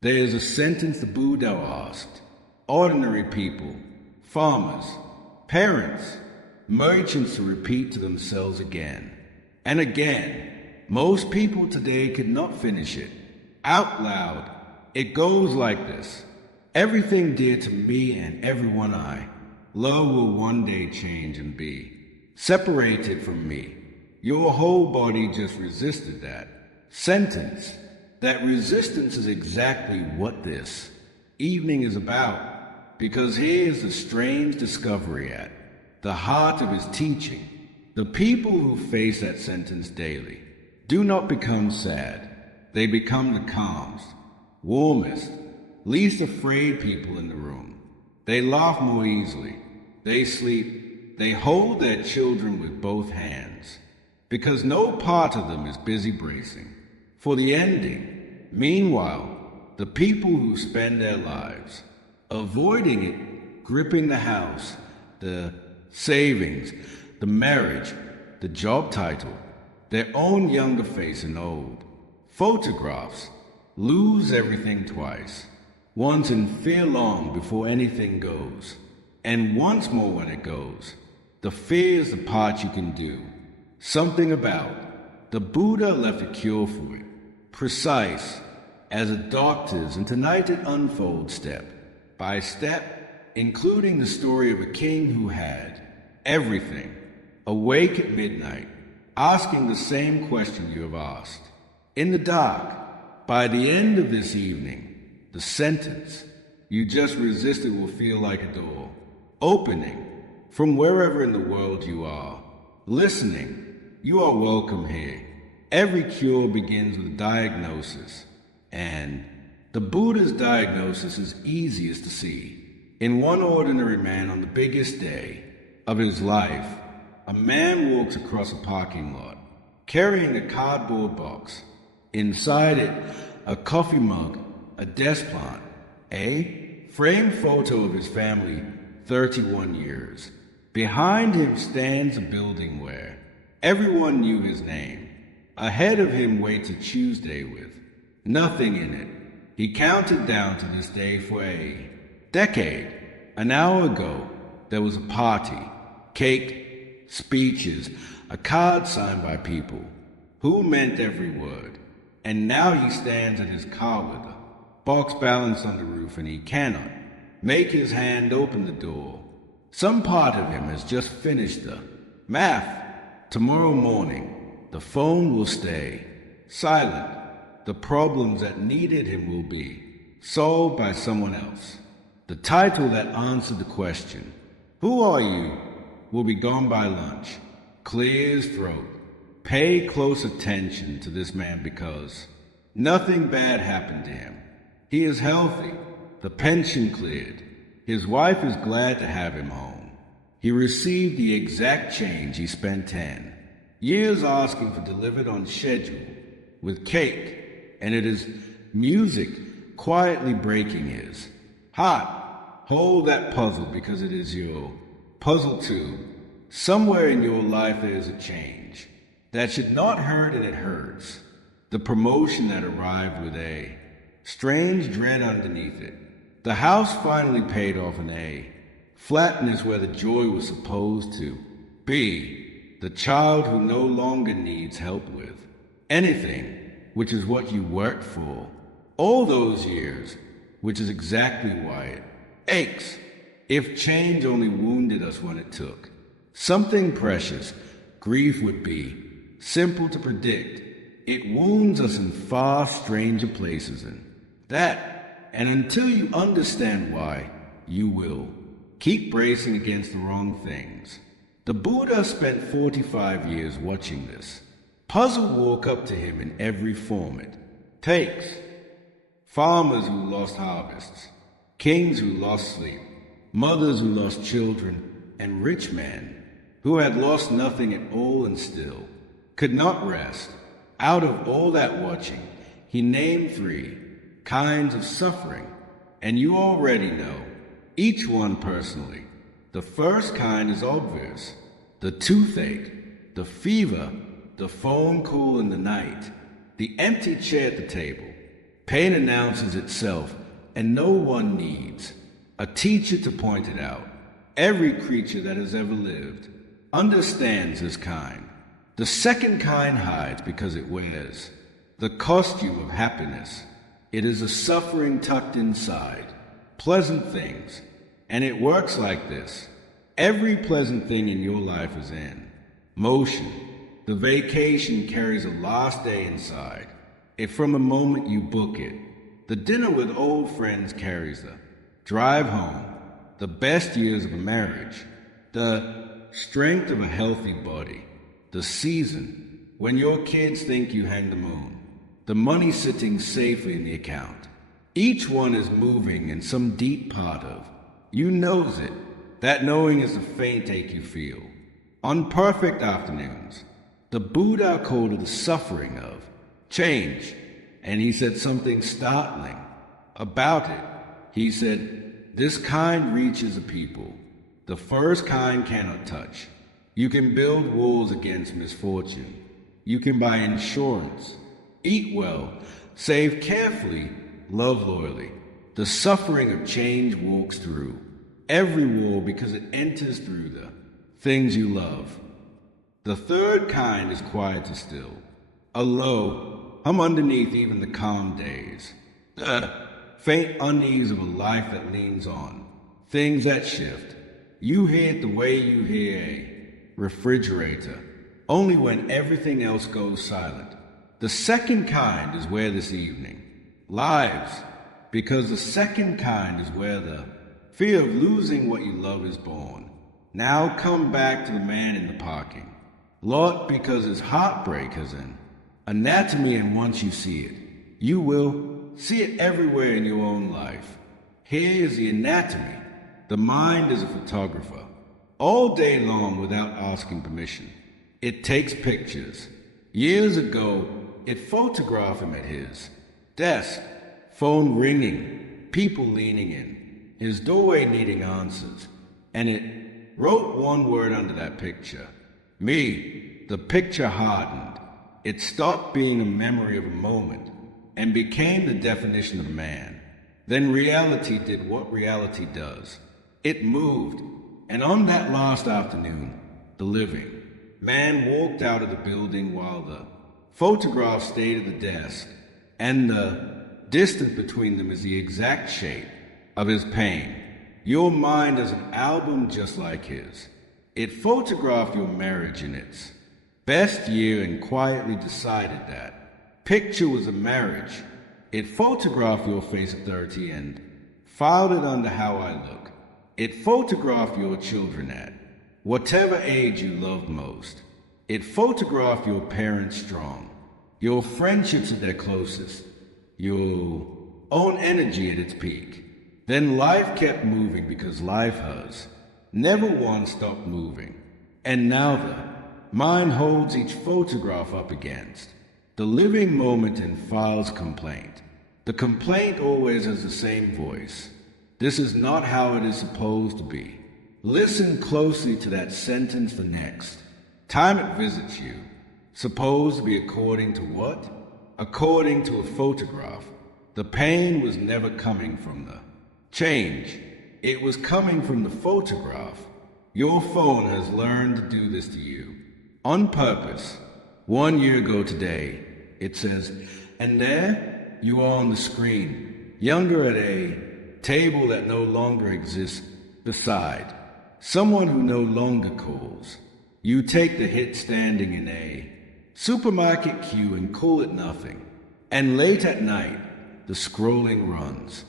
There is a sentence the Buddha asked. Ordinary people, farmers, parents, merchants to repeat to themselves again and again. Most people today could not finish it. Out loud, it goes like this. Everything dear to me and everyone I love will one day change and be separated from me. Your whole body just resisted that sentence. That resistance is exactly what this evening is about, because here's the strange discovery at the heart of his teaching. The people who face that sentence daily do not become sad. They become the calmest, warmest, least afraid people in the room. They laugh more easily. They sleep. They hold their children with both hands, because no part of them is busy bracing for the ending. Meanwhile, the people who spend their lives avoiding it, gripping the house, the savings, the marriage, the job title, their own younger face and old, photographs, lose everything twice, once in fear long before anything goes, and once more when it goes. The fear is the part you can do something about. The Buddha left a cure for it, precise as a doctor's, and tonight it unfolds step by step, including the story of a king who had everything, awake at midnight, asking the same question you have asked. In the dark, by the end of this evening, the sentence you just resisted will feel like a door, opening from wherever in the world you are. Listening, you are welcome here. Every cure begins with diagnosis, and the Buddha's diagnosis is easiest to see. In one ordinary man on the biggest day of his life, a man walks across a parking lot, carrying a cardboard box. Inside it, a coffee mug, a desk plant, a framed photo of his family, 31 years. Behind him stands a building where everyone knew his name. Ahead of him waits a Tuesday with nothing in it. He counted down to this day for a decade. An hour ago, there was a party, cake, speeches, a card signed by people who meant every word. And now he stands at his car with a box balanced on the roof, and he cannot make his hand open the door. Some part of him has just finished the math. Tomorrow morning, the phone will stay silent. The problems that needed him will be solved by someone else. The title that answered the question, "Who are you?" will be gone by lunch. Clear his throat. Pay close attention to this man, because nothing bad happened to him. He is healthy. The pension cleared. His wife is glad to have him home. He received the exact change he spent 10 years asking for delivered on schedule with cake, and it is music quietly breaking his heart. Hold that puzzle, because it is your puzzle too. Somewhere in your life there is a change that should not hurt, and it hurts. The promotion that arrived with a strange dread underneath it. The house finally paid off an A. Flatness where the joy was supposed to be. The child who no longer needs help with anything, which is what you worked for all those years, which is exactly why it aches. If change only wounded us when it took something precious, grief would be simple to predict. It wounds us in far stranger places, and until you understand why, you will keep bracing against the wrong things. The Buddha spent 45 years watching this puzzle walk up to him in every form it takes. Farmers who lost harvests, kings who lost sleep, mothers who lost children, and rich men who had lost nothing at all and still could not rest. Out of all that watching, he named 3 kinds of suffering, and you already know each one personally. The first kind is obvious: the toothache, the fever, the phone call in the night, the empty chair at the table. Pain announces itself, and no one needs a teacher to point it out. Every creature that has ever lived understands this kind. The second kind hides because it wears the costume of happiness. It is a suffering tucked inside, pleasant things, and it works like this. Every pleasant thing in your life is in motion. The vacation carries a last day inside. If from the moment you book it, the dinner with old friends carries the drive home, the best years of a marriage, the strength of a healthy body, the season when your kids think you hang the moon, the money sitting safely in the account. Each one is moving in some deep part of you knows it. That knowing is the faint ache you feel. On perfect afternoons, the Buddha called it the suffering of change, and he said something startling about it. He said, this kind reaches a people the first kind cannot touch. You can build walls against misfortune. You can buy insurance, eat well, save carefully, love loyally. The suffering of change walks through every wall because it enters through the things you love. The third kind is quiet and still, a low hum underneath even the calm days. The faint unease of a life that leans on, things that shift. You hear it the way you hear a refrigerator, only when everything else goes silent. The second kind is where this evening lives, because the second kind is where the fear of losing what you love is born. Now come back to the man in the parking lot, because his heartbreak is an anatomy, and once you see it, you will see it everywhere in your own life. Here is the anatomy. The mind is a photographer. All day long without asking permission, it takes pictures. Years ago, it photographed him at his desk, phone ringing, people leaning in, his doorway needing answers, and it wrote one word under that picture. Me. The picture hardened. It stopped being a memory of a moment and became the definition of a man. Then reality did what reality does. It moved, and on that last afternoon, the living man walked out of the building while the photograph stayed at the desk, and the distance between them is the exact shape of his pain. Your mind is an album just like his. It photographed your marriage in its best year and quietly decided that picture was a marriage. It photographed your face at 30 and filed it under how I look. It photographed your children at whatever age you loved most. It photographed your parents strong, your friendships at their closest, your own energy at its peak. Then life kept moving because life has never once stopped moving. And now the mind holds each photograph up against the living moment and files complaint. The complaint always has the same voice. This is not how it is supposed to be. Listen closely to that sentence the next time it visits you. Supposed to be according to what? According to a photograph. The pain was never coming from the change. It was coming from the photograph. Your phone has learned to do this to you. On purpose. 1 year ago today, it says, and there you are on the screen, younger at a table that no longer exists beside someone who no longer calls. You take the hit standing in a supermarket queue and call it nothing. And late at night, the scrolling runs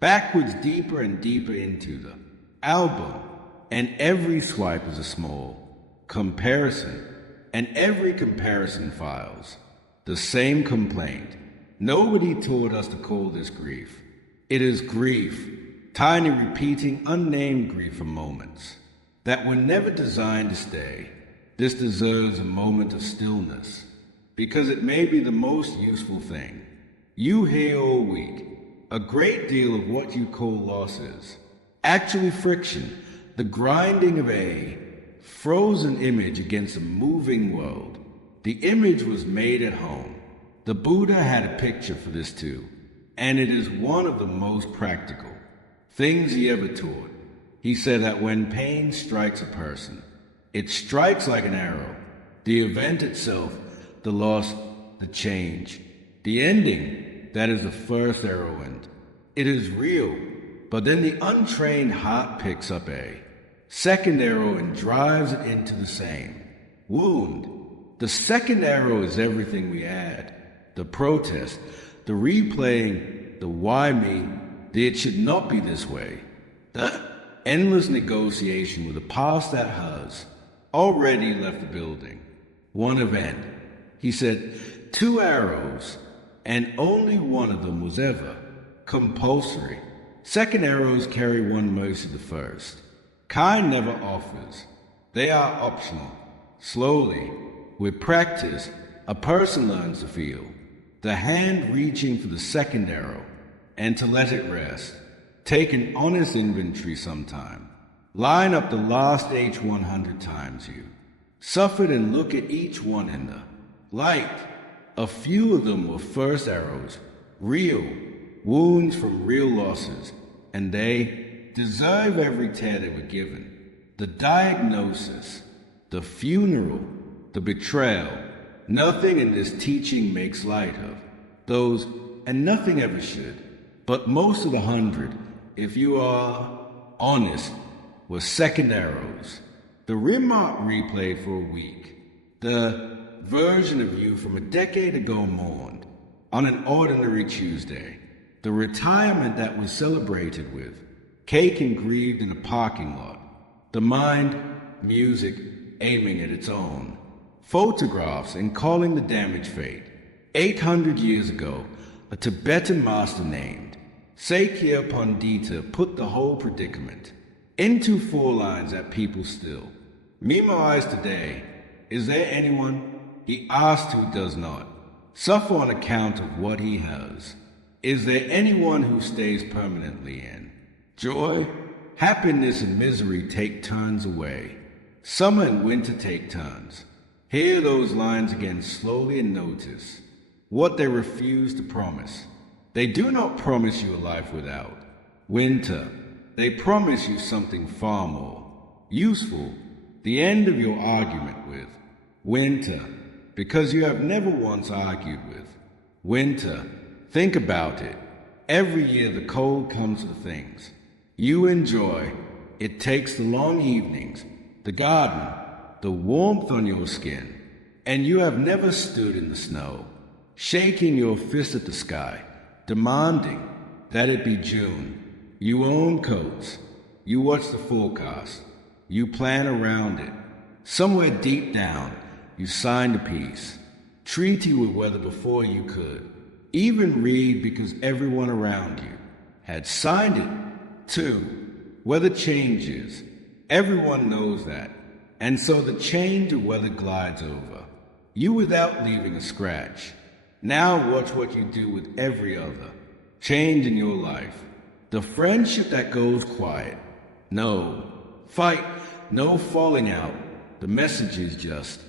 backwards deeper and deeper into the album, and every swipe is a small comparison, and every comparison files the same complaint. Nobody taught us to call this grief. It is grief, tiny repeating unnamed grief for moments that were never designed to stay. This deserves a moment of stillness, because it may be the most useful thing. You hear all week a great deal of what you call losses, actually friction, the grinding of a frozen image against a moving world. The image was made at home. The Buddha had a picture for this too. and it is one of the most practical things he ever taught. He said that when pain strikes a person, it strikes like an arrow. The event itself, the loss, the change, the ending, that is the first arrow end. It is real, but then the untrained heart picks up a second arrow and drives it into the same wound. The second arrow is everything we add. The protest, the replaying, the why me, the it should not be this way. The endless negotiation with a past that has already left the building. One event, he said, 2 arrows, and only one of them was ever compulsory. Second arrows carry one mercy the first. Kind never offers. They are optional. Slowly, with practice, a person learns to feel the hand reaching for the second arrow and to let it rest. Take an honest inventory sometime. Line up the last H 100 times you suffered and look at each one in the light. A few of them were first arrows, real wounds from real losses, and they deserve every tear they were given. The diagnosis, the funeral, the betrayal, nothing in this teaching makes light of those, and nothing ever should. But most of the 100, if you are honest, were second arrows. The remark replay for a week, the version of you from a decade ago mourned on an ordinary Tuesday, the retirement that was celebrated with cake and grieved in a parking lot, the mind, music, aiming at its own, photographs and calling the damage fate. 800 years ago, a Tibetan master named Sakya Pandita put the whole predicament into 4 lines that people still memorize today. Is there anyone, he asked, who does not suffer on account of what he has? Is there anyone who stays permanently in joy? Happiness and misery take turns away. Summer and winter take turns. Hear those lines again slowly and notice what they refuse to promise. They do not promise you a life without winter. They promise you something far more useful, the end of your argument with winter, because you have never once argued with winter. Think about it. Every year the cold comes to the things you enjoy. It takes the long evenings, the garden, the warmth on your skin, and you have never stood in the snow, shaking your fist at the sky, demanding that it be June. You own coats. You watch the forecast. You plan around it. Somewhere deep down, you signed a peace, treaty with weather before you could even read, because everyone around you had signed it too. Weather changes. Everyone knows that. And so the change of weather glides over you without leaving a scratch. Now watch what you do with every other change in your life. The friendship that goes quiet. No fight, no falling out. The message is just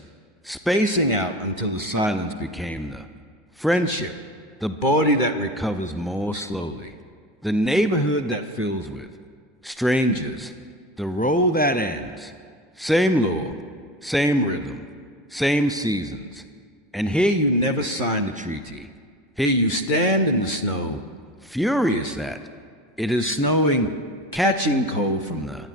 spacing out until the silence became the friendship, the body that recovers more slowly, the neighborhood that fills with strangers, the role that ends. Same law, same rhythm, same seasons. And here you never signed the treaty. Here you stand in the snow, furious that it is snowing, catching cold from the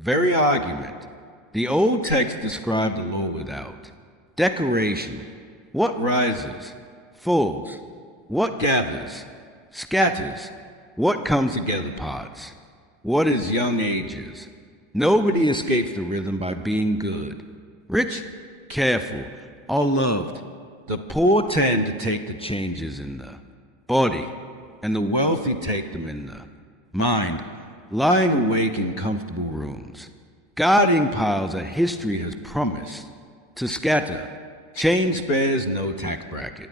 very argument. The old text described the law without decoration. What rises, falls, what gathers, scatters, what comes together parts, what is young ages. Nobody escapes the rhythm by being good, rich, careful, or loved. The poor tend to take the changes in the body, and the wealthy take them in the mind, lying awake in comfortable rooms, guarding piles that history has promised to scatter. Change spares no tax bracket.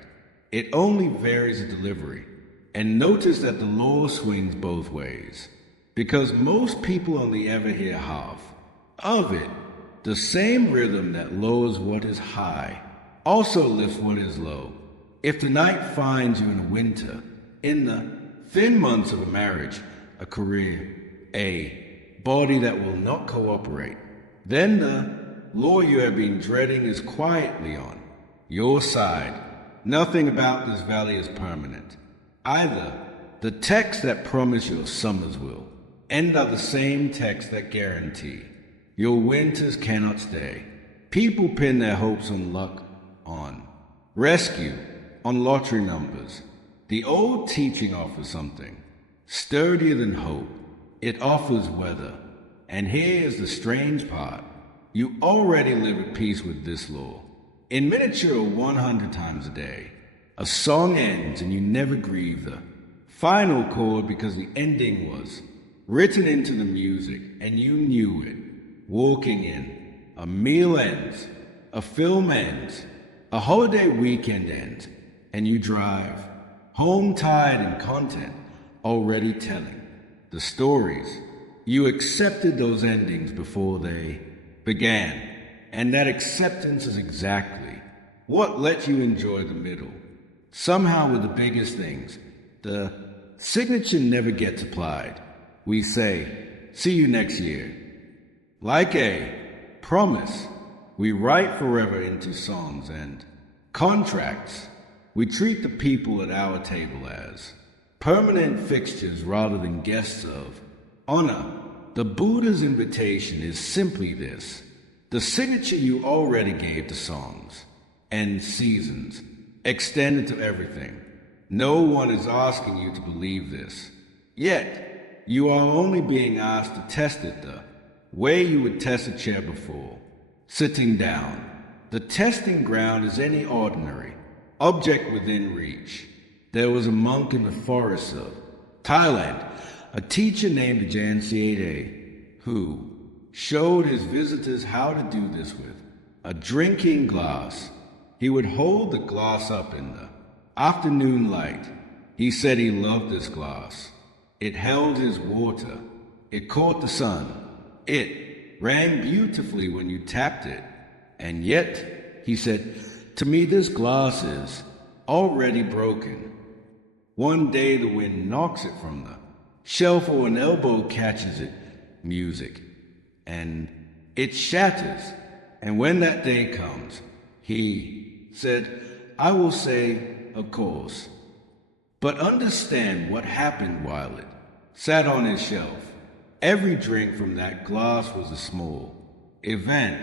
It only varies the delivery. And notice that the law swings both ways, because most people only ever hear half of it. The same rhythm that lowers what is high also lifts what is low. If the night finds you in winter, in the thin months of a marriage, a career, a body that will not cooperate. Then the law you have been dreading is quietly on your side. Nothing about this valley is permanent. Either the texts that promise your summers will end are the same texts that guarantee your winters cannot stay. People pin their hopes on luck, on rescue, on lottery numbers. The old teaching offers something sturdier than hope. It offers weather. And here is the strange part. You already live at peace with this law. In miniature 100 times a day, a song ends and you never grieve the final chord because the ending was written into the music and you knew it. Walking in, a meal ends, a film ends, a holiday weekend ends, and you drive home tired and content already telling the stories. You accepted those endings before they began, and that acceptance is exactly what lets you enjoy the middle. Somehow with the biggest things, the signature never gets applied. We say, see you next year. Like a promise, we write forever into songs and contracts. We treat the people at our table as permanent fixtures rather than guests of honor. The Buddha's invitation is simply this: the signature you already gave to songs and seasons, extended to everything. No one is asking you to believe this. Yet, you are only being asked to test it the way you would test a chair before sitting down. The testing ground is any ordinary object within reach. There was a monk in the forests of Thailand, a teacher named Ajahn Siete, who showed his visitors how to do this with a drinking glass. He would hold the glass up in the afternoon light. He said he loved this glass. It held his water. It caught the sun. It rang beautifully when you tapped it. And yet, he said, to me this glass is already broken. One day the wind knocks it from the shelf or an elbow catches it, music, and it shatters. And when that day comes, he said, I will say, of course, but understand what happened while it sat on his shelf. Every drink from that glass was a small event.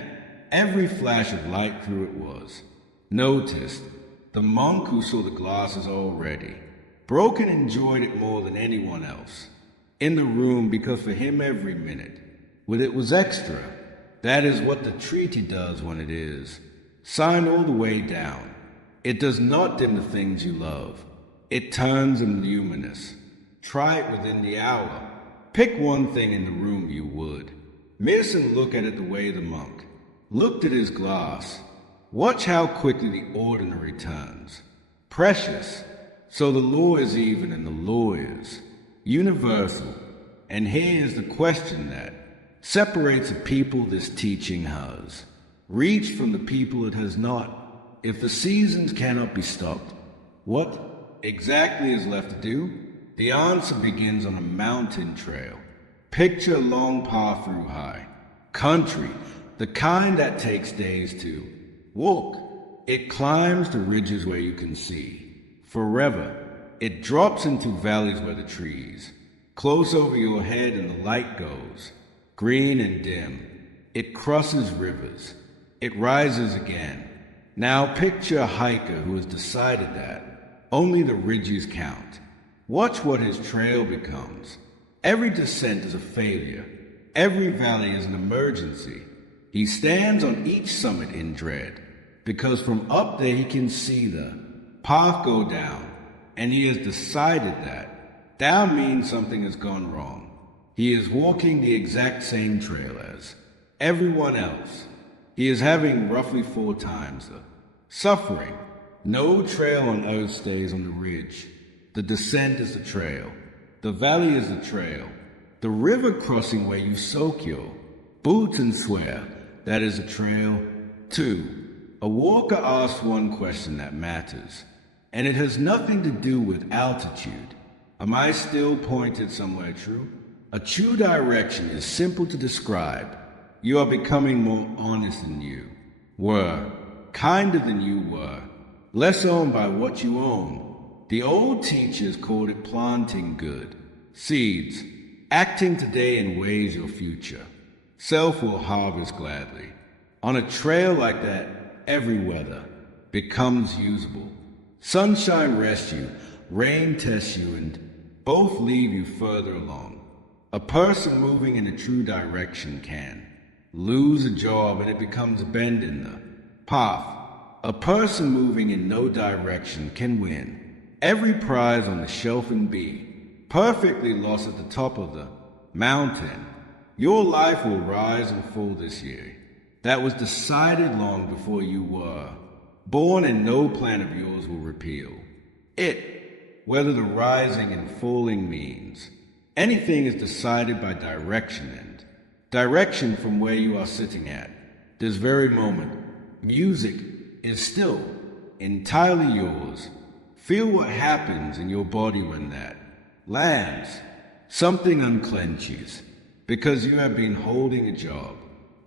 Every flash of light through it was noticed. The monk who saw the glasses already broken enjoyed it more than anyone else in the room, because for him every minute with it was extra. That is what the treaty does when it is signed all the way down. It does not dim the things you love. It turns them luminous. Try it within the hour. Pick one thing in the room you would miss and look at it the way the monk looked at his glass. Watch how quickly the ordinary turns precious. So the law is even and the law is universal. And here is the question that separates a people this teaching has reached from the people it has not. If the seasons cannot be stopped, what exactly is left to do? The answer begins on a mountain trail. Picture a long path through high country, the kind that takes days to walk. It climbs the ridges where you can see forever. It drops into valleys where the trees close over your head and the light goes green and dim. It crosses rivers. It rises again. Now picture a hiker who has decided that only the ridges count. Watch what his trail becomes. Every descent is a failure. Every valley is an emergency. He stands on each summit in dread, because from up there he can see the path go down, and he has decided that down means something has gone wrong. He is walking the exact same trail as everyone else. He is having roughly 4 times the suffering. No trail on earth stays on the ridge. The descent is the trail. The valley is the trail. The river crossing where you soak your boots and swear, that is a trail too. A walker asks one question that matters, and it has nothing to do with altitude. Am I still pointed somewhere true? A true direction is simple to describe. You are becoming more honest than you were, kinder than you were, less owned by what you own. The old teachers called it planting good seeds, acting today in ways your future self will harvest gladly. On a trail like that, every weather becomes usable. Sunshine rests you, rain tests you, and both leave you further along. A person moving in a true direction can lose a job and it becomes a bend in the path. A person moving in no direction can win every prize on the shelf and be perfectly lost at the top of the mountain. Your life will rise and fall this year. That was decided long before you were born, and no plan of yours will repeal it. Whether the rising and falling means anything is decided by direction, and direction from where you are sitting at this very moment. Music is still entirely yours. Feel what happens in your body when that lands. Something unclenches because you have been holding a job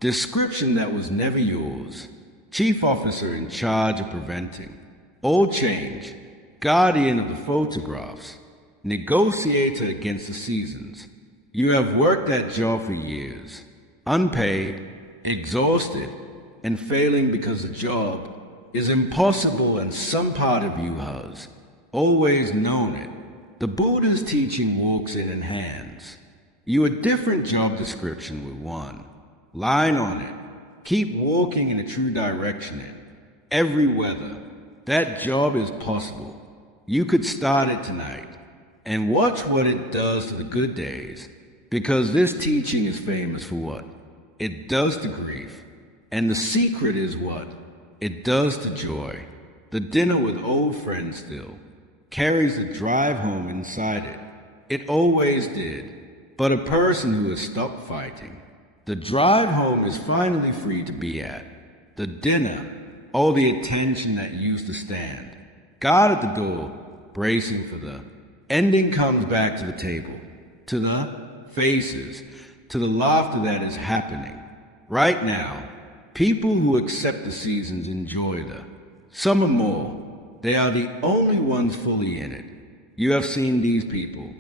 description that was never yours. Chief officer in charge of preventing all change, guardian of the photographs, negotiator against the seasons. You have worked that job for years, unpaid, exhausted, and failing because the job is impossible, and some part of you has always known it. The Buddhist teaching walks in and hands you a different job description with one line on it. Keep walking in a true direction in every weather. That job is possible. You could start it tonight and watch what it does to the good days, because this teaching is famous for what it does to grief, and the secret is what it does to joy. The dinner with old friends still carries the drive home inside it. It always did. But a person who has stopped fighting, the drive home is finally free to be at. The dinner, all the attention that used to stand, guard at the door, bracing for the ending, comes back to the table, to the faces, to the laughter that is happening. Right now, people who accept the seasons enjoy the summer more. They are the only ones fully in it. You have seen these people.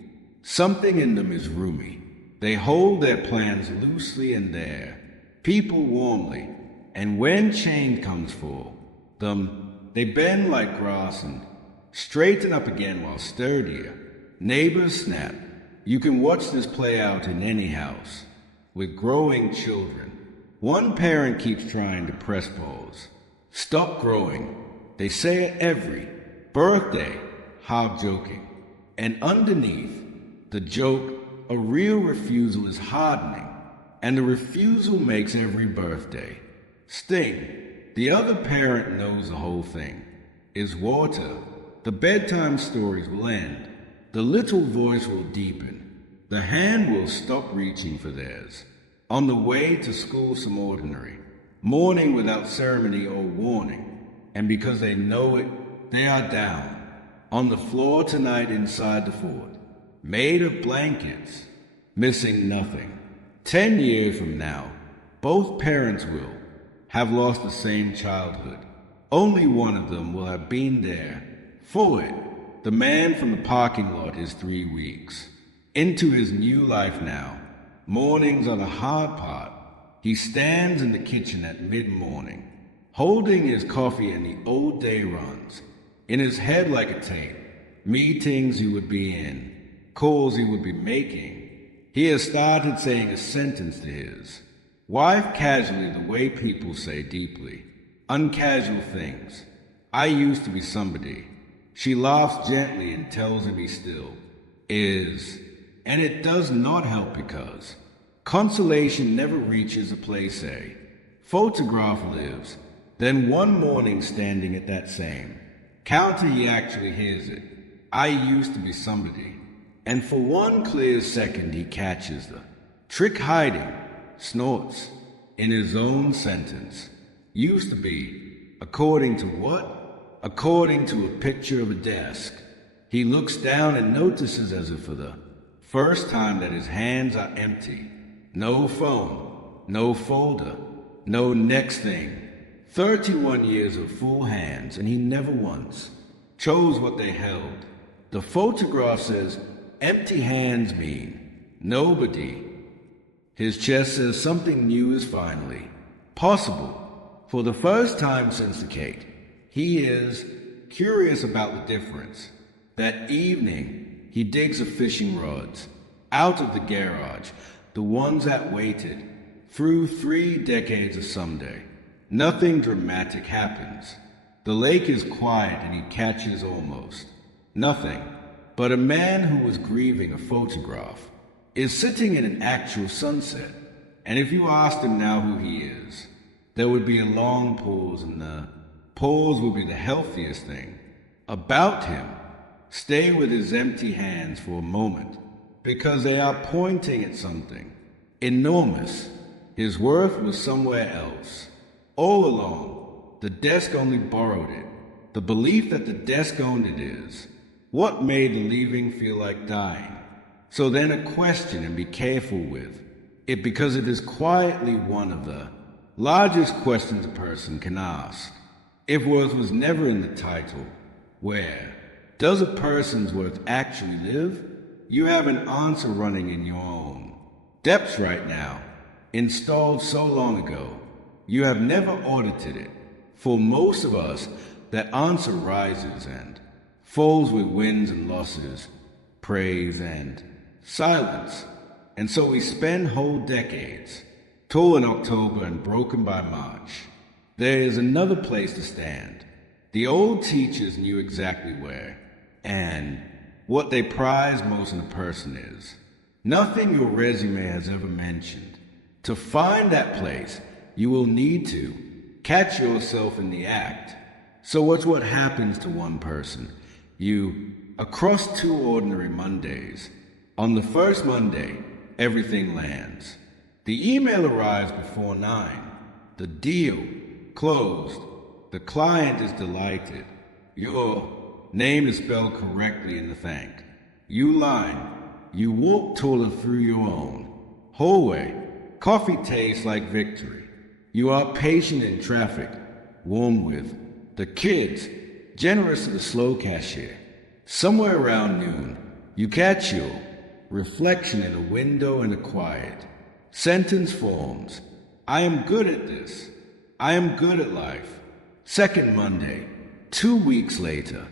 Something in them is roomy. They hold their plans loosely and dare people warmly, and when change comes for them, they bend like grass and straighten up again while sturdier. Neighbors snap. You can watch this play out in any house with growing children. One parent keeps trying to press pause. Stop growing. They say it every birthday, half joking. And underneath the joke, a real refusal is hardening, and the refusal makes every birthday sting. The other parent knows the whole thing is water. The bedtime stories will end. The little voice will deepen. The hand will stop reaching for theirs. On the way to school, some ordinary morning without ceremony or warning, and because they know it, they are down on the floor tonight inside the fort, made of blankets, missing nothing. 10 years from now, both parents will have lost the same childhood. Only one of them will have been there for it. The man from the parking lot is 3 weeks into his new life now. Mornings are the hard part. He stands in the kitchen at mid-morning, holding his coffee, and the old day runs in his head like a tape. Meetings he would be in, calls he would be making. He has started saying a sentence to his wife casually, the way people say deeply uncasual things. I used to be somebody. She laughs gently and tells him he still is. And it does not help, because consolation never reaches a place A. Photograph lives. Then one morning, standing at that same counter, he actually hears it. I used to be somebody. And for one clear second he catches the trick hiding, snorts in his own sentence. Used to be, according to what? According to a picture of a desk He looks down and notices as if for the first time that his hands are empty. No phone, no folder, no next thing. 31 years of full hands, and he never once chose what they held. The photograph says, empty hands mean nobody. His chest says something new is finally possible. For the first time since the cake, he is curious about the difference. That evening, he digs the fishing rods out of the garage, the ones that waited through 3 decades of someday. Nothing dramatic happens. The lake is quiet and he catches almost nothing. But a man who was grieving a photograph is sitting in an actual sunset. And if you asked him now who he is, there would be a long pause, and the pause would be the healthiest thing about him. Stay with his empty hands for a moment, because they are pointing at something enormous. His worth was somewhere else. All along, the desk only borrowed it. The belief that the desk owned it is what made the leaving feel like dying. So then a question, and be careful with it, because it is quietly one of the largest questions a person can ask. If worth was never in the title, where does a person's worth actually live? You have an answer running in your own depths right now, installed so long ago. You have never audited it. For most of us, that answer rises and falls with wins and losses, praise and silence. And so we spend whole decades, tall in October and broken by March. There is another place to stand. The old teachers knew exactly where, and what they prize most in a person is nothing your resume has ever mentioned. To find that place, you will need to catch yourself in the act. So watch what happens to one person. You, across 2 ordinary Mondays. On the first Monday, everything lands. The email arrives before 9. The deal closed. The client is delighted. Your name is spelled correctly in the thank you line. You walk taller through your own hallway. Coffee tastes like victory. You are patient in traffic, warm with the kids, generous to the slow cashier. Somewhere around noon, you catch your reflection in a window in a quiet sentence forms. I am good at this. I am good at life. Second Monday, 2 weeks later,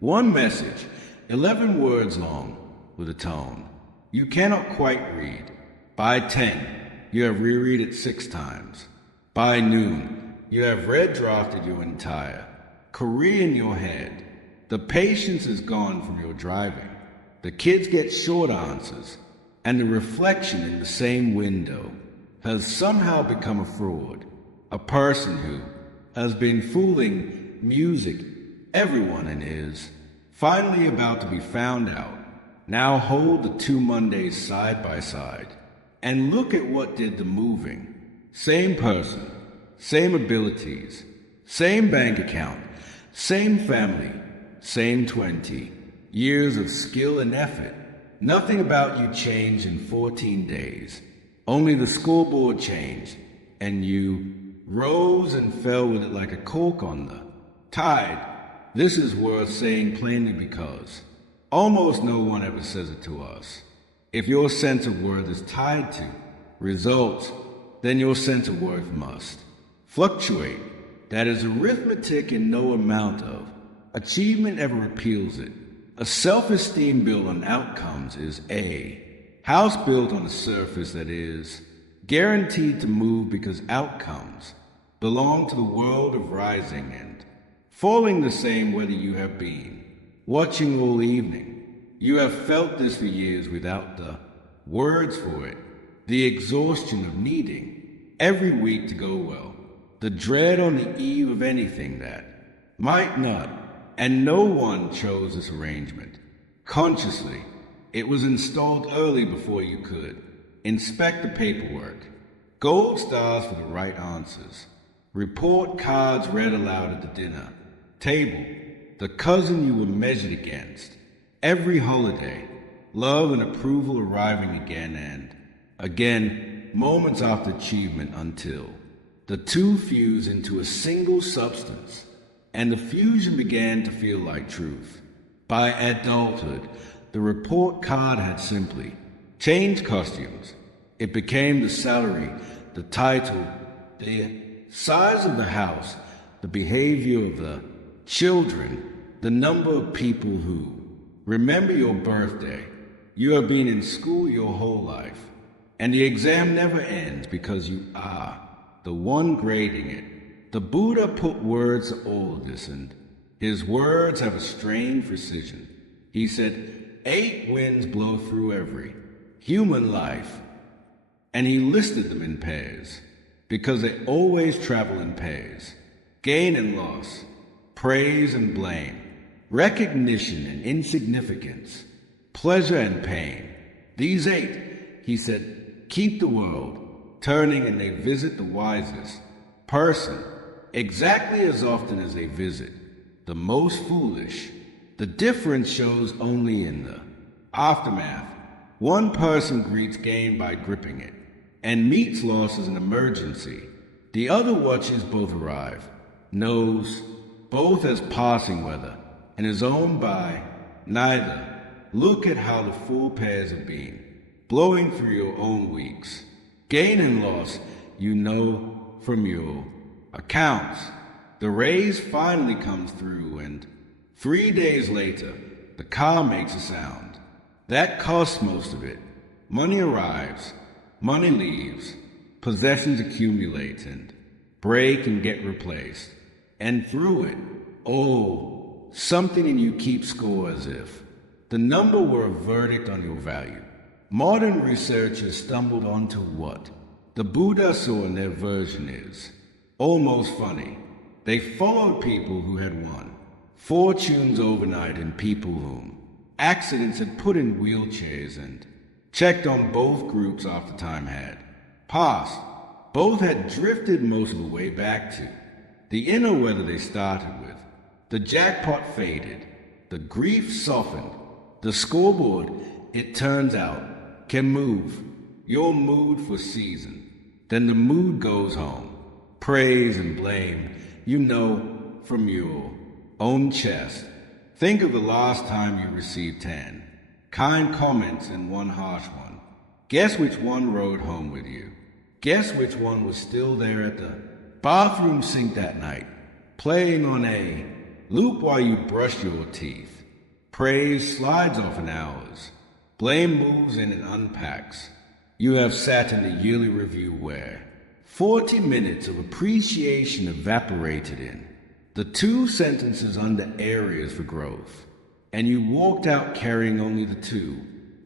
one message, 11 words long, with a tone you cannot quite read. By 10, you have reread it 6 times. By noon, you have red drafted your entire career in your head. The patience is gone from your driving. The kids get short answers, and the reflection in the same window has somehow become a fraud. A person who has been fooling music, everyone, and is finally about to be found out. Now hold the 2 Mondays side by side and look at what did the moving. Same person, same abilities, same bank account, same family, same 20 years of skill and effort. Nothing about you changed in 14 days. Only the scoreboard changed, and you rose and fell with it like a cork on the tide. This is worth saying plainly because almost no one ever says it to us. If your sense of worth is tied to results, then your sense of worth must fluctuate. That is arithmetic, and no amount of achievement ever repeals it. A self-esteem built on outcomes is a house built on a surface that is guaranteed to move, because outcomes belong to the world of rising and falling the same whether you have been watching all evening. You have felt this for years without the words for it. The exhaustion of needing every week to go well. The dread on the eve of anything that might not. And no one chose this arrangement consciously. It was installed early before you could inspect the paperwork. Gold stars for the right answers. Report cards read aloud at the dinner table. The cousin you were measured against. Every holiday, love and approval arriving again and again, moments after achievement until the two fuse into a single substance, and the fusion began to feel like truth. By adulthood, the report card had simply changed costumes. It became the salary, the title, the size of the house, the behavior of the children, the number of people who remember your birthday. You have been in school your whole life, and the exam never ends because you are the one grading it. The Buddha put words to all of this, and his words have a strange precision. He said, 8 winds blow through every human life, and he listed them in pairs, because they always travel in pairs. Gain and loss, praise and blame, recognition and insignificance, pleasure and pain. These 8, he said, keep the world turning, and they visit the wisest person exactly as often as they visit the most foolish. The difference shows only in the aftermath. One person greets gain by gripping it and meets loss as an emergency. The other watches both arrive, knows both as passing weather, and is owned by neither. Look at how the full pairs have been, blowing through your own weeks. Gain and loss, you know from your accounts. The raise finally comes through, and 3 days later, the car makes a sound. That costs most of it. Money arrives, money leaves, possessions accumulate and break and get replaced. And through it, oh, something in you keeps score as if the number were a verdict on your value. Modern researchers stumbled onto what the Buddha saw in their version is almost funny. They followed people who had won fortunes overnight and people whom accidents had put in wheelchairs, and checked on both groups after time had passed. Both had drifted most of the way back to the inner weather they started with. The jackpot faded, the grief softened, the scoreboard, it turns out, can move your mood for season. Then the mood goes home. Praise and blame, you know from your own chest. Think of the last time you received 10 kind comments and 1 harsh one. Guess which one rode home with you. Guess which one was still there at the bathroom sink that night, playing on a loop while you brushed your teeth. Praise slides off in hours. Blame moves in and unpacks. You have sat in the yearly review where 40 minutes of appreciation evaporated in the 2 sentences under areas for growth, and you walked out carrying only the 2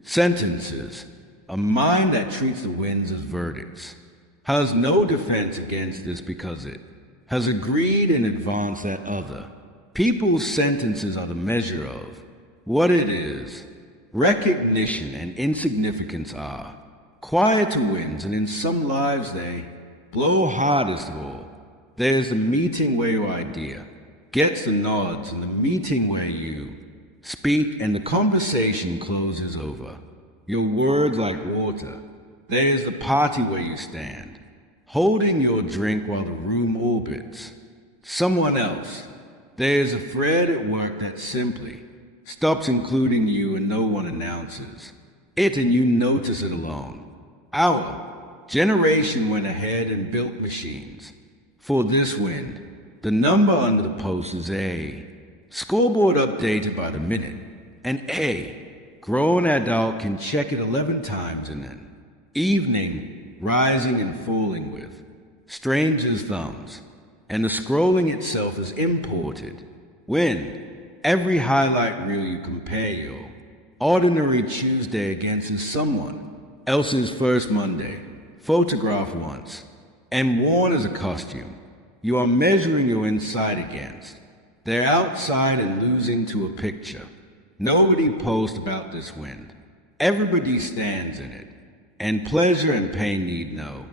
sentences. A mind that treats the winds as verdicts has no defense against this because it has agreed in advance that other people's sentences are the measure of what it is. Recognition and insignificance are quieter winds, and in some lives they blow hardest of all. There's the meeting where your idea gets the nods, and the meeting where you speak and the conversation closes over your words like water. There's the party where you stand, holding your drink while the room orbits someone else. There's a thread at work that simply stops including you, and no one announces it, and you notice it alone. Our generation went ahead and built machines for this wind. The number under the post is A. Scoreboard updated by the minute. And A. Grown adult can check it 11 times in an evening, rising and falling with strangers' thumbs. And the scrolling itself is imported. When every highlight reel you compare your ordinary Tuesday against is someone else's first Monday, photographed once, and worn as a costume. You are measuring your inside against their outside and losing to a picture. Nobody posts about this wind. Everybody stands in it, and pleasure and pain need no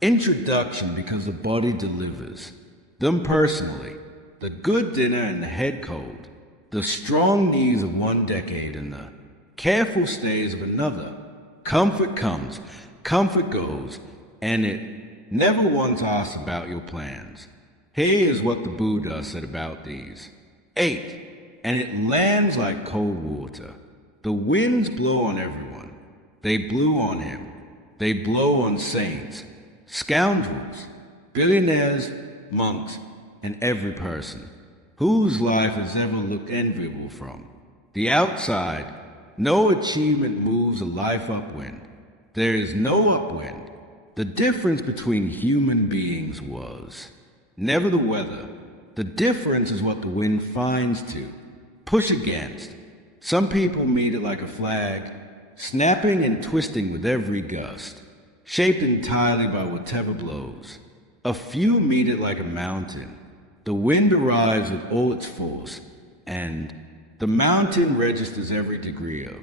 introduction because the body delivers them personally. The good dinner and the head cold. the strong knees of one decade and the careful stays of another. Comfort comes, comfort goes, and it never once asks about your plans. Here is what the Buddha said about these. 8. And it lands like cold water. The winds blow on everyone. They blew on him. They blow on saints, scoundrels, billionaires, monks, and every person whose life has ever looked enviable from. The outside, no achievement moves a life upwind. There is no upwind. The difference between human beings was never the weather. The difference is what the wind finds to push against. Some people meet it like a flag, snapping and twisting with every gust, shaped entirely by whatever blows. A few meet it like a mountain. The wind arrives with all its force, and the mountain registers every degree of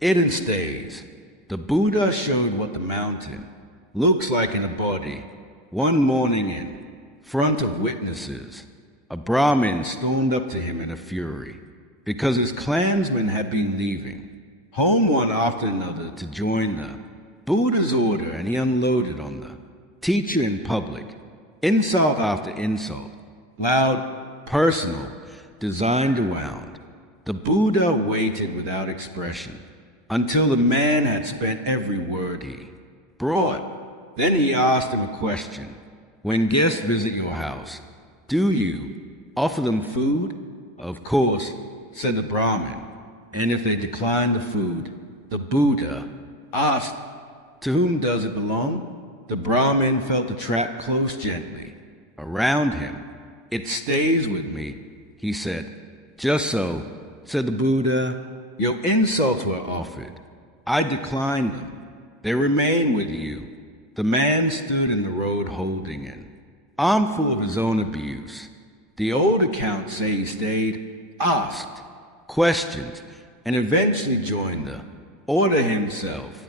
it and stays. The Buddha showed what the mountain looks like in a body. One morning in front of witnesses, a Brahmin stormed up to him in a fury, because his clansmen had been leaving, home one after another to join the Buddha's order, and he unloaded on the teacher in public, insult after insult, loud, personal, designed to wound. The Buddha waited without expression until the man had spent every word he brought. Then he asked him a question. When guests visit your house, do you offer them food? Of course, said the Brahmin. And if they decline the food, the Buddha asked, to whom does it belong? The Brahmin felt the trap close gently around him. It stays with me, he said. Just so, said the Buddha. Your insults were offered. I declined them. They remain with you. The man stood in the road holding an armful of his own abuse. The old accounts say he stayed, asked questions, and eventually joined the order himself.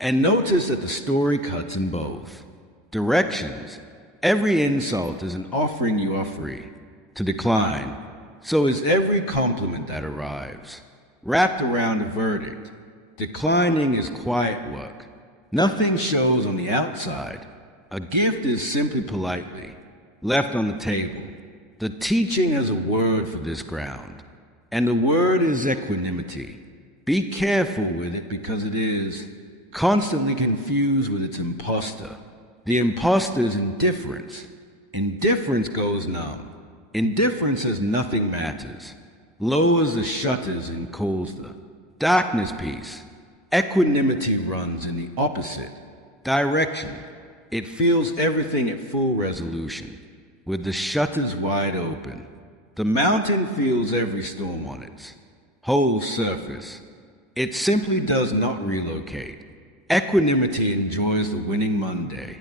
And notice that the story cuts in both directions. Every insult is an offering you are free to decline. So is every compliment that arrives, wrapped around a verdict. Declining is quiet work. Nothing shows on the outside. A gift is simply politely left on the table. The teaching has a word for this ground, and the word is equanimity. Be careful with it because it is constantly confused with its impostor. The impostor is indifference. Indifference goes numb. Indifference says nothing matters, lowers the shutters and calls the darkness peace. Equanimity runs in the opposite direction. It feels everything at full resolution, with the shutters wide open. The mountain feels every storm on its whole surface. It simply does not relocate. Equanimity enjoys the winning Monday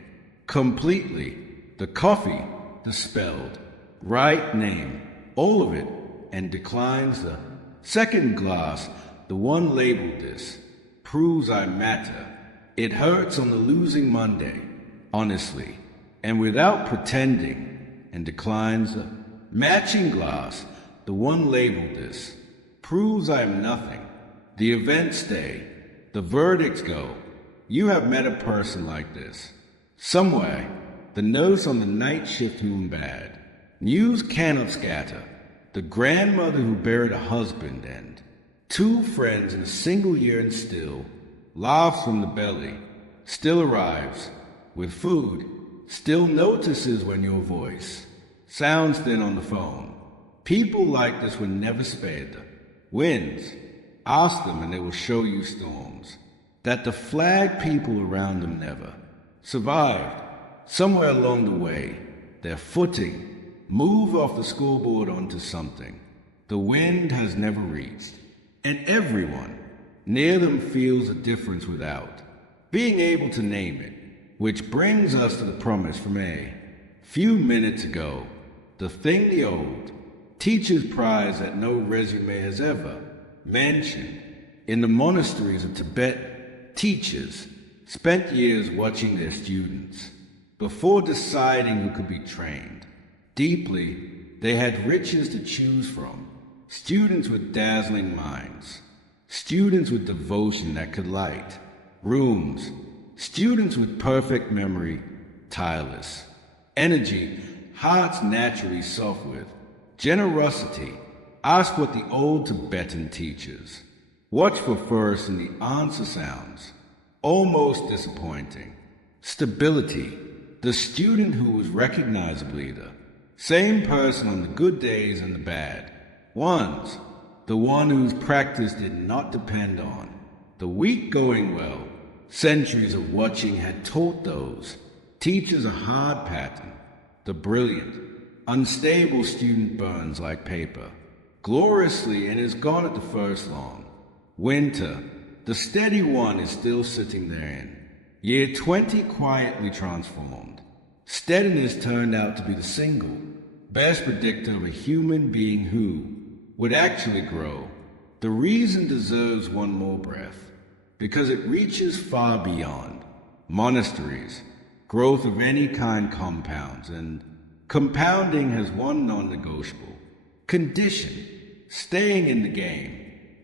completely. The coffee, the spelled right name, all of it, and declines the second glass. The one labeled this proves I matter. It hurts on the losing Monday, honestly, and without pretending, and declines the matching glass. The one labeled this proves I am nothing. The events stay, the verdicts go. You have met a person like this. Somewhere, the nurse on the night shift whom bad. News cannot scatter. The grandmother who buried a husband and 2 friends in a single year and still laughs from the belly, still arrives with food, still notices when your voice sounds thin on the phone. People like this were never spared. The winds, ask them and they will show you storms that the flag people around them never survived. Somewhere along the way, their footing move off the scoreboard onto something the wind has never reached, and everyone near them feels a difference without being able to name it, which brings us to the promise from a few minutes ago, the thing the old teachers prize that no resume has ever mentioned. In the monasteries of Tibet, teachers spent years watching their students before deciding who could be trained. Deeply, they had riches to choose from, students with dazzling minds, students with devotion that could light rooms, students with perfect memory, tireless energy, hearts naturally soft with generosity. Ask what the old Tibetan teaches. Watch for first in the answer sounds almost disappointing. Stability, the student who was recognizably the same person on the good days and the bad ones, the one whose practice did not depend on the week going well. Centuries of watching had taught those teachers a hard pattern. The brilliant, unstable student burns like paper gloriously and is gone at the first long winter. The steady one is still sitting therein. Year 20 quietly transformed. Steadiness turned out to be the single best predictor of a human being who would actually grow. The reason deserves one more breath, because it reaches far beyond monasteries. Growth of any kind compounds, and compounding has one non-negotiable condition: staying in the game.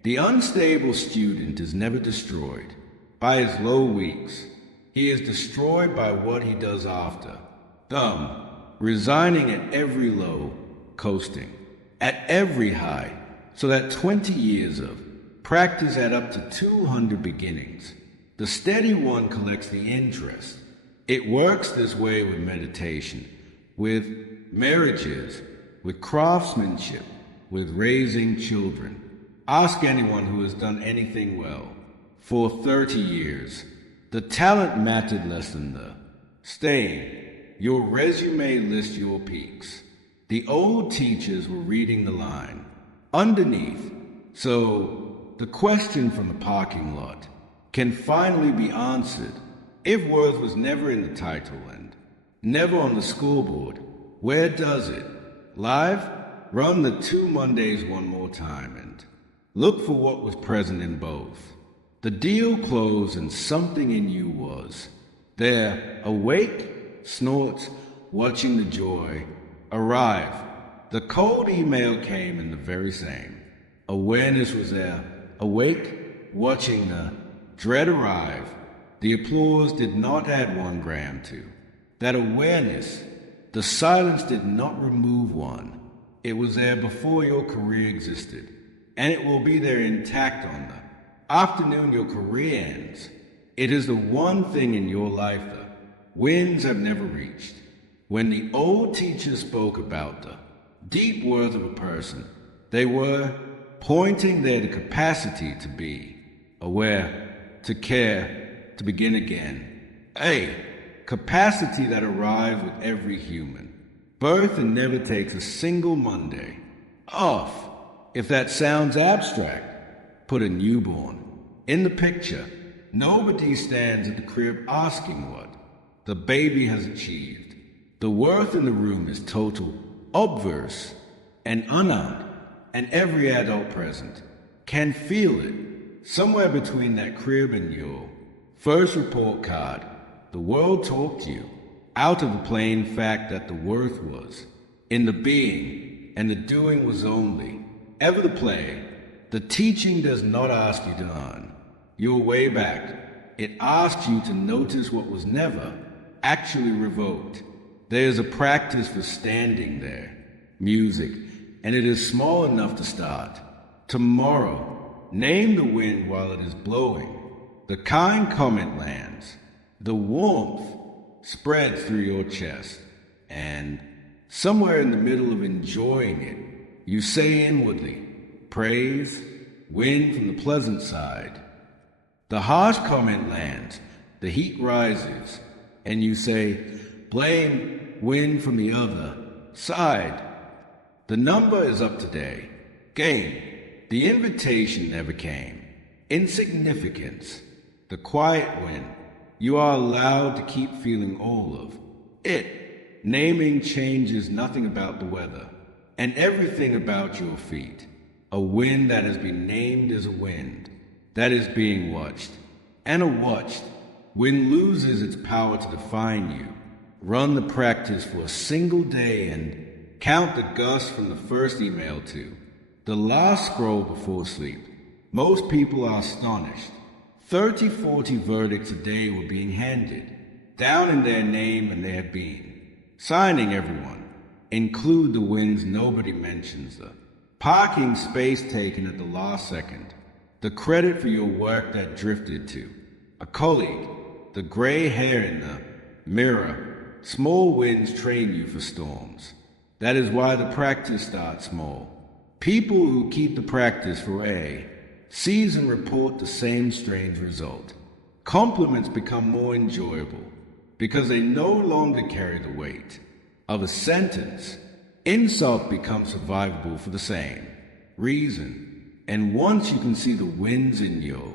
The unstable student is never destroyed by his low weeks. He is destroyed by what he does after. Resigning at every low, coasting at every high, so that 20 years of practice add up to 200 beginnings. The steady one collects the interest. It works this way with meditation, with marriages, with craftsmanship, with raising children. Ask anyone who has done anything well for 30 years. The talent mattered less than the staying. Your resume lists your peaks. The old teachers were reading the line underneath. So the question from the parking lot can finally be answered. If worth was never in the title and never on the scoreboard, where does it? Live? Run the 2 Mondays one more time and look for what was present in both. The deal closed and something in you was there, awake, snorts, watching the joy arrive. The cold email came in the very same. Awareness was there, awake, watching the dread arrive. The applause did not add 1 gram to that awareness. The silence did not remove one. It was there before your career existed, and it will be there intact on the afternoon your career ends. It is the one thing in your life the winds have never reached. When the old teachers spoke about the deep worth of a person, they were pointing there the capacity to be aware, to care, to begin again. A capacity that arrives with every human birth and never takes a single Monday off. If that sounds abstract, put a newborn in the picture. Nobody stands at the crib asking what the baby has achieved. The worth in the room is total, obverse, and unarmed, and every adult present can feel it. Somewhere between that crib and your first report card, the world talked you out of the plain fact that the worth was in the being, and the doing was only ever the play. The teaching does not ask you to earn your way back. It asks you to notice what was never actually revoked. There is a practice for standing there, music, and it is small enough to start. Tomorrow, name the wind while it is blowing. The kind comment lands. The warmth spreads through your chest, and somewhere in the middle of enjoying it, you say inwardly, praise, wind from the pleasant side. The harsh comment lands, the heat rises, and you say, blame, wind from the other side. The number is up today. Game. The invitation never came. Insignificance. The quiet wind. You are allowed to keep feeling all of it. Naming changes nothing about the weather, and everything about your feet. A wind that has been named as a wind that is being watched, and a watched wind loses its power to define you. Run the practice for a single day and count the gusts from the first email to the last scroll before sleep. Most people are astonished. 30, 40 verdicts a day were being handed, down in their name and their being, signing everyone. Include the wins nobody mentions, the parking space taken at the last second, the credit for your work that drifted to, a colleague, the gray hair in the mirror. Small wins train you for storms. That is why the practice starts small. People who keep the practice for sees and report the same strange result. Compliments become more enjoyable because they no longer carry the weight of a sentence. Insult becomes survivable for the same reason. And once you can see the wins in your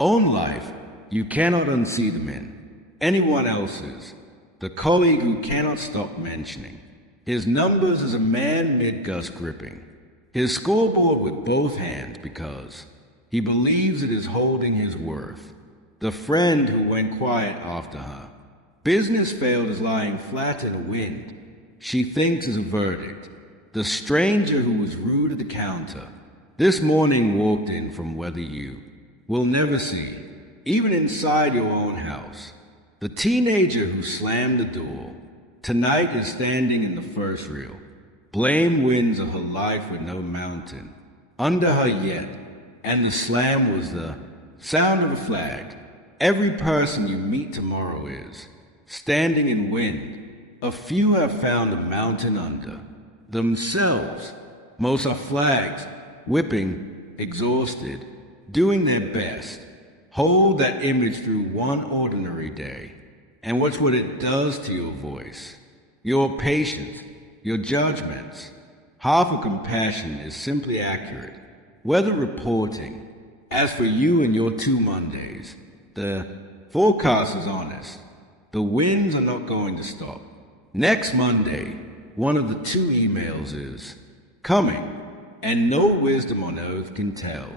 own life, you cannot unsee them in anyone else's. The colleague who cannot stop mentioning his numbers as a man mid-gust gripping his scoreboard with both hands because he believes it is holding his worth. The friend who went quiet after her business failed is lying flat in the wind. She thinks is a verdict. The stranger who was rude at the counter this morning walked in from whether you will never see, even inside your own house. The teenager who slammed the door tonight is standing in the first reel. Blame winds of her life with no mountain under her yet, and the slam was the sound of a flag. Every person you meet tomorrow is standing in wind. A few have found a mountain under themselves. Most are flags, whipping, exhausted, doing their best. Hold that image through one ordinary day, and watch what it does to your voice, your patience, your judgments. Half of compassion is simply accurate, weather reporting. As for you and your 2 Mondays, the forecast is honest. The winds are not going to stop. Next Monday, one of the 2 emails is coming, and no wisdom on earth can tell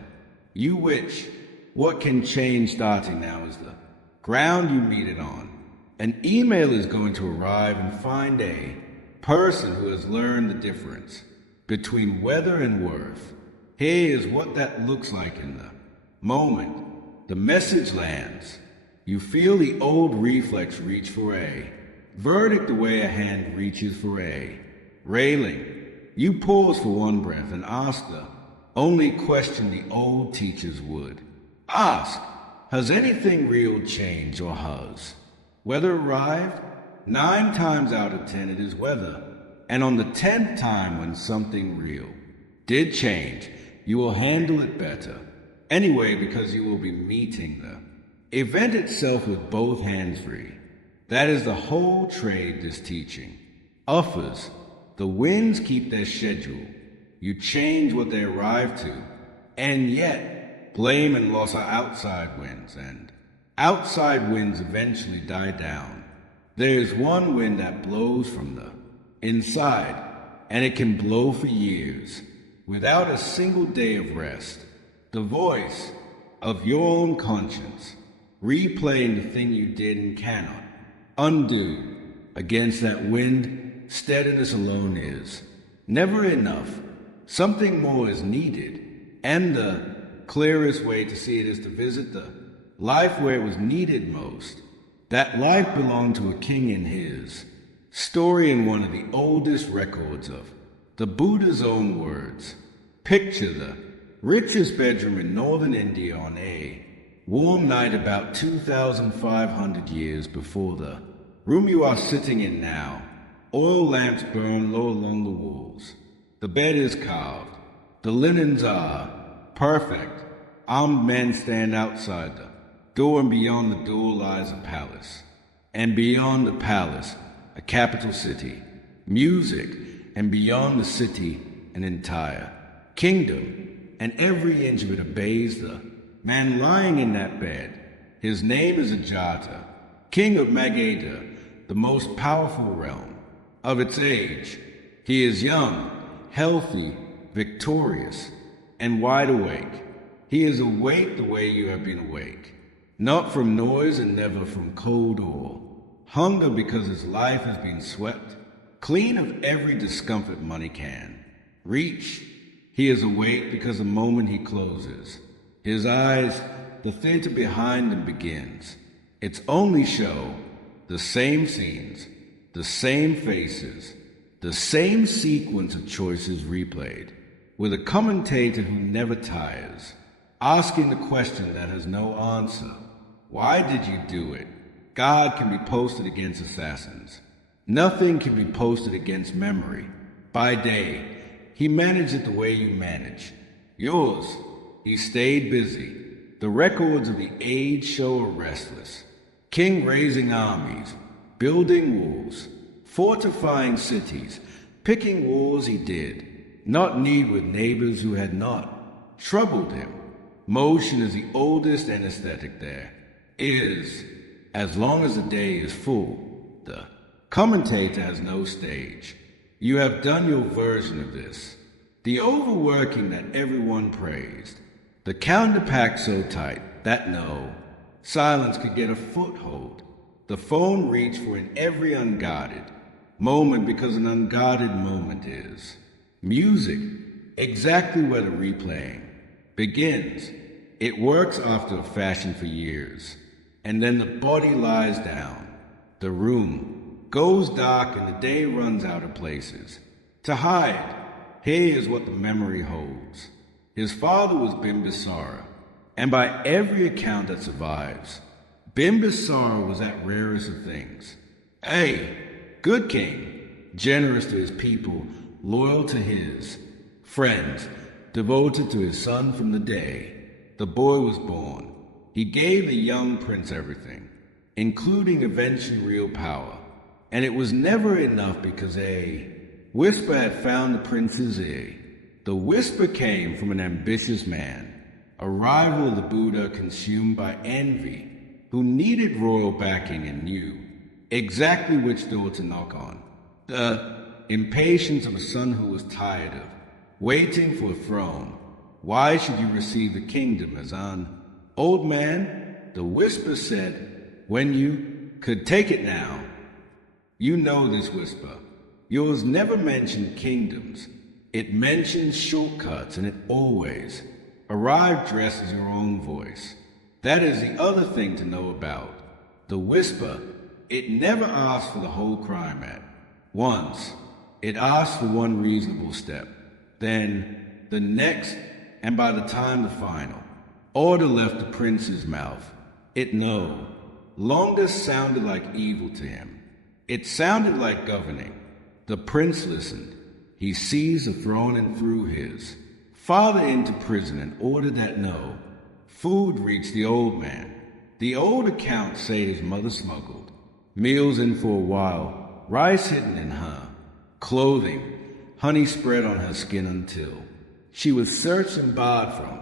you which. What can change starting now is the ground you meet it on. An email is going to arrive and find a person who has learned the difference between weather and worth. Here is what that looks like in the moment. The message lands. You feel the old reflex reach for a verdict the way a hand reaches for a railing. You pause for one breath and ask the only question the old teachers would ask. Has anything real changed, or has weather arrived? 9 times out of 10 it is weather. And on the 10th time when something real did change, you will handle it better anyway, because you will be meeting the event itself with both hands free. That is the whole trade this teaching offers. The winds keep their schedule. You change what they arrive to. And yet, blame and loss are outside winds, and outside winds eventually die down. There is one wind that blows from the inside, and it can blow for years without a single day of rest. The voice of your own conscience replaying the thing you did and cannot undo. Against that wind, steadiness alone is never enough. Something more is needed, and the clearest way to see it is to visit the life where it was needed most. That life belonged to a king in his story in one of the oldest records of the Buddha's own words. Picture the richest bedroom in northern India on a warm night about 2,500 years before the room you are sitting in now. Oil lamps burn low along the walls. The bed is carved. The linens are perfect. Armed men stand outside the door, and beyond the door lies a palace. And beyond the palace, a capital city. Music, and beyond the city, an entire kingdom. And every inch of it obeys the man lying in that bed. His name is Ajata, king of Magadha, the most powerful realm of its age. He is young, healthy, victorious, and wide awake. He is awake the way you have been awake, not from noise and never from cold or hunger, because his life has been swept clean of every discomfort money can reach. He is awake because the moment he closes his eyes, the theater behind him begins. Its only show, the same scenes, the same faces, the same sequence of choices replayed, with a commentator who never tires, asking the question that has no answer. Why did you do it? God can be posted against assassins. Nothing can be posted against memory. By day, he managed it the way you manage. Yours, he stayed busy. The records of the age show are restless. King raising armies, building walls, fortifying cities, picking wars he did, not need with neighbors who had not troubled him. Motion is the oldest anesthetic there. Is, as long as the day is full. The commentator has no stage. You have done your version of this. The overworking that everyone praised. The counterpack so tight that no silence could get a foothold. The phone reached for in every unguarded moment because an unguarded moment is. Music, exactly where the replaying begins. It works after a fashion for years. And then the body lies down. The room goes dark and the day runs out of places. To hide, here is what the memory holds. His father was Bimbisara, and by every account that survives, Bimbisara was that rarest of things. A good king, generous to his people, loyal to his friends, devoted to his son from the day the boy was born. He gave the young prince everything, including eventually real power. And it was never enough because a whisper had found the prince's ear. The whisper came from an ambitious man, a rival of the Buddha consumed by envy, who needed royal backing and knew exactly which door to knock on. The impatience of a son who was tired of waiting for a throne. Why should you receive the kingdom as an old man? The whisper said, when you could take it now. You know this whisper. Yours never mentioned kingdoms. It mentions shortcuts, and it always arrived dressed as your own voice. That is the other thing to know about. The whisper, it never asked for the whole crime at once. It asked for one reasonable step, then the next, and by the time the final order left the prince's mouth, it no longer sounded like evil to him. It sounded like governing. The prince listened. He seized the throne and threw his father into prison and ordered that no food reach the old man. The old accounts say his mother smuggled meals in for a while, rice hidden in her clothing, honey spread on her skin until she was searched and barred from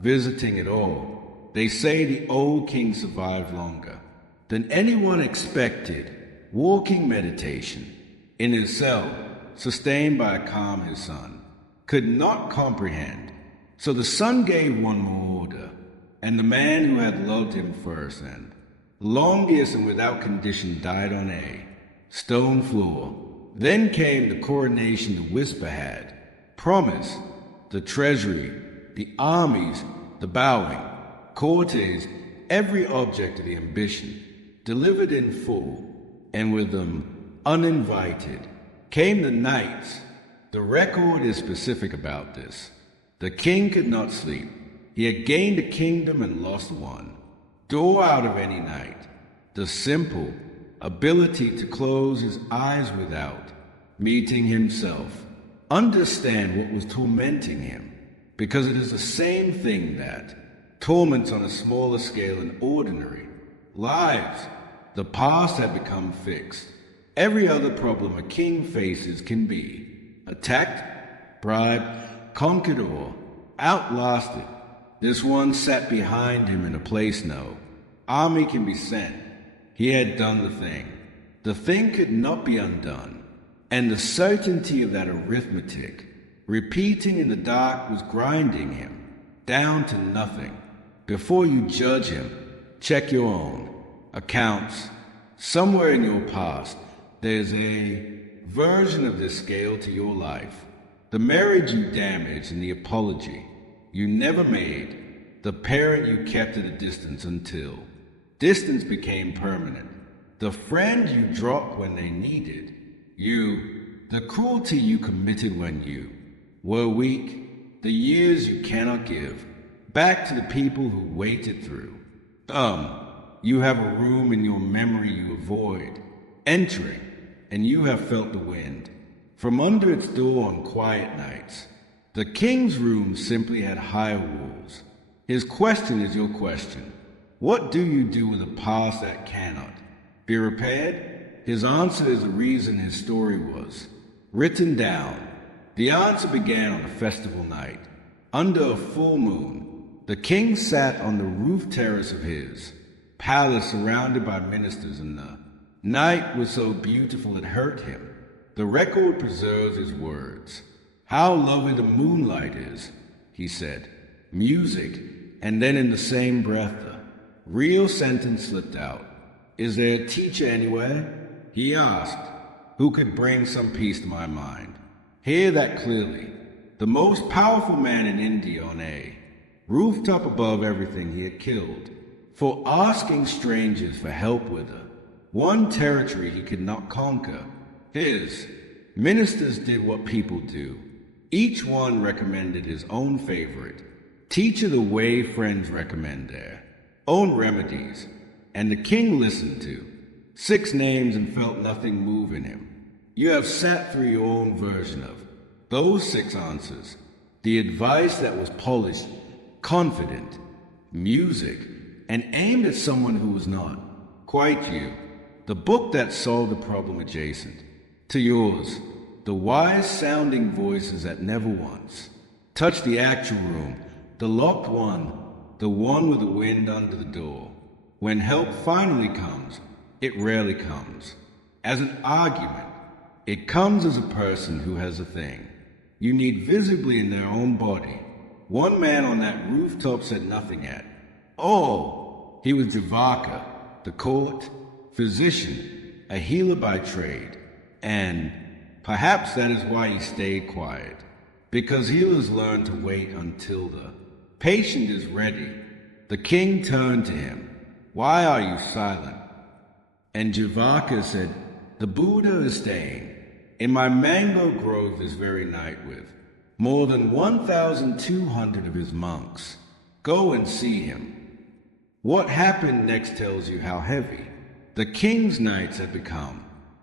visiting at all. They say the old king survived longer than anyone expected, walking meditation in his cell, sustained by a calm his son could not comprehend. So the son gave one more order, and the man who had loved him first and longest and without condition died on a stone floor. Then came the coronation the whisper had promised, the treasury, the armies, the bowing, cortes, every object of the ambition, delivered in full, and with them uninvited, came the knights. The record is specific about this. The king could not sleep. He had gained a kingdom and lost one. Door out of any night. The simple ability to close his eyes without meeting himself. Understand what was tormenting him, because it is the same thing that torments on a smaller scale in ordinary lives. The past had become fixed. Every other problem a king faces can be attacked, bribed, conquered, or outlasted. This one sat behind him in a place no army can be sent. He had done the thing. The thing could not be undone. And the certainty of that arithmetic, repeating in the dark, was grinding him down to nothing. Before you judge him, check your own accounts. Somewhere in your past, there's a version of this scale to your life. the marriage you damaged and the apology you never made, the parent you kept at a distance until distance became permanent, the friend you dropped when they needed you, the cruelty you committed when you were weak, the years you cannot give back to the people who waited through. You have a room in your memory you avoid entering, and you have felt the wind from under its door on quiet nights. The king's room simply had higher walls. His question is your question. What do you do with a past that cannot be repaired? His answer is the reason his story was written down. The answer began on a festival night. Under a full moon, the king sat on the roof terrace of his palace surrounded by ministers, and the night was so beautiful it hurt him. The record preserves his words. How lovely the moonlight is, he said. Music, and then in the same breath, the real sentence slipped out. Is there a teacher anywhere? He asked, who could bring some peace to my mind. Hear that clearly. The most powerful man in India on a rooftop above everything he had killed, for asking strangers for help with one territory he could not conquer. His ministers did what people do. Each one recommended his own favorite teacher the way friends recommend their own remedies, and the king listened to 6 names and felt nothing move in him. You have sat through your own version of those 6 answers, the advice that was polished, confident, music, and aimed at someone who was not quite you, the book that solved the problem adjacent to yours, the wise-sounding voices that never once touched the actual room, the locked one, the one with the wind under the door. When help finally comes, it rarely comes as an argument. It comes as a person who has a thing you need visibly in their own body. One man on that rooftop said nothing at all. He was Javaka, the court physician, a healer by trade, and perhaps that is why he stayed quiet, because healers learn to wait until the patient is ready. The king turned to him. Why are you silent? And Javaka said, the Buddha is staying in my mango grove this very night with more than 1,200 of his monks. Go and see him. What happened next tells you how heavy the king's nights had become.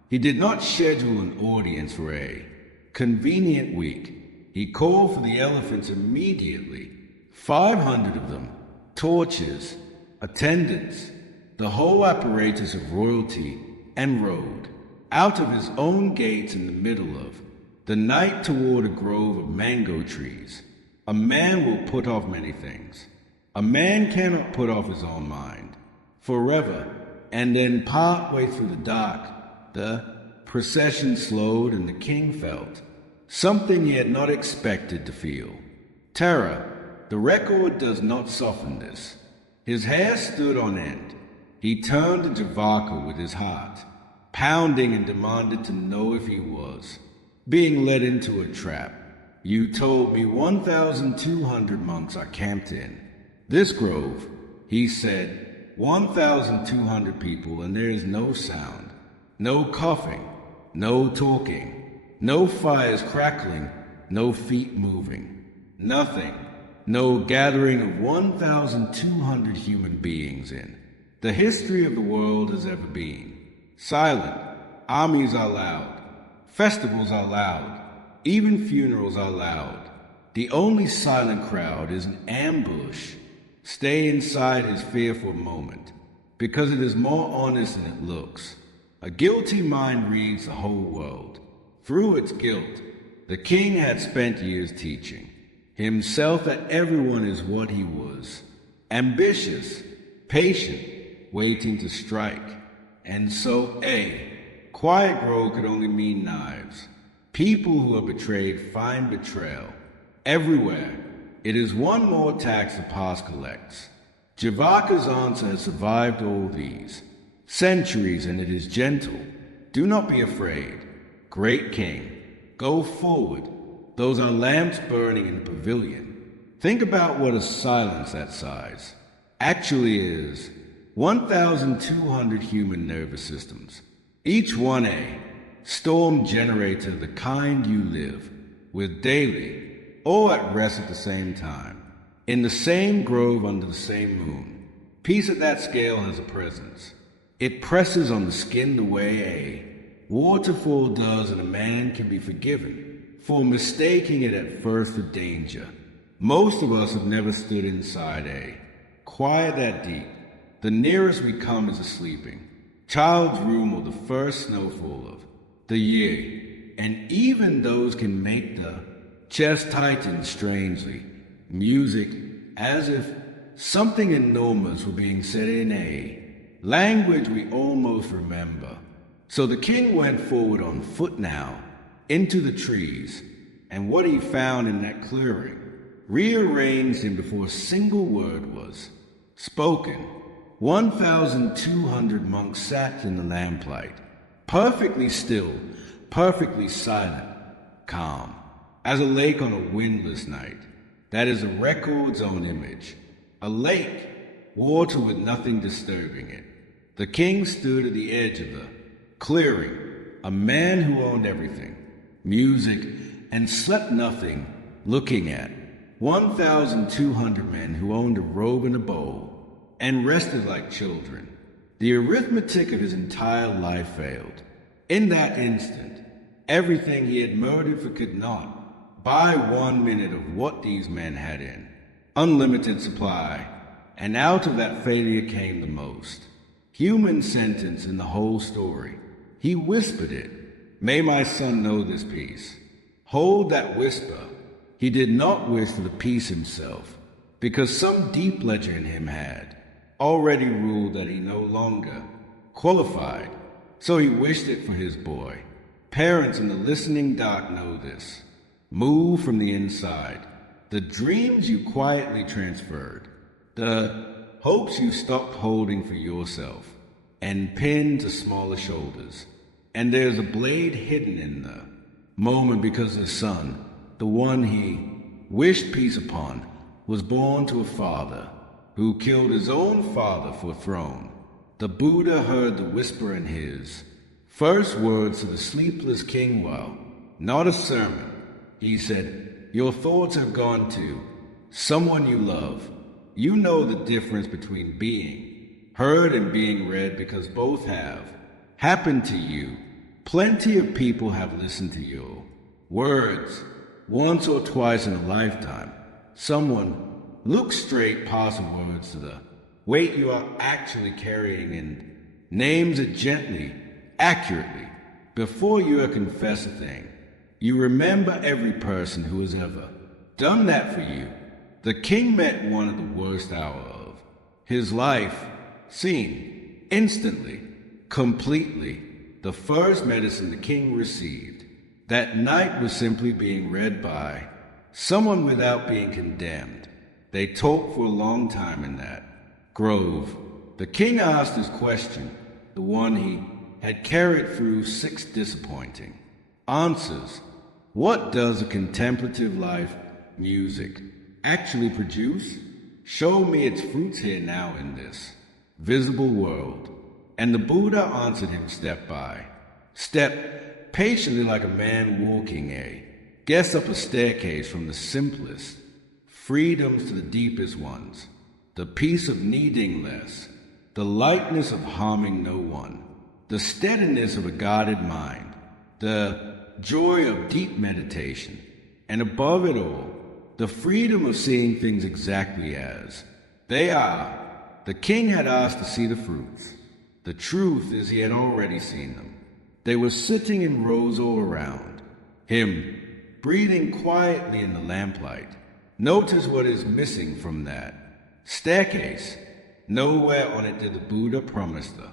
He did not schedule an audience for a convenient week. He called for the elephants immediately. 500 of them, torches, attendants, the whole apparatus of royalty, and rode out of his own gates in the middle of the night toward a grove of mango trees. A man will put off many things. A man cannot put off his own mind forever, and then partway through the dark, the procession slowed, and the king felt something he had not expected to feel. Terror. The record does not soften this. His hair stood on end. He turned to Javaka with his heart pounding and demanded to know if he was being led into a trap. You told me 1,200 monks are camped in this grove. He said 1,200 people, and there is no sound, no coughing, no talking, no fires crackling, no feet moving, nothing. No gathering of 1,200 human beings in the history of the world has ever been. Silent. Armies are loud. Festivals are loud. Even funerals are loud. The only silent crowd is an ambush. Stay inside his fear for a moment, because it is more honest than it looks. A guilty mind reads the whole world. Through its guilt, the king had spent years teaching himself that everyone is what he was, ambitious, patient, waiting to strike. And so quiet grove could only mean knives. People who are betrayed find betrayal everywhere. It is one more tax the past collects. Javaka's answer has survived all these centuries, and it is gentle. Do not be afraid. Great king, go forward. Those are lamps burning in the pavilion. Think about what a silence that size actually is. 1,200 human nervous systems, each one a storm generator of the kind you live with daily, or at rest at the same time, in the same grove under the same moon. Peace at that scale has a presence. It presses on the skin the way a waterfall does, and a man can be forgiven for mistaking it at first for danger. Most of us have never stood inside a quiet that deep. The nearest we come is a sleeping child's room or the first snowfall of the year, and even those can make the chest tighten strangely. Music, as if something enormous were being said in a language we almost remember. So the king went forward on foot now, into the trees, and what he found in that clearing rearranged him before a single word was spoken. 1,200 monks sat in the lamplight, perfectly still, perfectly silent, calm, as a lake on a windless night. That is a record's own image. A lake, water with nothing disturbing it. The king stood at the edge of the clearing, a man who owned everything, music, and slept nothing, looking at 1,200 men who owned a robe and a bowl, and rested like children. The arithmetic of his entire life failed. In that instant, everything he had murdered for could not buy 1 minute of what these men had in unlimited supply, and out of that failure came the most human sentence in the whole story. He whispered it. May my son know this peace. Hold that whisper. He did not wish for the peace himself, because some deep ledger in him had already ruled that he no longer qualified, so he wished it for his boy. Parents in the listening dark know this. Move from the inside. The dreams you quietly transferred, the hopes you stopped holding for yourself, and pinned to smaller shoulders. And there's a blade hidden in the moment because the son, the one he wished peace upon, was born to a father who killed his own father for a throne. The Buddha heard the whisper in his first words to the sleepless king while, not a sermon, he said, your thoughts have gone to someone you love. You know the difference between being heard and being read, because both have happened to you. Plenty of people have listened to your words once or twice in a lifetime. Someone looks straight past the words to the weight you are actually carrying and names it gently, accurately, before you have confessed a thing. You remember every person who has ever done that for you. The king met one at the worst hour of his life, seen instantly, completely, the first medicine the king received. That night was simply being read by someone without being condemned. They talked for a long time in that grove. The king asked his question, the one he had carried through 6 disappointing answers. What does a contemplative life, music, actually produce? Show me its fruits here now in this visible world. And the Buddha answered him step by step, patiently like a man walking a guess up a staircase from the simplest freedoms to the deepest ones, the peace of needing less, the lightness of harming no one, the steadiness of a guarded mind, the joy of deep meditation, and above it all, the freedom of seeing things exactly as they are. The king had asked to see the fruits. The truth is he had already seen them. They were sitting in rows all around him, breathing quietly in the lamplight. Notice what is missing from that staircase. Nowhere on it did the Buddha promise the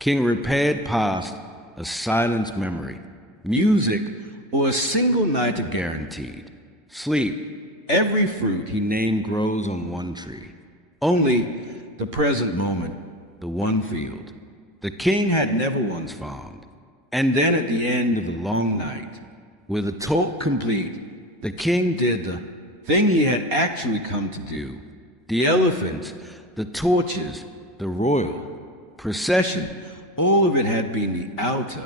king repaired past a silenced memory, music, or a single night of guaranteed sleep. Every fruit he named grows on one tree. Only the present moment, the one field, the king had never once found. And then at the end of the long night, with the talk complete, The king did the thing he had actually come to do. The elephants, the torches, the royal procession, all of it had been the outer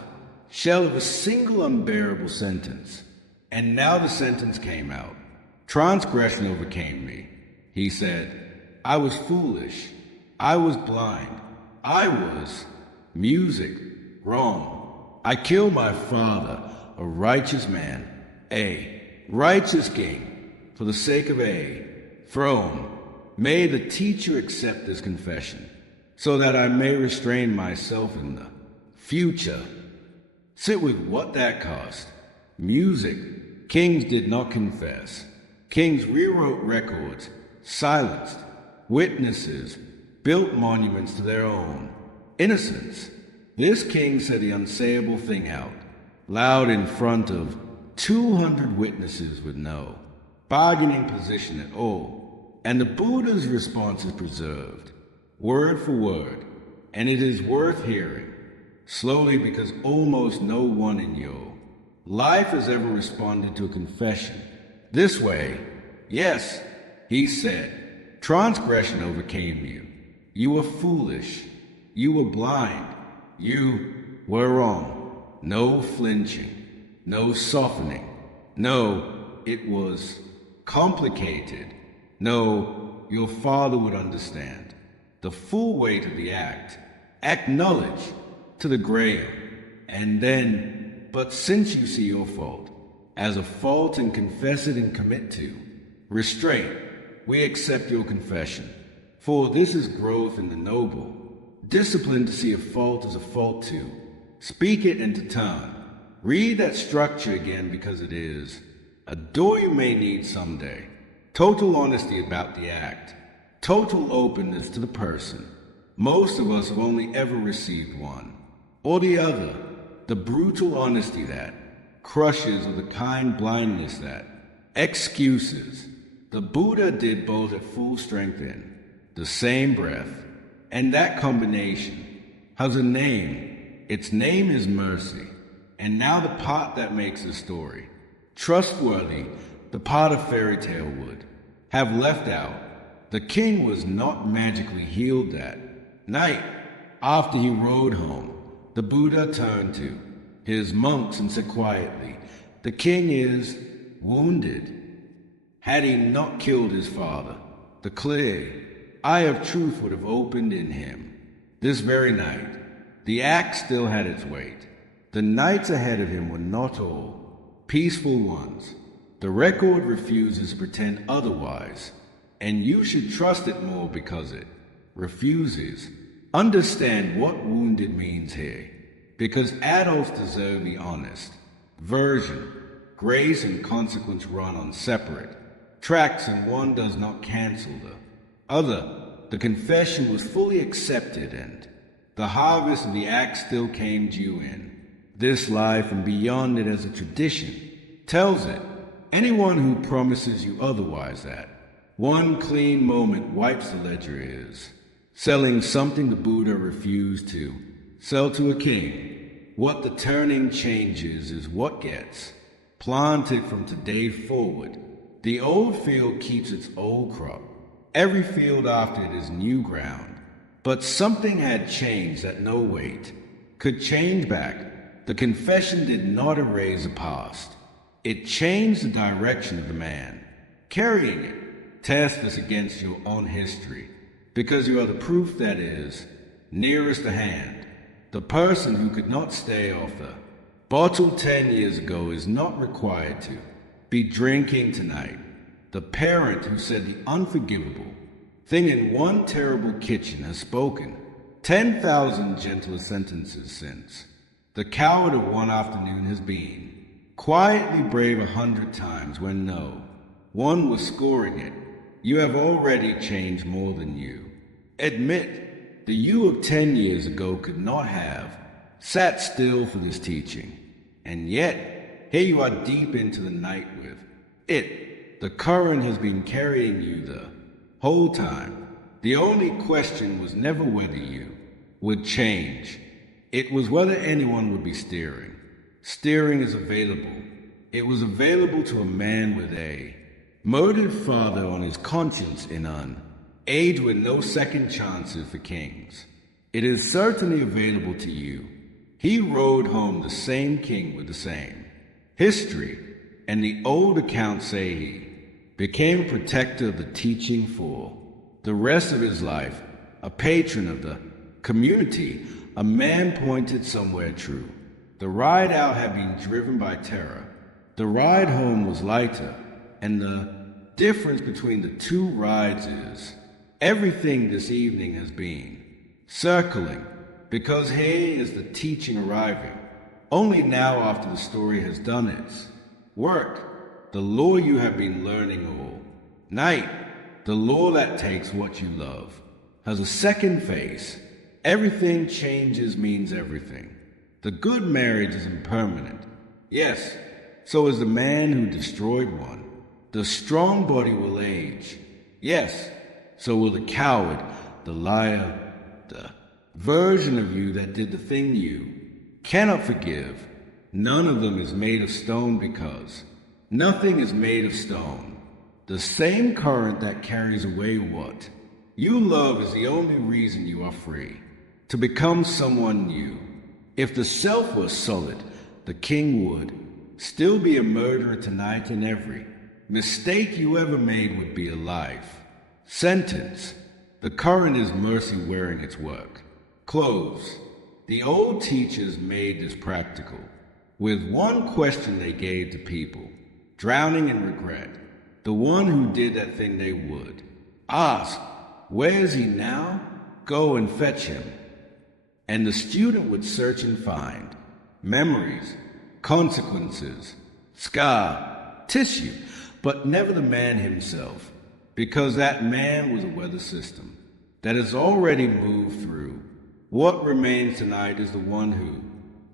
shell of a single unbearable sentence. And now the sentence came out. Transgression overcame me. He said, I was foolish. I was blind. I was music, wrong. I killed my father, a righteous man, a righteous king, for the sake of a throne. May the teacher accept this confession, so that I may restrain myself in the future. Sit with what that cost. Music. Kings did not confess. Kings rewrote records, silenced witnesses, built monuments to their own innocence. This king said the unsayable thing out, loud in front of 200 witnesses with no bargaining position at all. And the Buddha's response is preserved, word for word, and it is worth hearing, slowly, because almost no one in your life has ever responded to a confession this way. Yes, he said, transgression overcame you. You were foolish. You were blind. You were wrong. No flinching. No softening. No, it was complicated. No, your father would understand. The full weight of the act. Acknowledge to the grave. And then, but since you see your fault as a fault and confess it and commit to restraint, we accept your confession. For this is growth in the noble. Discipline to see a fault as a fault to speak it and to turn. Read that structure again, because it is a door you may need someday. Total honesty about the act. Total openness to the person. Most of us have only ever received one or the other. The brutal honesty that crushes, or the kind blindness that excuses. The Buddha did both at full strength in the same breath, and that combination has a name. Its name is mercy. And now the part that makes the story trustworthy, the part a fairy tale would have left out. The king was not magically healed that night. After he rode home, the Buddha turned to his monks and said quietly, the king is wounded. Had he not killed his father, the clear eye of truth would have opened in him. This very night, the axe still had its weight. The nights ahead of him were not all peaceful ones. The record refuses to pretend otherwise, and you should trust it more because it refuses. Understand what wounded means here, because adults deserve the honest version. Grace and consequence run on separate tracks, and one does not cancel the other. The confession was fully accepted, and the harvest of the act still came due in this life, and beyond it, as a tradition tells it. Anyone who promises you otherwise that one clean moment wipes the ledger is selling something the Buddha refused to sell to a king. What the turning changes is what gets planted from today forward. The old field keeps its old crop. Every field after it is new ground. But something had changed that no weight could change back. The confession did not erase the past. It changed the direction of the man carrying it. Test this against your own history, because you are the proof that is nearest the hand. The person who could not stay off the bottle 10 years ago is not required to be drinking tonight. The parent who said the unforgivable thing in one terrible kitchen has spoken 10,000 gentler sentences since. The coward of one afternoon has been quietly brave 100 times when no one was scoring it. You have already changed more than you admit. The you of 10 years ago could not have sat still for this teaching, and yet here you are deep into the night with it. The current has been carrying you the whole time. The only question was never whether you would change. It was whether anyone would be steering. Steering is available It was available to a man with a murdered father on his conscience in an age with no second chances for kings. It is certainly available to you. He rode home the same king with the same history, and the old accounts say he became a protector of the teaching for the rest of his life, a patron of the community, a man pointed somewhere true. The ride out had been driven by terror. The ride home was lighter, and the difference between the two rides is everything this evening has been circling, because here is the teaching arriving. Only now, after the story has done its work, the law you have been learning all night, the law that takes what you love, has a second face. Everything changes means everything. The good marriage is impermanent. Yes, so is the man who destroyed one. The strong body will age. Yes, so will the coward, the liar, the version of you that did the thing you cannot forgive. None of them is made of stone, because nothing is made of stone. The same current that carries away what you love is the only reason you are free to become someone new. If the self was solid, the king would still be a murderer tonight, and every mistake you ever made would be a life sentence. The current is mercy wearing its work clothes. The old teachers made this practical with one question they gave to people drowning in regret. The one who did that thing they would ask, "Where is he now? Go and fetch him." And the student would search and find memories, consequences, scar, tissue, but never the man himself, because that man was a weather system that has already moved through. What remains tonight is the one who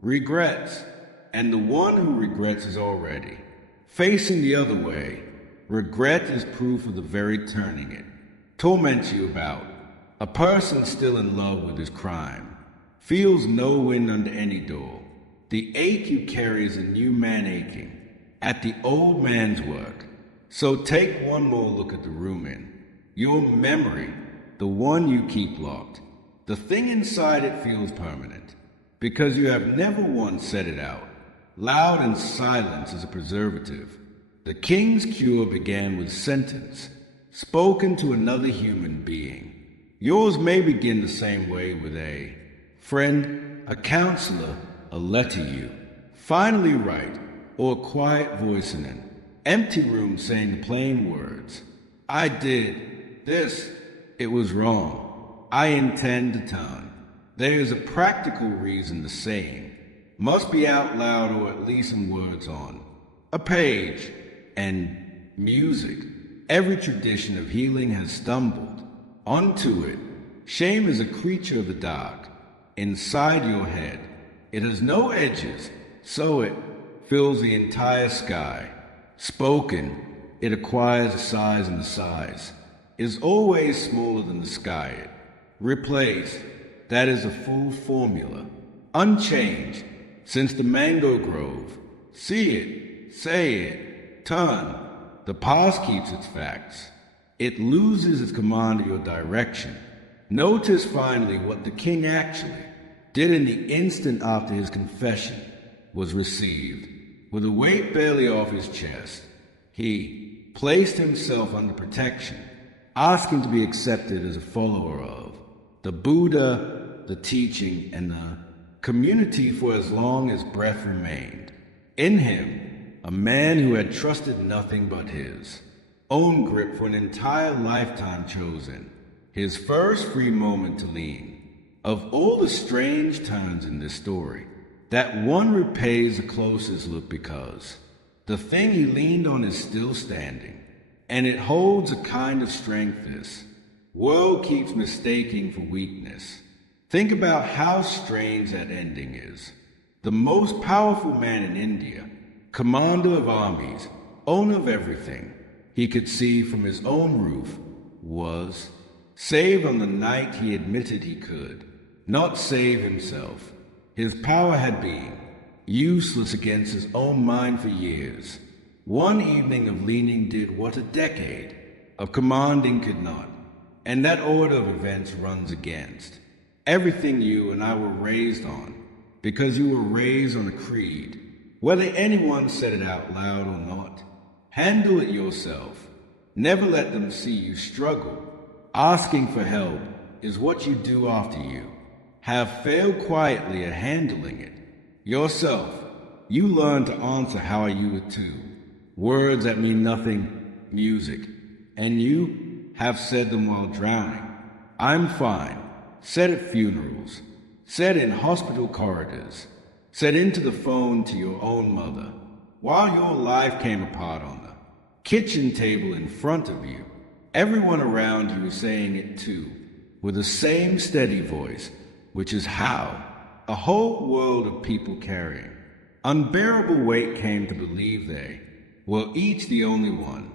regrets, and the one who regrets is already facing the other way. Regret is proof of the very turning it torments you about. A person still in love with his crime feels no wind under any door. The ache you carry is a new man aching at the old man's work. So take one more look at the room in your memory, the one you keep locked. The thing inside it feels permanent, because you have never once said it out loud, and silence is a preservative. The king's cure began with sentence spoken to another human being. Yours may begin the same way, with a friend, a counselor, a letter you finally write, or a quiet voice in an empty room saying the plain words, "I did this, it was wrong, I intend to turn." There is a practical reason the saying must be out loud, or at least in words on a page. And music, every tradition of healing has stumbled onto it. Shame is a creature of the dark inside your head. It has no edges, so it fills the entire sky. Spoken, it acquires a size, and the size is always smaller than the sky. It replaced, that is a full formula, unchanged since the mango grove. See it, say it, turn. The past keeps its facts. It loses its command of your direction. Notice finally what the king actually did in the instant after his confession was received. With a weight barely off his chest, he placed himself under protection, asking to be accepted as a follower of the Buddha, the teaching, and the community for as long as breath remained. In him, a man who had trusted nothing but his own grip for an entire lifetime, chosen his first free moment to lean. Of all the strange turns in this story, that one repays the closest look, because the thing he leaned on is still standing, and it holds a kind of strength this world keeps mistaking for weakness. Think about how strange that ending is. The most powerful man in India, commander of armies, owner of everything he could see from his own roof, was saved on the night he admitted he could not save himself. His power had been useless against his own mind for years. One evening of leaning did what a decade of commanding could not, and that order of events runs against everything you and I were raised on, because you were raised on a creed, whether anyone said it out loud or not. Handle it yourself. Never let them see you struggle. Asking for help is what you do after you have failed quietly at handling it. Yourself, you learn to answer how are you with two words that mean nothing, music, and you have said them while drowning. I'm fine, said at funerals, said in hospital corridors, said into the phone to your own mother, while your life came apart on the kitchen table in front of you. Everyone around you is saying it too, with the same steady voice, which is how a whole world of people carrying unbearable weight came to believe they were each the only one.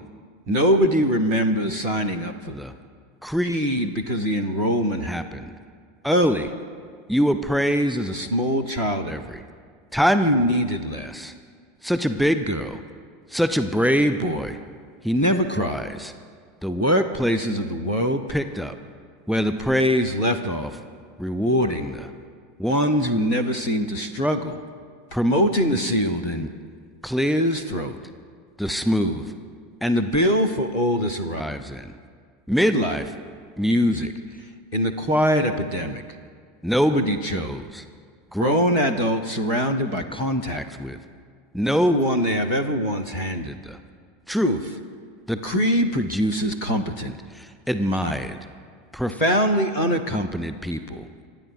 Nobody remembers signing up for the creed because the enrollment happened early. You were praised as a small child every time you needed less. Such a big girl, such a brave boy. He never cries. The workplaces of the world picked up where the praise left off, rewarding the ones who never seem to struggle, promoting the sealed and clears throat, the smooth, and the bill for all this arrives in midlife music, in the quiet epidemic nobody chose, grown adults surrounded by contacts with no one they have ever once handed the truth. The creed produces competent, admired, profoundly unaccompanied people.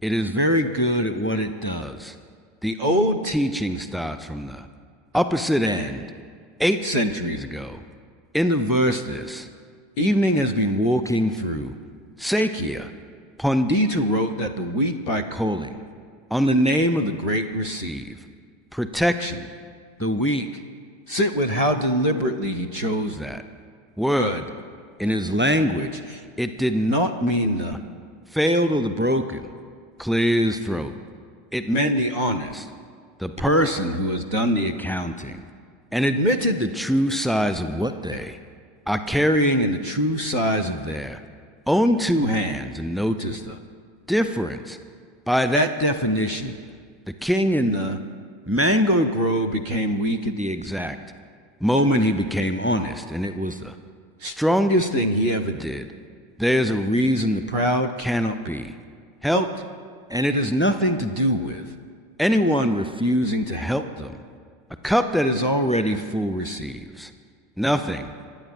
It is very good at what it does. The old teaching starts from the opposite end, 8 centuries ago. In the verse this evening has been walking through Sakya. Pandita wrote that the weak by calling on the name of the great receive protection. The weak sit with how deliberately he chose that word. In his language, it did not mean the failed or the broken, clear his throat. It meant the honest, the person who has done the accounting and admitted the true size of what they are carrying in the true size of their own 2 hands, and notice the difference. By that definition, the king in the mango grove became weak at the exact moment he became honest, and it was the strongest thing he ever did. There's a reason the proud cannot be helped, and it has nothing to do with anyone refusing to help them. A cup that is already full receives nothing,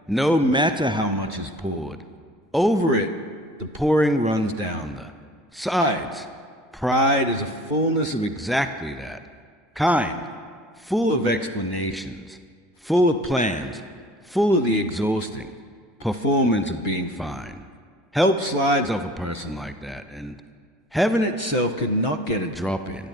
no matter how much is poured. Over it, the pouring runs down the sides. Pride is a fullness of exactly that kind, full of explanations, full of plans, full of the exhausting performance of being fine. Help slides off a person like that, and heaven itself could not get a drop in.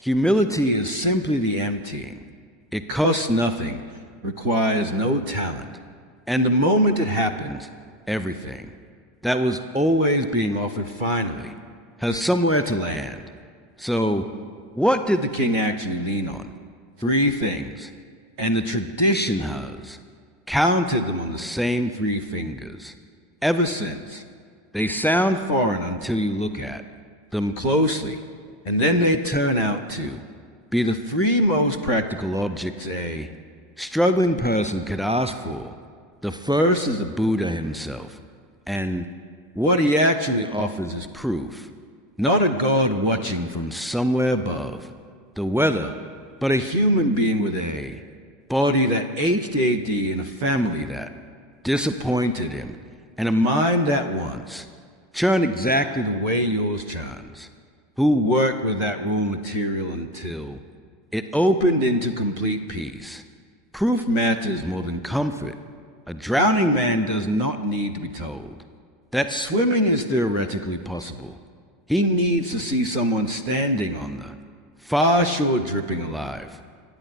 Humility is simply the emptying. It costs nothing, requires no talent, and the moment it happens, everything that was always being offered finally has somewhere to land. So, what did the king actually lean on? 3 things, and the tradition has counted them on the same 3 fingers. Ever since, they sound foreign until you look at them closely, and then they turn out to be the 3 most practical objects a struggling person could ask for. The first is the Buddha himself, and what he actually offers is proof. Not a god watching from somewhere above the weather, but a human being with a body that aged AD and a family that disappointed him, and a mind that once churned exactly the way yours churns, who worked with that raw material until it opened into complete peace. Proof matters more than comfort. A drowning man does not need to be told that swimming is theoretically possible. He needs to see someone standing on the far shore dripping alive.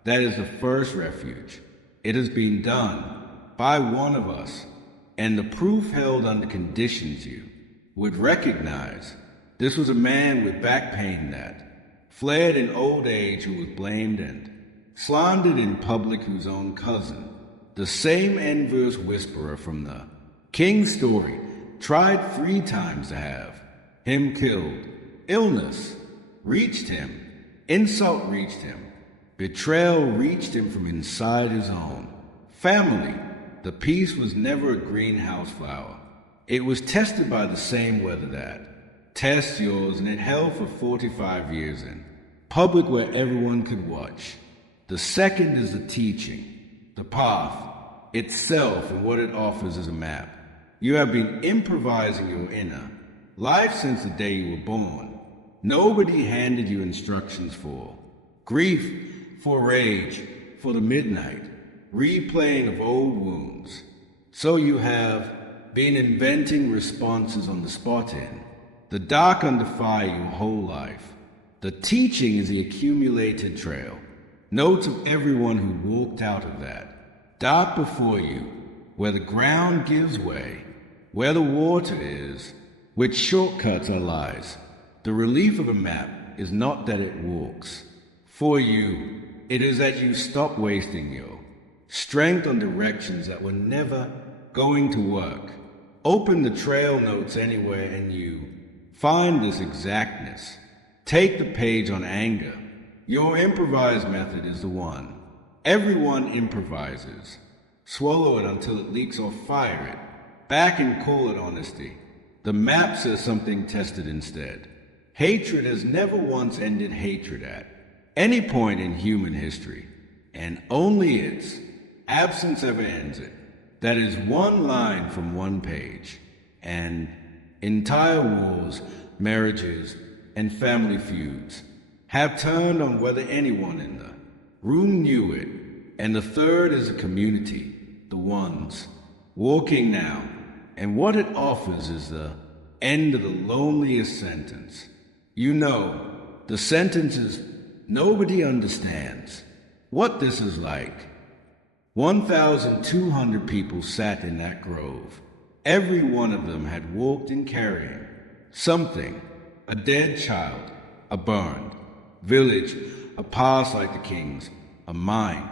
That is the first refuge. It has been done by one of us, and the proof held under conditions you would recognize. This was a man with back pain that fled in old age who was blamed and slandered in public whose own cousin, the same envious whisperer from the king's story, tried 3 times to have him killed. Illness reached him, insult reached him, betrayal reached him from inside his own family. The peace was never a greenhouse flower. It was tested by the same weather that tests yours, and it held for 45 years in public where everyone could watch. The second is the teaching, the path itself, and what it offers is a map. You have been improvising your inner life since the day you were born. Nobody handed you instructions for grief, for rage, for the midnight replaying of old wounds. So you have been inventing responses on the spot in the dark under fire your whole life. The teaching is the accumulated trail, notes of everyone who walked out of that dark before you, where the ground gives way, where the water is, which shortcuts are lies. The relief of a map is not that it walks for you, it is that you stop wasting your strength on directions that were never going to work. Open the trail notes anywhere and you find this exactness. Take the page on anger. Your improvised method is the one. Everyone improvises. Swallow it until it leaks or fire it back and call it honesty. The map says something tested instead. Hatred has never once ended hatred at any point in human history, and only its absence ever ends it. That is one line from one page, and entire wars, marriages, and family feuds have turned on whether anyone in the room knew it. And the third is a community, the ones walking now, and what it offers is the end of the loneliest sentence. You know, the sentence is nobody understands what this is like. 1,200 people sat in that grove. Every one of them had walked in carrying something, a dead child, a burned village, a past like the king's, a mind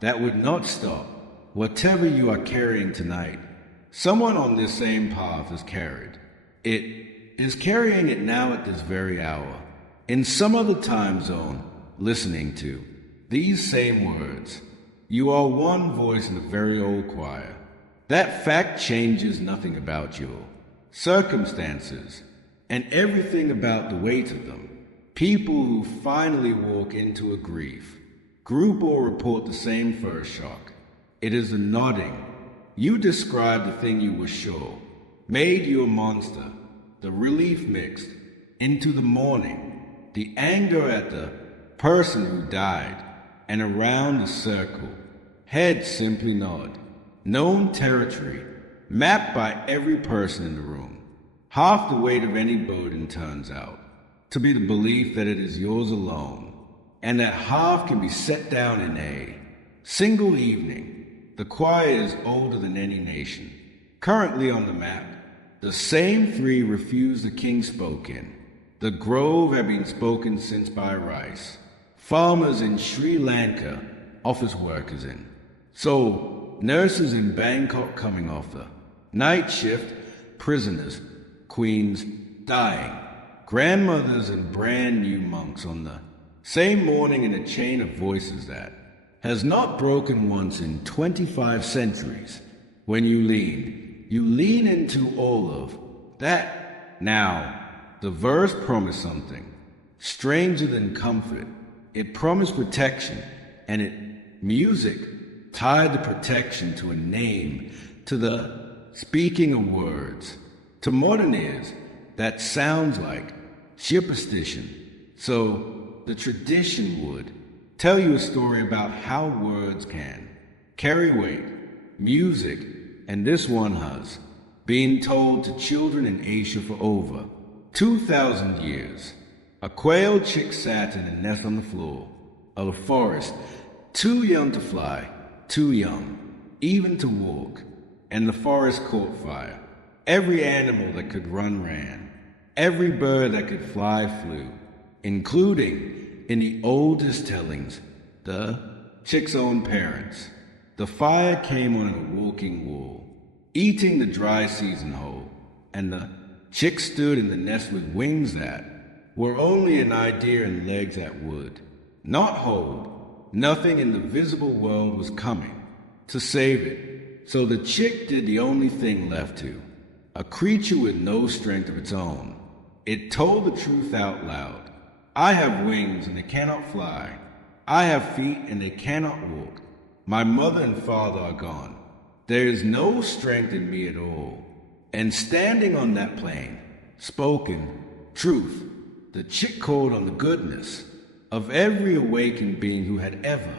that would not stop. Whatever you are carrying tonight, someone on this same path has carried. It is carrying it now at this very hour, in some other time zone, listening to these same words. You are one voice in a very old choir. That fact changes nothing about your circumstances and everything about the weight of them. People who finally walk into a grief, group or report the same first shock. It is a nodding. You describe the thing you were sure made you a monster, the relief mixed into the mourning, the anger at the person who died, and around the circle, heads simply nod. Known territory, mapped by every person in the room. Half the weight of any burden turns out to be the belief that it is yours alone, and that half can be set down in a single evening. The choir is older than any nation. Currently on the map, the same 3 refuse the king spoke in. The grove had been spoken since by rice. Farmers in Sri Lanka, office workers in. So, nurses in Bangkok coming off the night shift, prisoners, queens dying, grandmothers and brand new monks on the same morning in a chain of voices that has not broken once in 25 centuries. When you lean into all of that. Now, the verse promised something stranger than comfort. It promised protection, and music tied the protection to a name, to the speaking of words. To modern ears, that sounds like superstition. So the tradition would tell you a story about how words can carry weight, music, and this one has been told to children in Asia for over 2,000 years. A quail chick sat in a nest on the floor of a forest, too young to fly, too young even to walk, and the forest caught fire. Every animal that could run ran, every bird that could fly flew, including in the oldest tellings, the chick's own parents. The fire came on a walking wall, eating the dry season whole, and the chick stood in the nest with wings that were only an idea and legs that would not hold. Nothing in the visible world was coming to save it, so the chick did the only thing left to, a creature with no strength of its own. It told the truth out loud. I have wings and they cannot fly. I have feet and they cannot walk. My mother and father are gone. There is no strength in me at all. And standing on that plane, spoken truth, the chick called on the goodness of every awakened being who had ever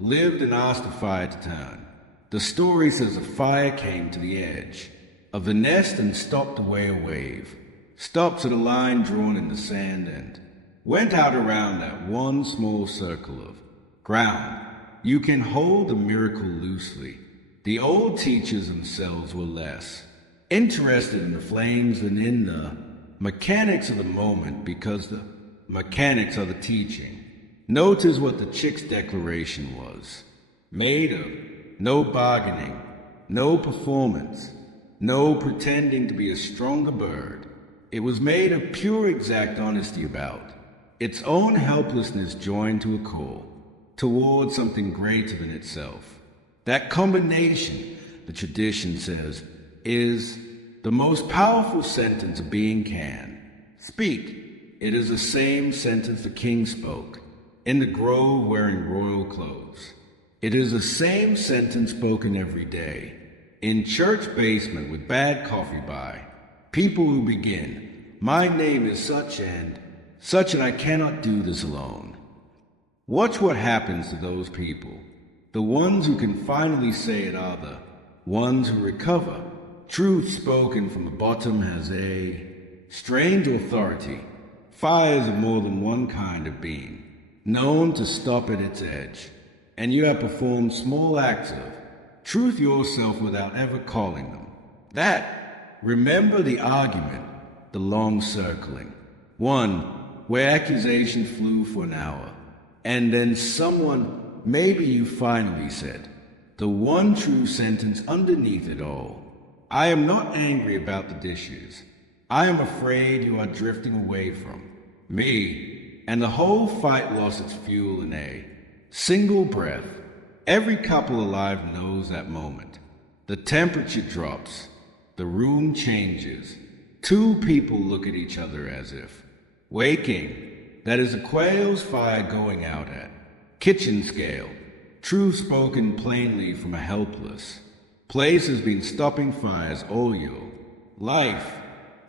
lived and asked the fire to turn. The story says the fire came to the edge of the nest and stopped away a wave, stopped at a line drawn in the sand and went out around that one small circle of ground. You can hold the miracle loosely. The old teachers themselves were less interested in the flames than in the mechanics of the moment, because the mechanics are the teaching. Notice what the chick's declaration was made of: no bargaining, no performance, no pretending to be a stronger bird. It was made of pure exact honesty about its own helplessness joined to a call towards something greater than itself. That combination, the tradition says, is the most powerful sentence a being can speak. It is the same sentence the king spoke in the grove wearing royal clothes. It is the same sentence spoken every day in church basement with bad coffee by people who begin, my name is such and I cannot do this alone. Watch what happens to those people. The ones who can finally say it are the ones who recover. Truth spoken from the bottom has a strange authority. Fires of more than one kind of being, known to stop at its edge. And you have performed small acts of truth yourself without ever calling them that. Remember the argument, the long circling. One where accusation flew for an hour. And then someone, maybe you finally said, the one true sentence underneath it all. I am not angry about the dishes. I am afraid you are drifting away from me. And the whole fight lost its fuel in a single breath. Every couple alive knows that moment. The temperature drops. The room changes. Two people look at each other as if waking. That is a quail's fire going out at kitchen scale. Truth spoken plainly from a helpless place has been stopping fires all your life.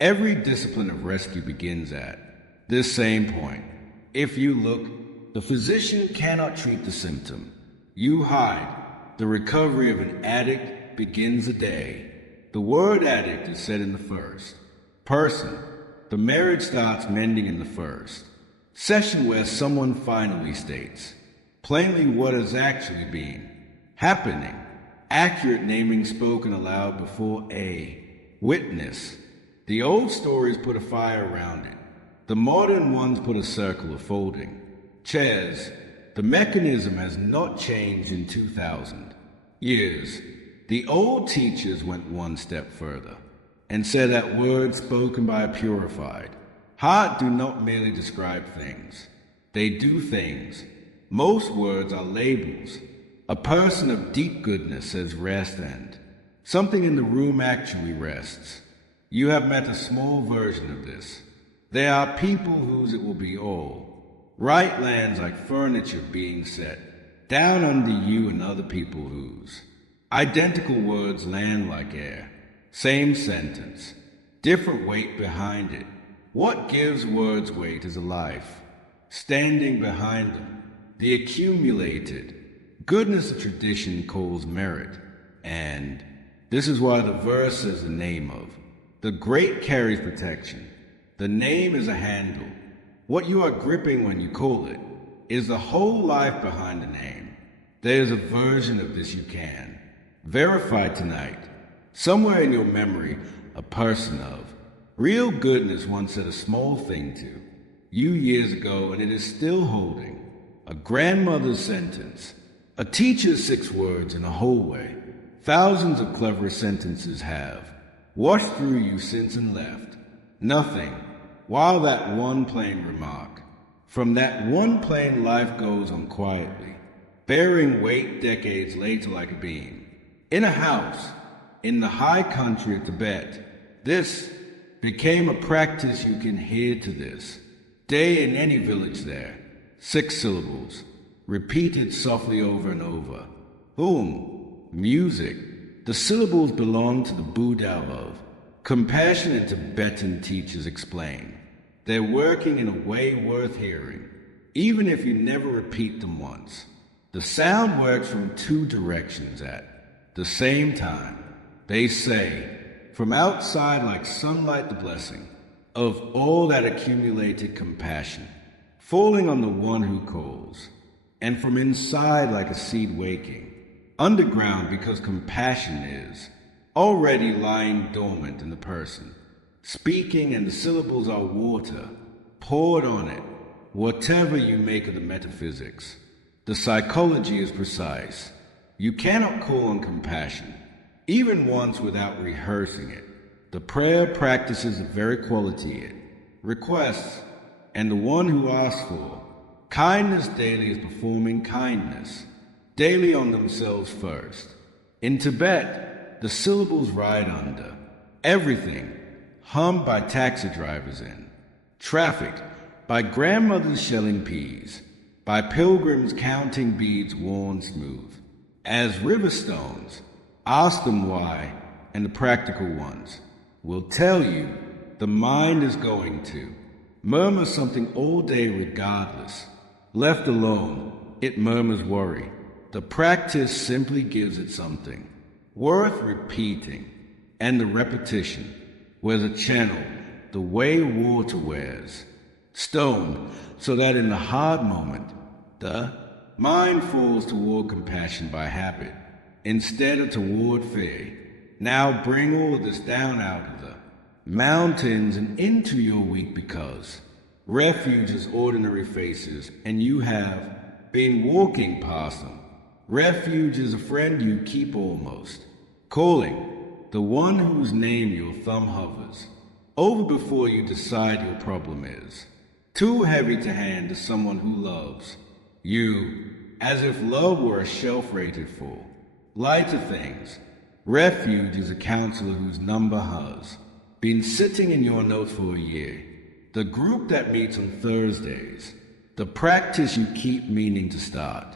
Every discipline of rescue begins at this same point. If you look, the physician cannot treat the symptom. You hide. The recovery of an addict begins a day. The word addict is said in the first person. The marriage starts mending in the first session, where someone finally states plainly what has actually been happening. Accurate naming spoken aloud before a witness. The old stories put a fire around it. The modern ones put a circle of folding chairs. The mechanism has not changed in 2,000 years. The old teachers went one step further and said that words spoken by a purified heart do not merely describe things. They do things. Most words are labels. A person of deep goodness says rest, and something in the room actually rests. You have met a small version of this. There are people whose it will be all. Right lands like furniture being set down under you, and other people whose identical words land like air. Same sentence, different weight behind it. What gives words weight is a life standing behind them. The accumulated goodness of tradition calls merit, and this is why the verse says the name of. The great carries protection. The name is a handle. What you are gripping when you call it is the whole life behind the name. There is a version of this you can verify tonight. Somewhere in your memory, a person of real goodness once said a small thing to years ago, and it is still holding. A grandmother's sentence, a teacher's 6 words in a hallway. Thousands of clever sentences have washed through you since and left. Nothing, while that one plain remark. From that one plain life goes on quietly, bearing weight decades later like a beam. In a house, in the high country of Tibet, this became a practice you can hear to this day in any village there. 6 syllables, repeated softly over and over. Music. The syllables belong to the Buddha of compassionate Tibetan teachers explain. They're working in a way worth hearing, even if you never repeat them once. The sound works from 2 directions at the same time. They say, from outside like sunlight the blessing of all that accumulated compassion, falling on the one who calls, and from inside like a seed waking, underground because compassion is already lying dormant in the person, speaking, and the syllables are water poured on it, whatever you make of the metaphysics. The psychology is precise. You cannot call on compassion, even once without rehearsing it. The prayer practices the very quality it requests, and the one who asks for kindness daily is performing kindness daily on themselves first. In Tibet, the syllables ride under everything, hummed by taxi drivers in traffic, by grandmothers shelling peas, by pilgrims counting beads worn smooth. As river stones, ask them why, and the practical ones will tell you the mind is going to murmur something all day regardless. Left alone, it murmurs worry. The practice simply gives it something worth repeating, and the repetition wears a channel the way water wears stone, so that in the hard moment, the mind falls toward compassion by habit instead of toward fear. Now bring all of this down out of the mountains and into your weak because refuge is ordinary faces, and you have been walking past them. Refuge is a friend you keep almost, calling, the one whose name your thumb hovers over before you decide your problem is too heavy to hand to someone who loves you, as if love were a shelf rated full. Lighter things. Refuge is a counselor whose number has been sitting in your notes for a year. The group that meets on Thursdays. The practice you keep meaning to start.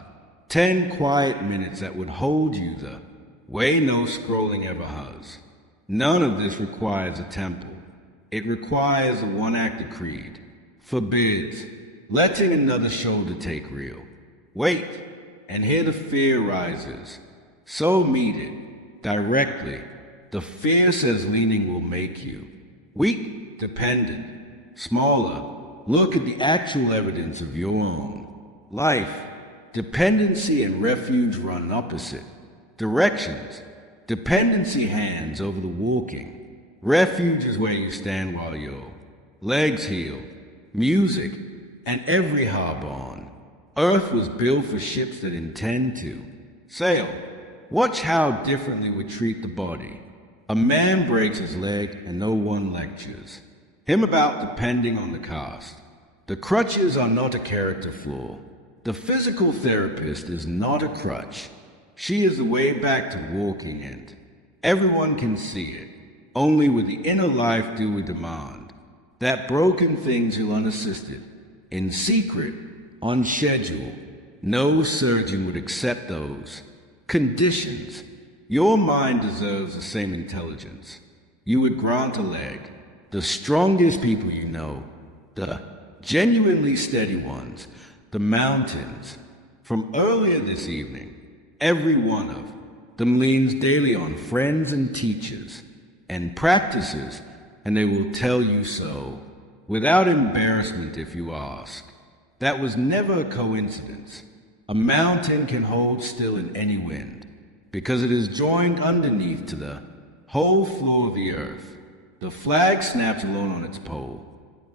10 quiet minutes that would hold you the way no scrolling ever has. None of this requires a temple. It requires a one-actor creed. Forbids letting another shoulder take real. Wait, and here the fear rises. So meet it directly. The fear says leaning will make you weak, dependent, smaller. Look at the actual evidence of your own life. Dependency and refuge run opposite directions. Dependency hands over the walking. Refuge is where you stand while your legs heal. Music and every harbor on. Earth was built for ships that intend to sail. Watch how differently we treat the body. A man breaks his leg and no one lectures him about depending on the cast. The crutches are not a character flaw. The physical therapist is not a crutch. She is the way back to walking, and everyone can see it. Only with the inner life do we demand that broken things heal unassisted, in secret, on schedule. No surgeon would accept those conditions. Your mind deserves the same intelligence. You would grant a leg. The strongest people you know, the genuinely steady ones, the mountains. From earlier this evening, every one of them leans daily on friends and teachers and practices, and they will tell you so, without embarrassment if you ask. That was never a coincidence. A mountain can hold still in any wind, because it is joined underneath to the whole floor of the earth. The flag snaps alone on its pole.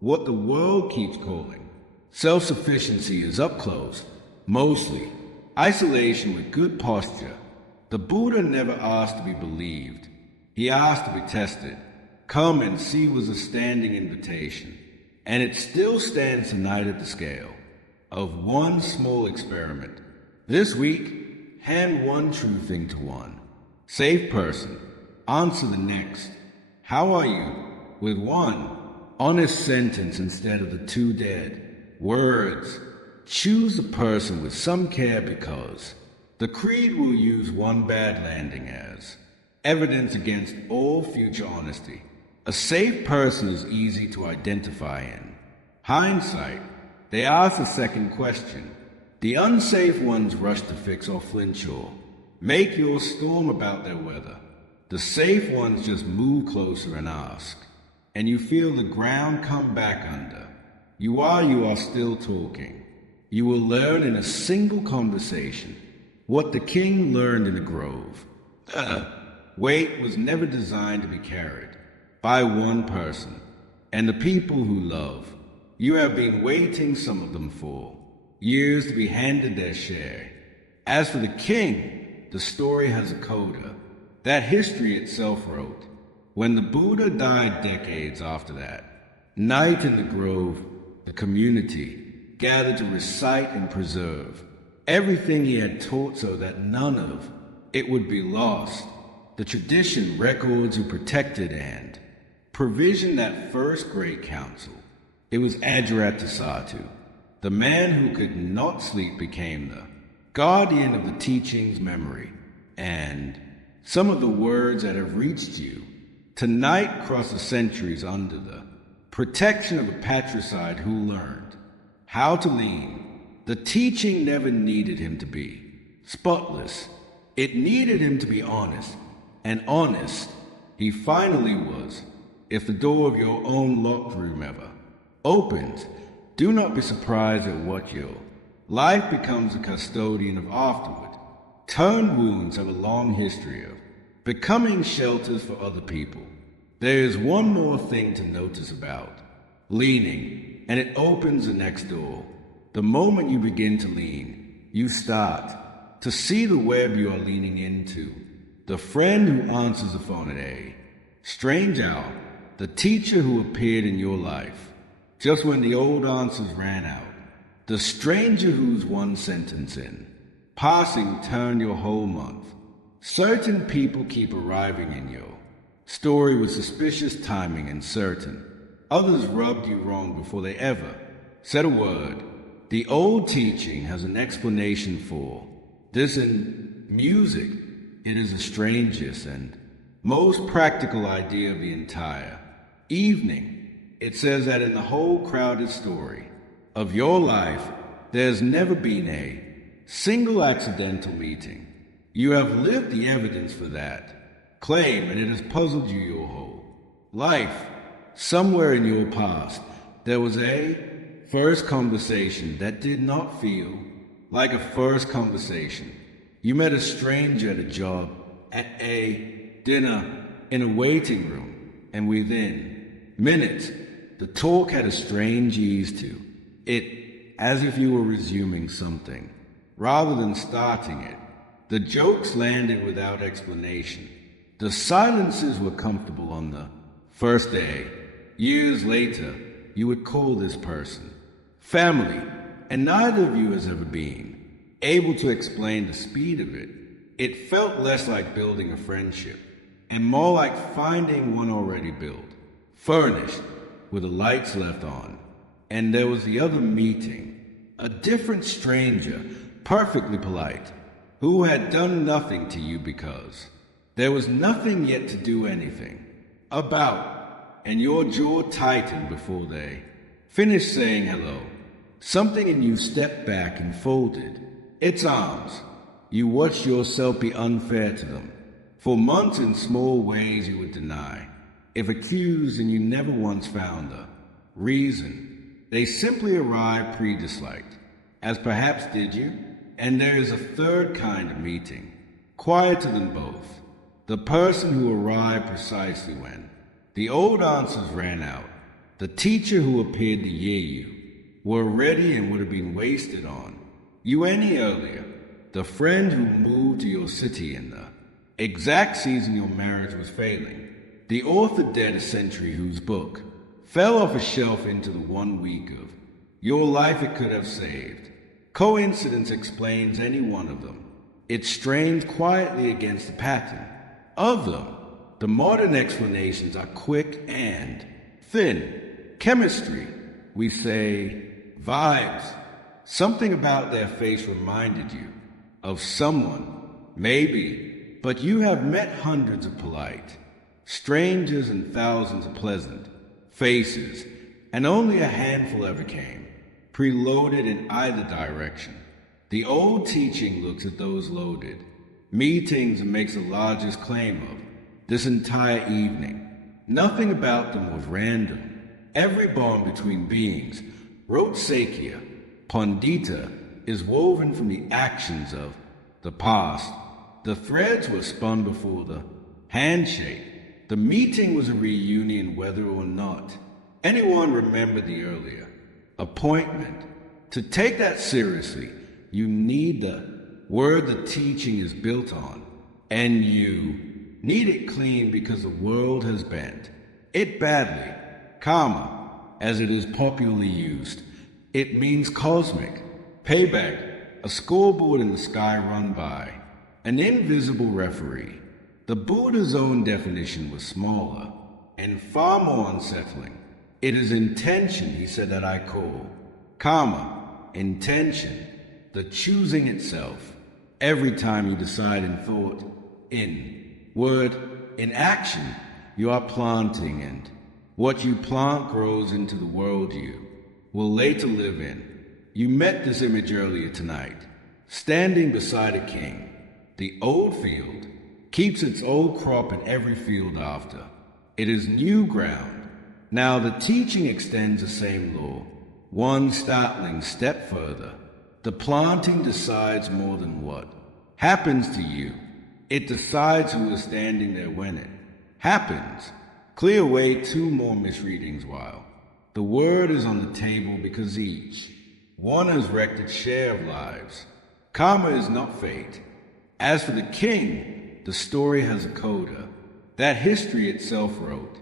what the world keeps calling. Self-sufficiency is up close, mostly. Isolation with good posture. The Buddha never asked to be believed. He asked to be tested. Come and see was a standing invitation. And it still stands tonight at the scale of one small experiment. This week, hand one true thing to one. Safe person, answer the next. How are you? With one honest sentence instead of the two dead words. Choose a person with some care because the creed will use one bad landing as evidence against all future honesty. A safe person is easy to identify in hindsight. They ask a second question. The unsafe ones rush to fix or flinch or make your storm about their weather. The safe ones just move closer and ask, and you feel the ground come back under. You are still talking. You will learn in a single conversation what the king learned in the grove. Weight was never designed to be carried by one person, and the people who love. You have been waiting, some of them for years, to be handed their share. As for the king, the story has a coda that history itself wrote. When the Buddha died decades after that, night in the grove, the community gathered to recite and preserve everything he had taught so that none of it would be lost. The tradition, records who protected and provisioned that first great council. It was Ajatasattu, the man who could not sleep, became the guardian of the teaching's memory, and some of the words that have reached you tonight cross the centuries under the protection of a patricide who learned how to lean. The teaching never needed him to be spotless. It needed him to be honest, and honest he finally was. If the door of your own locked room ever opens, do not be surprised at what your life becomes a custodian of afterward. Turn wounds have a long history of becoming shelters for other people. There is one more thing to notice about leaning, and it opens the next door. The moment you begin to lean, you start to see the web you are leaning into. The friend who answers the phone at a strange hour, the teacher who appeared in your life just when the old answers ran out, the stranger whose one sentence in passing turned your whole month. Certain people keep arriving in your story with suspicious timing, and certain others rubbed you wrong before they ever said a word. The old teaching has an explanation for this in music. It is the strangest and most practical idea of the entire evening. It says that in the whole crowded story of your life, there's never been a single accidental meeting. You have lived the evidence for that claim, and it has puzzled you your whole life. Somewhere in your past, there was a first conversation that did not feel like a first conversation. You met a stranger at a job, at a dinner, in a waiting room, and within minutes, the talk had a strange ease to it, as if you were resuming something, rather than starting it. The jokes landed without explanation. The silences were comfortable on the first day. Years later, you would call this person family, and neither of you has ever been able to explain the speed of it. It felt less like building a friendship, and more like finding one already built, furnished, with the lights left on. And there was the other meeting, a different stranger, perfectly polite, who had done nothing to you because there was nothing yet to do anything about, and your jaw tightened before they finished saying hello. Something in you stepped back and folded its arms. You watched yourself be unfair to them. For months in small ways you would deny, if accused, and you never once found a reason. They simply arrived pre-disliked, as perhaps did you. And there is a third kind of meeting, quieter than both. The person who arrived precisely when the old answers ran out. the teacher who appeared to year you, were ready and would have been wasted on you any earlier, the friend who moved to your city in the exact season your marriage was failing, the author dead a century whose book fell off a shelf into the 1 week of your life it could have saved. Coincidence explains any one of them. It strains quietly against the pattern of them. The modern explanations are quick and thin. Chemistry, we say, vibes. Something about their face reminded you of someone, maybe, but you have met hundreds of polite strangers and thousands of pleasant faces, and only a handful ever came, preloaded in either direction. The old teaching looks at those loaded meetings and makes the largest claim of this entire evening. Nothing about them was random. Every bond between beings, wrote Sakya, Pandita, is woven from the actions of the past. The threads were spun before the handshake. The meeting was a reunion whether or not anyone remembered the earlier appointment. To take that seriously, you need the word the teaching is built on, and you need it clean because the world has bent it badly. Karma, as it is popularly used, it means cosmic payback, a scoreboard in the sky run by an invisible referee. The Buddha's own definition was smaller and far more unsettling. It is intention, he said, that I call karma, intention, the choosing itself. Every time you decide in thought, in word, in action, you are planting, and what you plant grows into the world you will later live in. You met this image earlier tonight, standing beside a king. The old field keeps its old crop in every field after. It is new ground. Now the teaching extends the same law, one startling step further. The planting decides more than what happens to you. It decides who is standing there when it happens. Clear away 2 more misreadings while the word is on the table, because each one has wrecked its share of lives. Karma is not fate. As for the king, the story has a coda that history itself wrote.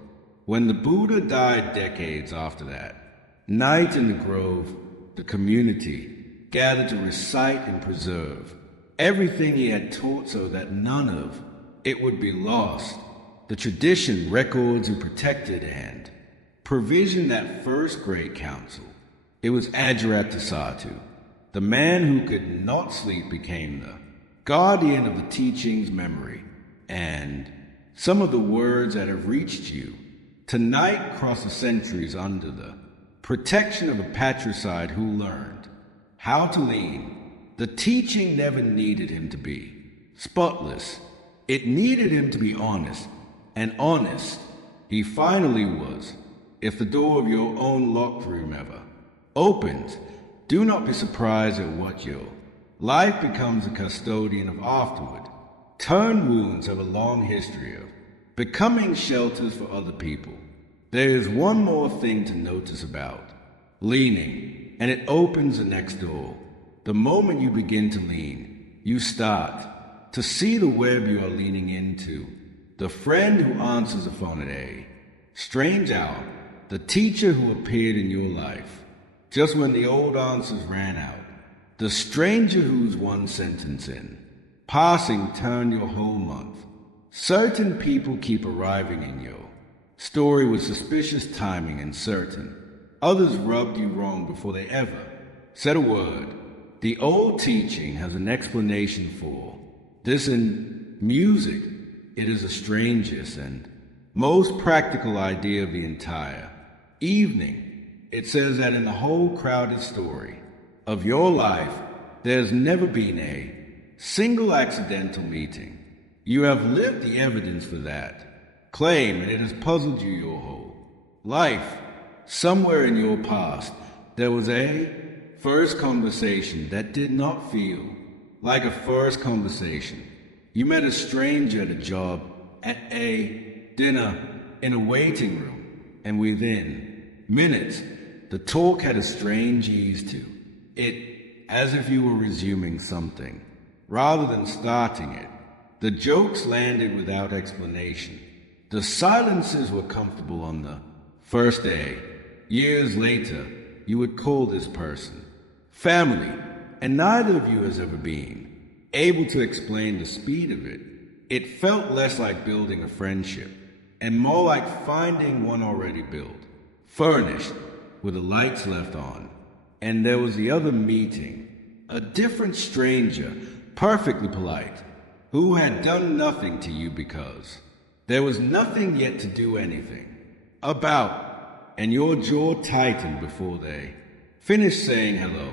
When the Buddha died decades after that, night in the grove, the community gathered to recite and preserve everything he had taught so that none of it would be lost. The tradition records and protected and provisioned that first great council. It was Ajatasattu, the man who could not sleep, became the guardian of the teaching's memory, and some of the words that have reached you tonight cross the centuries under the protection of a patricide who learned how to lean. The teaching never needed him to be spotless. It needed him to be honest, and honest he finally was. If the door of your own locked room ever opens, do not be surprised at what your life becomes a custodian of afterward. Turn wounds have a long history of becoming shelters for other people. There is one more thing to notice about leaning, and it opens the next door. The moment you begin to lean, you start to see the web you are leaning into. The friend who answers the phone at a strange hour, the teacher who appeared in your life just when the old answers ran out, the stranger whose one sentence in passing turned your whole month. Certain people keep arriving in your story with suspicious timing, and certain others rubbed you wrong before they ever said a word. The old teaching has an explanation for this in music. It is the strangest and most practical idea of the entire evening. It says that in the whole crowded story of your life, there's never been a single accidental meeting. You have lived the evidence for that claim, and it has puzzled you your whole life. Somewhere in your past, there was a first conversation that did not feel like a first conversation. You met a stranger at a job, at a dinner, in a waiting room, and within minutes, the talk had a strange ease to it, as if you were resuming something, rather than starting it. The jokes landed without explanation. The silences were comfortable on the first day. Years later, you would call this person family, and neither of you has ever been able to explain the speed of it. It felt less like building a friendship, and more like finding one already built, furnished, with the lights left on. And there was the other meeting, a different stranger, perfectly polite, who had done nothing to you because there was nothing yet to do anything about, and your jaw tightened before they finished saying hello.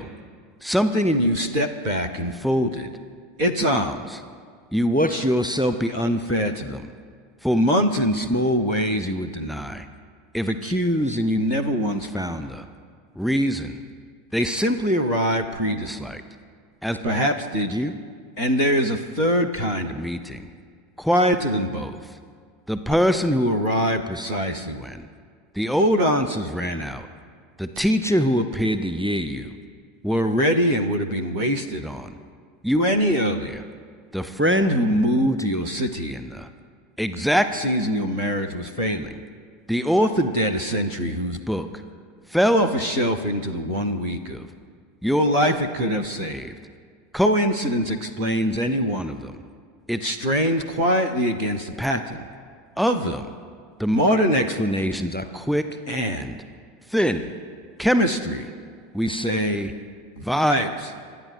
Something in you stepped back and folded its arms. You watched yourself be unfair to them. For months in small ways you would deny, if accused, and you never once found a reason. They simply arrived pre-disliked, as perhaps did you. And there is a third kind of meeting, quieter than both. The person who arrived precisely when the old answers ran out. The teacher who appeared to hear you were ready and would have been wasted on you any earlier. The friend who moved to your city in the exact season your marriage was failing. The author dead a century whose book fell off a shelf into the 1 week of your life it could have saved. Coincidence explains any one of them. It strains quietly against the pattern of them. The modern explanations are quick and thin. Chemistry, we say, vibes.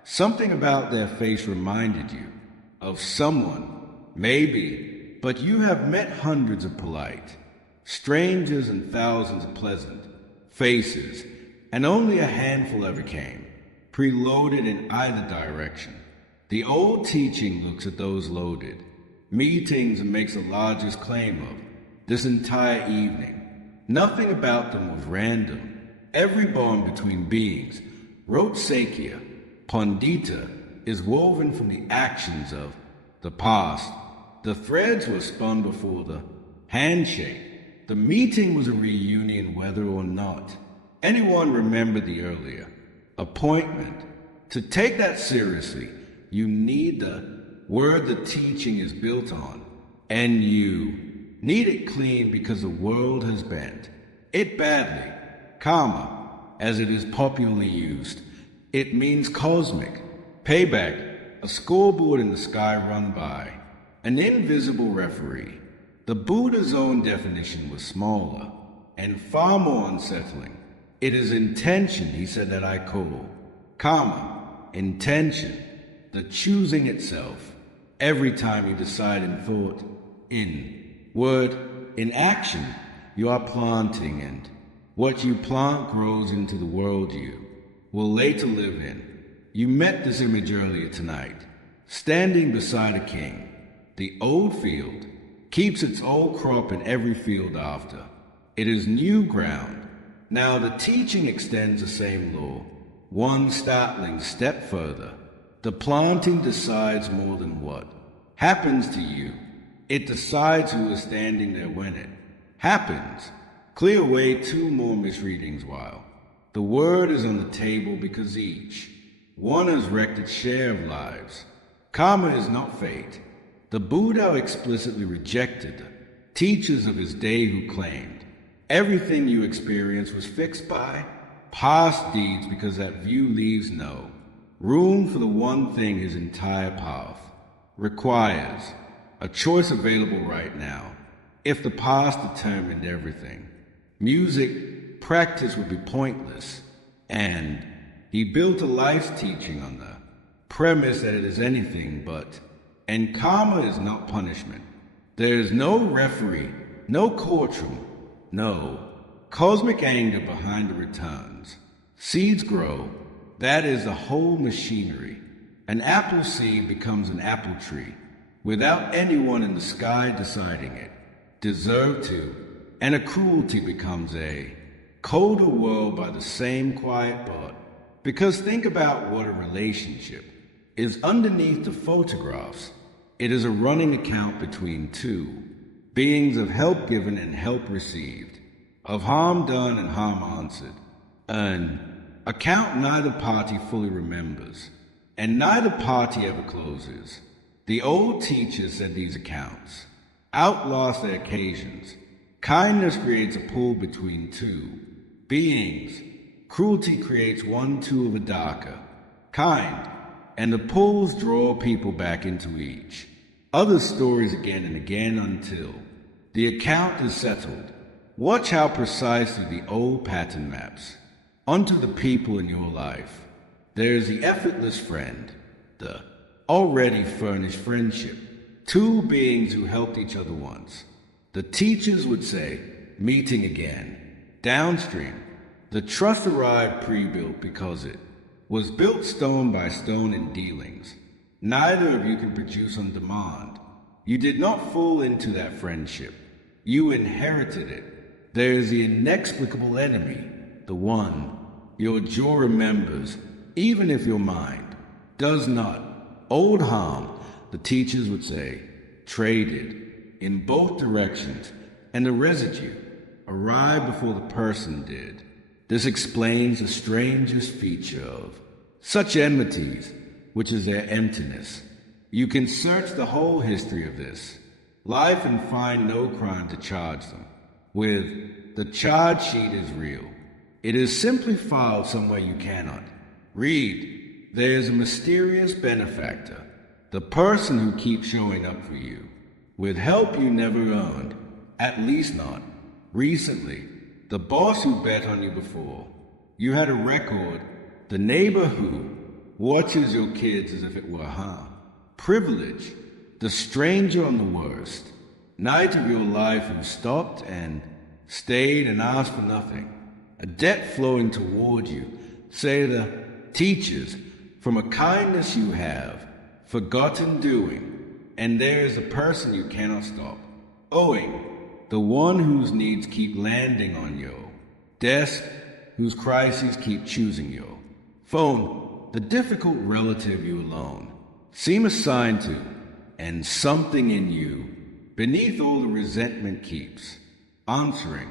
Something about their face reminded you of someone, maybe, but you have met hundreds of polite strangers and thousands of pleasant faces, and only a handful ever came, preloaded in either direction. The old teaching looks at those loaded meetings and makes the largest claim of this entire evening. Nothing about them was random. Every bond between beings, wrote Sakya, Pandita, is woven from the actions of the past. The threads were spun before the handshake. The meeting was a reunion whether or not anyone remembered the earlier appointment. To take that seriously, you need the word the teaching is built on, and you need it clean because the world has bent it badly. Karma, as it is popularly used, it means cosmic payback, a scoreboard in the sky run by an invisible referee. The Buddha's own definition was smaller and far more unsettling. It is intention, he said, that I call karma, intention, the choosing itself. Every time you decide in thought, in word, in action, you are planting, and what you plant grows into the world you will later live in. You met this image earlier tonight, standing beside a king. The old field keeps its old crop in every field after. It is new ground. Now the teaching extends the same law, one startling step further. The planting decides more than what happens to you. It decides who is standing there when it happens. Clear away 2 more misreadings while the word is on the table, because each one has wrecked its share of lives. Karma is not fate. The Buddha explicitly rejected the teachers of his day who claimed everything you experience was fixed by past deeds, because that view leaves no room for the one thing his entire path requires, a choice available right now. If the past determined everything, music practice would be pointless, and he built a life's teaching on the premise that it is anything but. And karma is not punishment. There is no referee, no courtroom, no cosmic anger behind the returns. Seeds grow. That is the whole machinery. An apple seed becomes an apple tree without anyone in the sky deciding it deserved to. And a cruelty becomes a colder world by the same quiet thought. Because think about what a relationship is underneath the photographs. It is a running account between 2 beings of help given and help received, of harm done and harm answered, an account neither party fully remembers, and neither party ever closes. The old teachers said these accounts outlast their occasions. Kindness creates a pull between two beings. Cruelty creates one two of a darker kind, and the pulls draw people back into each. Other stories again and again until the account is settled. Watch how precisely the old pattern maps onto the people in your life. There is the effortless friend, the already furnished friendship, two beings who helped each other once. The teachers would say, meeting again. Downstream, the trust arrived pre-built because it was built stone by stone in dealings. Neither of you can produce on demand. You did not fall into that friendship. You inherited it. There is the inexplicable enemy, the one your jaw remembers, even if your mind does not. Old harm, the teachers would say, traded in both directions, and the residue arrived before the person did. This explains the strangest feature of such enmities, which is their emptiness. You can search the whole history of this life and find no crime to charge them with. The charge sheet is real. It is simply filed somewhere you cannot read. There is a mysterious benefactor, the person who keeps showing up for you, with help you never earned, at least not recently. The boss who bet on you before you had a record, the neighbor who watches your kids as if it were privilege, the stranger on the worst night of your life who stopped and stayed and asked for nothing, a debt flowing toward you, say the teachers, from a kindness you have forgotten doing, and there is a person you cannot stop owing, the one whose needs keep landing on your desk, whose crises keep choosing your phone, the difficult relative you alone seem assigned to, and something in you beneath all the resentment keeps answering,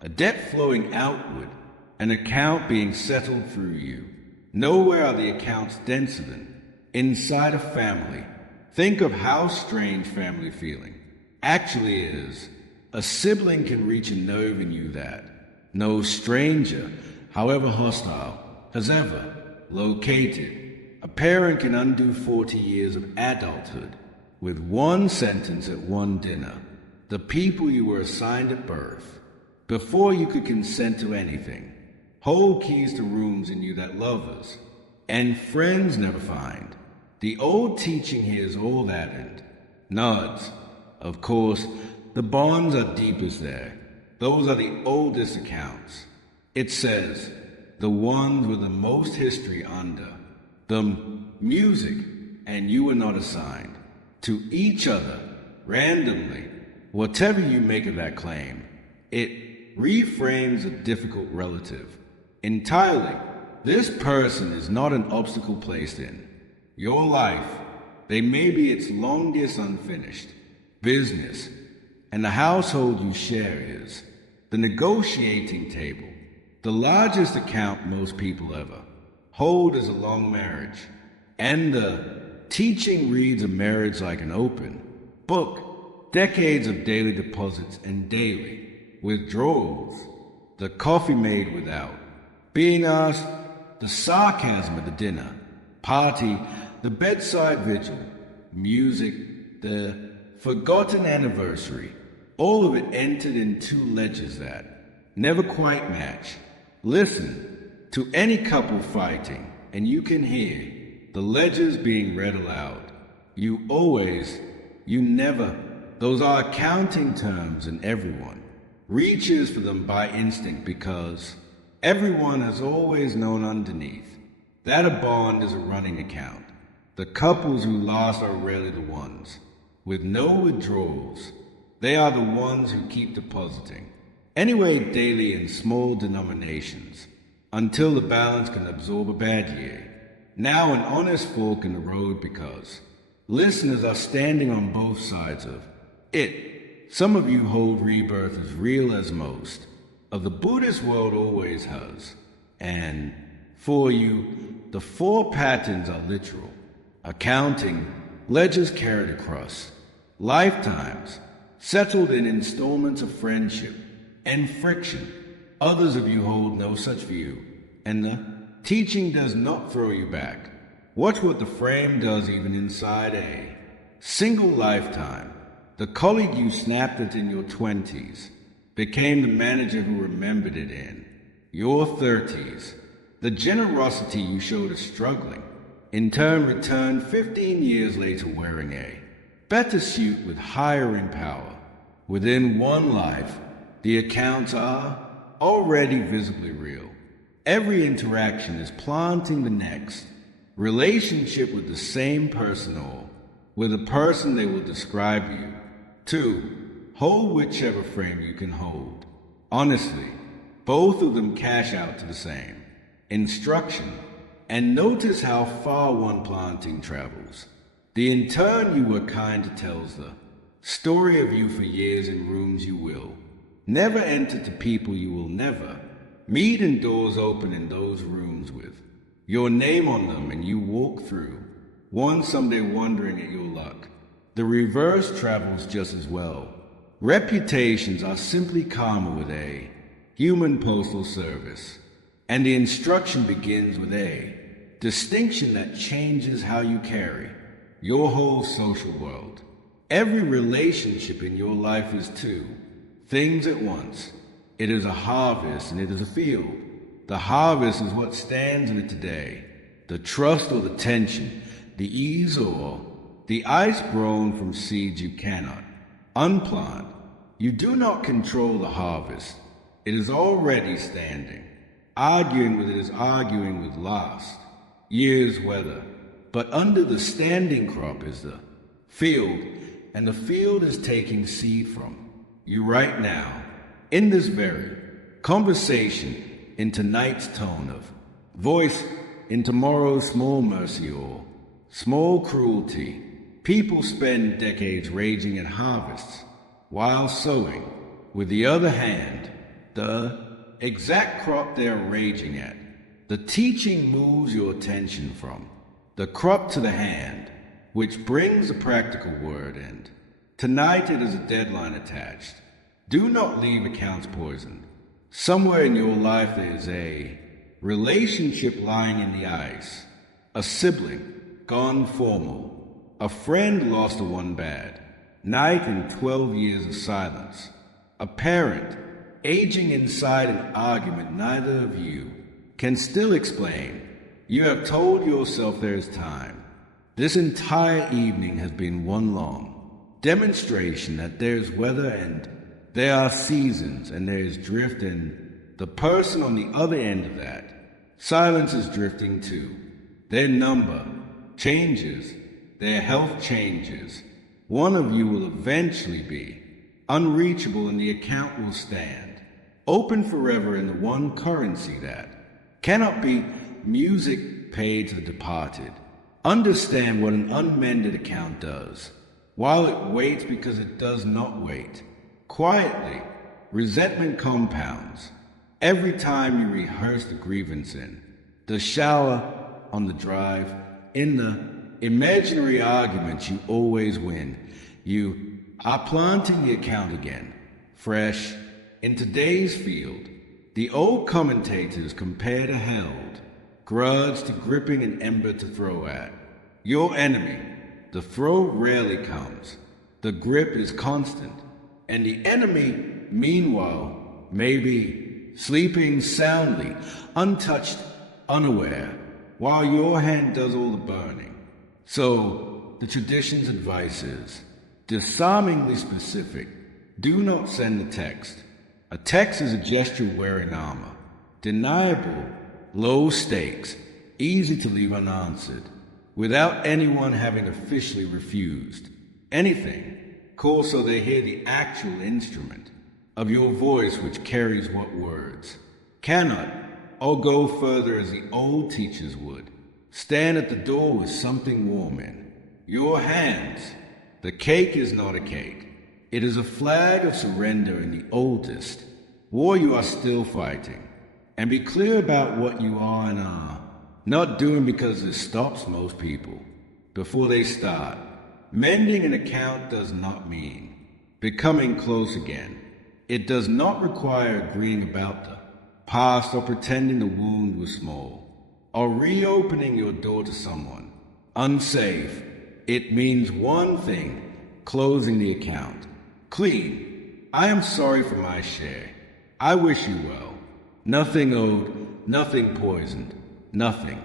a debt flowing outward, an account being settled through you. Nowhere are the accounts denser than inside a family. Think of how strange family feeling actually is. A sibling can reach a nerve in you that no stranger, however hostile, has ever located. A parent can undo 40 years of adulthood with one sentence at one dinner. The people you were assigned at birth, before you could consent to anything, hold keys to rooms in you that lovers and friends never find. The old teaching here is all that and nods. Of course, the bonds are deepest there. Those are the oldest accounts. It says, the ones with the most history under the music, and you were not assigned to each other randomly. Whatever you make of that claim, it reframes a difficult relative entirely. This person is not an obstacle placed in your life. They may be its longest unfinished business, and the household you share is the negotiating table. The largest account most people ever hold is a long marriage, and the teaching reads a marriage like an open book, decades of daily deposits and daily withdrawals, the coffee made without being asked, the sarcasm at the dinner party, the bedside vigil, music, the forgotten anniversary, all of it entered in two ledgers that never quite match. Listen to any couple fighting, and you can hear the ledgers being read aloud. You always, you never. Those are accounting terms, and everyone reaches for them by instinct because everyone has always known underneath that a bond is a running account. The couples who last are rarely the ones with no withdrawals. They are the ones who keep depositing, anyway daily in small denominations, until the balance can absorb a bad year. Now an honest fork in the road because listeners are standing on both sides of it. Some of you hold rebirth as real as most. of the Buddhist world always has. And for you, the four patterns are literal, accounting, ledgers carried across, lifetimes, settled in installments of friendship, and friction. Others of you hold no such view, and the teaching does not throw you back. Watch what the frame does even inside a single lifetime. The colleague you snapped at in your 20s became the manager who remembered it in your 30s. The generosity you showed a struggling, in turn returned 15 years later wearing a better suit with higher power. Within one life, the accounts are already visibly real. Every interaction is planting the next relationship with the same person or with a person they will describe you. 2. Hold whichever frame you can hold. Honestly, both of them cash out to the same instruction, and notice how far one planting travels. The in turn you were kind tells the story of you for years in rooms you will never enter, to people you will never meet, and doors open in those rooms with your name on them, and you walk through one someday wondering at your luck. The reverse travels just as well. Reputations are simply karma with a human postal service, and the instruction begins with a distinction that changes how you carry your whole social world. Every relationship in your life is two things at once. It is a harvest and it is a field. The harvest is what stands in it today. The trust or the tension, the ease or the ice grown from seeds you cannot unplant. You do not control the harvest. It is already standing. Arguing with it is arguing with last year's weather. But under the standing crop is the field, and the field is taking seed from you right now, in this very conversation, in tonight's tone of voice, in tomorrow's small mercy or small cruelty. People spend decades raging at harvests while sowing, with the other hand, the exact crop they are raging at. The teaching moves your attention from the crop to the hand, which brings a practical word, and tonight it is a deadline attached. Do not leave accounts poisoned. Somewhere in your life there is a relationship lying in the ice, a sibling gone formal, a friend lost to one bad night in 12 years of silence, a parent aging inside an argument neither of you can still explain. You have told yourself there is time. This entire evening has been one long demonstration that there is weather and there are seasons and there is drift, and the person on the other end of that silence is drifting too. Their number changes, their health changes. One of you will eventually be unreachable and the account will stand open forever in the one currency that cannot be music paid to the departed. Understand what an unmended account does. While it waits because it does not wait, quietly, resentment compounds. Every time you rehearse the grievance in the shower, on the drive, in the imaginary arguments you always win, you are planting the account again, fresh, in today's field. The old commentators compare to held grudge to gripping an ember to throw at your enemy. The throw rarely comes. The grip is constant. And the enemy, meanwhile, may be sleeping soundly, untouched, unaware, while your hand does all the burning. So, the tradition's advice is disarmingly specific. Do not send the text. A text is a gesture wearing armor. Deniable, low stakes, easy to leave unanswered, without anyone having officially refused anything. Call so they hear the actual instrument of your voice which carries what words. Cannot, or go further as the old teachers would. Stand at the door with something warm in your hands. The cake is not a cake. It is a flag of surrender in the oldest war you are still fighting. And be clear about what you are and are not doing, because it stops most people before they start. Mending an account does not mean becoming close again. It does not require agreeing about the past or pretending the wound was small or reopening your door to someone unsafe. It means one thing: closing the account. Clean. I am sorry for my share. I wish you well. Nothing owed, nothing poisoned, nothing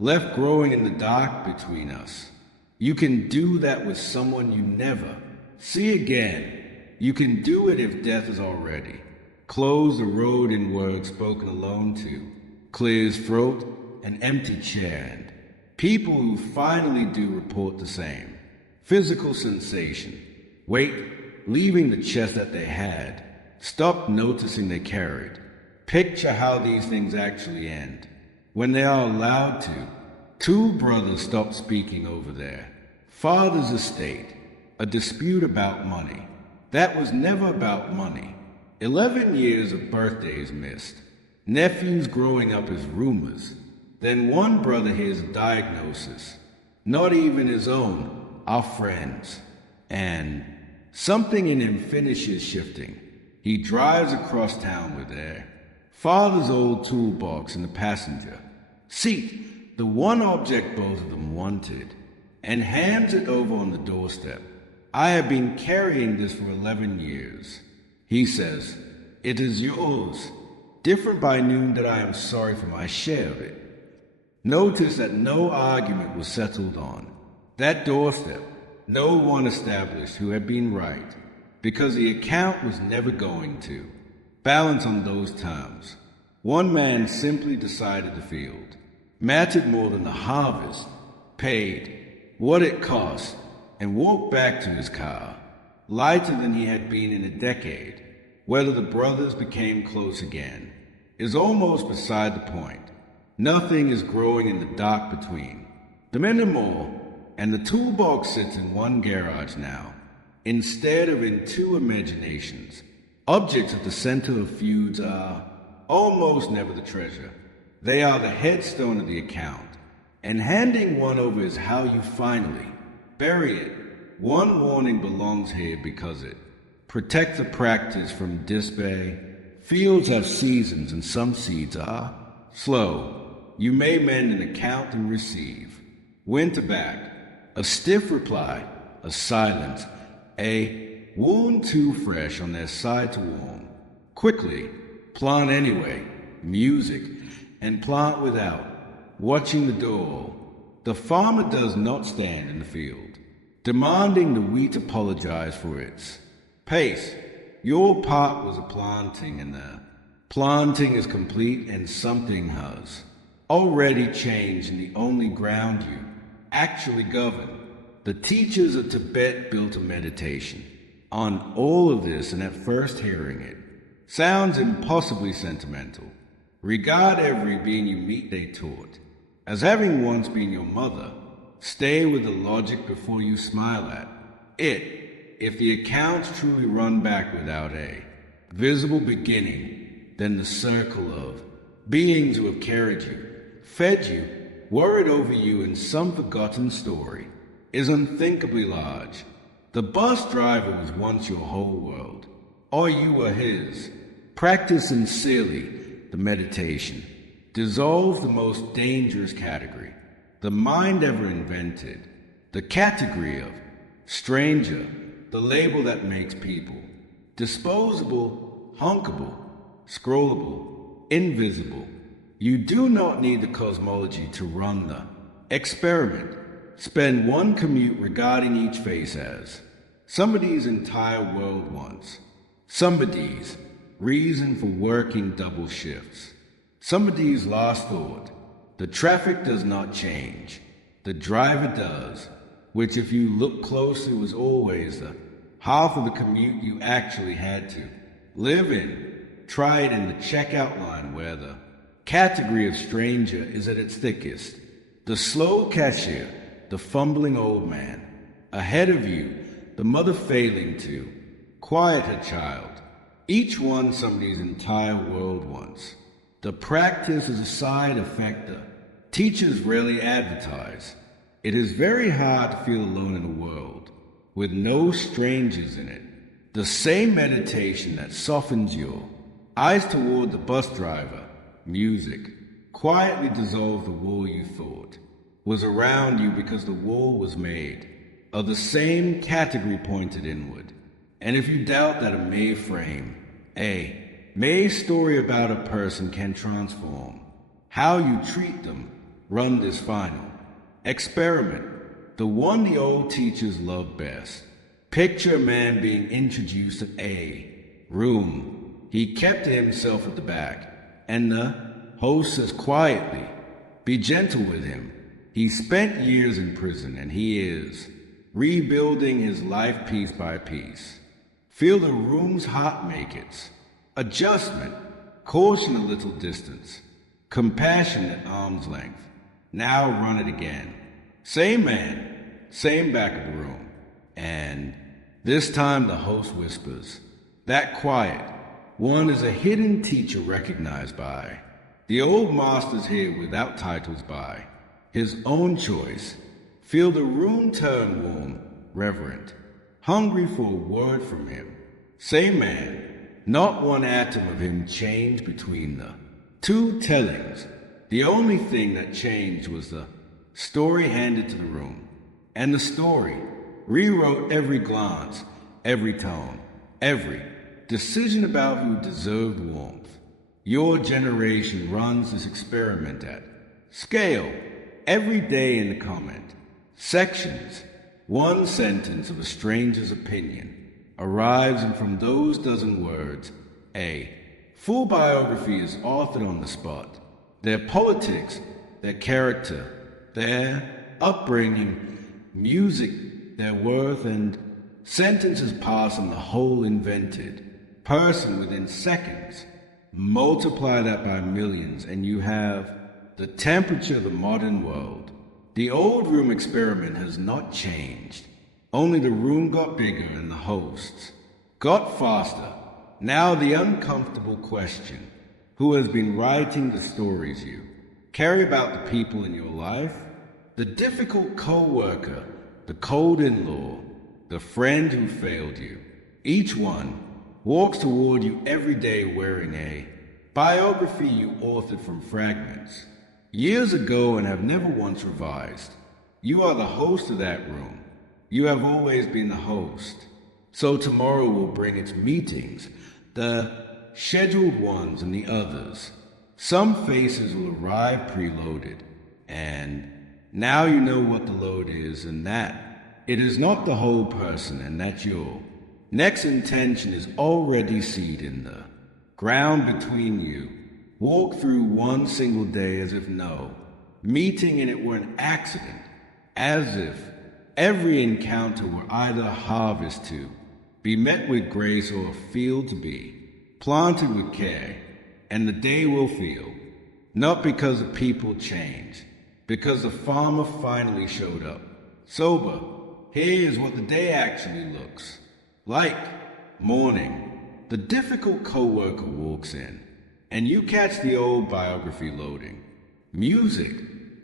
left growing in the dark between us. You can do that with someone you never see again. You can do it if death is already closed the road in words spoken alone to, clears throat, an empty chair, and people who finally do report the same physical sensation, weight leaving the chest that they had, stopped noticing they carried. Picture how these things actually end when they are allowed to. Two brothers stopped speaking over their father's estate, a dispute about money. That was never about money. 11 years of birthdays missed, nephews growing up as rumors. Then one brother hears a diagnosis, not even his own, our friends, and something in him finishes shifting. He drives across town with their father's old toolbox in the passenger seat, the one object both of them wanted, and hands it over on the doorstep. I have been carrying this for 11 years. He says, it is yours. Different by noon that I am sorry for my share of it. Notice that no argument was settled on that doorstep. No one established who had been right, because the account was never going to balance on those terms. One man simply decided the field mattered more than the harvest, paid what it cost, and walked back to his car, lighter than he had been in a decade. Whether the brothers became close again is almost beside the point. Nothing is growing in the dark between them anymore, and the toolbox sits in one garage now, instead of in two imaginations. Objects at the center of feuds are almost never the treasure. They are the headstone of the account, and handing one over is how you finally bury it. One warning belongs here because it protects the practice from disobey. Fields have seasons, and some seeds are slow. You may mend an account and receive winter back, a stiff reply, a silence, a wound too fresh on their side to warm. Quickly, plant anyway, music, and plant without watching the door. The farmer does not stand in the field, demanding the wheat apologize for its pace. Your part was a planting, and the planting is complete, and something has already changed in the only ground you actually govern. The teachers of Tibet built a meditation on all of this, and at first hearing it sounds impossibly sentimental. Regard every being you meet, they taught, as having once been your mother. Stay with the logic before you smile at it. If the accounts truly run back without a visible beginning, then the circle of beings who have carried you, fed you, worried over you in some forgotten story is unthinkably large. The bus driver was once your whole world, or you were his. Practice sincerely the meditation. Dissolve the most dangerous category the mind ever invented, the category of stranger, the label that makes people disposable, hunkable, scrollable, invisible. You do not need the cosmology to run the experiment. Spend one commute regarding each face as somebody's entire world once, somebody's reason for working double shifts, somebody's lost thought. The traffic does not change. The driver does, which if you look closely was always the half of the commute you actually had to live in. Try it in the checkout line where the category of stranger is at its thickest. The slow cashier, the fumbling old man. Ahead of you, the mother failing to quiet her child. Each one somebody's entire world once. The practice is a side effect that teachers rarely advertise. It is very hard to feel alone in a world with no strangers in it. The same meditation that softens your eyes toward the bus driver, music, quietly dissolved the wall you thought was around you because the wall was made of the same category pointed inward. And if you doubt that a May story about a person can transform how you treat them, run this final experiment, the one the old teachers love best. Picture a man being introduced at a room. He kept to himself at the back, and the host says quietly, "Be gentle with him. He spent years in prison, and he is rebuilding his life piece by piece. Feel the room's heart make it. Adjustment, caution a little distance, compassion at arm's length. Now run it again. Same man, same back of the room. And this time the host whispers, that quiet one is a hidden teacher recognized by the old master's here without titles by his own choice. Feel the room turn warm, reverent, hungry for a word from him. Same man, not one atom of him changed between the two tellings. The only thing that changed was the story handed to the room. And the story rewrote every glance, every tone, every decision about who deserved warmth. Your generation runs this experiment at scale, every day in the comment, sections, one sentence of a stranger's opinion arrives, and from those dozen words, a full biography is authored on the spot. Their politics, their character, their upbringing, music, their worth, and sentences pass on the whole invented person within seconds. Multiply that by millions, and you have the temperature of the modern world. The old room experiment has not changed. Only the room got bigger and the hosts got faster. Now the uncomfortable question, who has been writing the stories you carry about the people in your life? The difficult co-worker, the cold in-law, the friend who failed you. Each one walks toward you every day wearing a biography you authored from fragments years ago and have never once revised. You are the host of that room. You have always been the host. So tomorrow will bring its meetings, the scheduled ones and the others. Some faces will arrive preloaded, and now you know what the load is, and that it is not the whole person, and that your next intention is already seed in the ground between you. Walk through one single day as if no meeting in it were an accident, as if every encounter were either a harvest to be met with grace or a field to be planted with care, and the day will feel, not because the people change, because the farmer finally showed up. Sober, here is what the day actually looks like. Morning. The difficult co-worker walks in, and you catch the old biography loading. Music,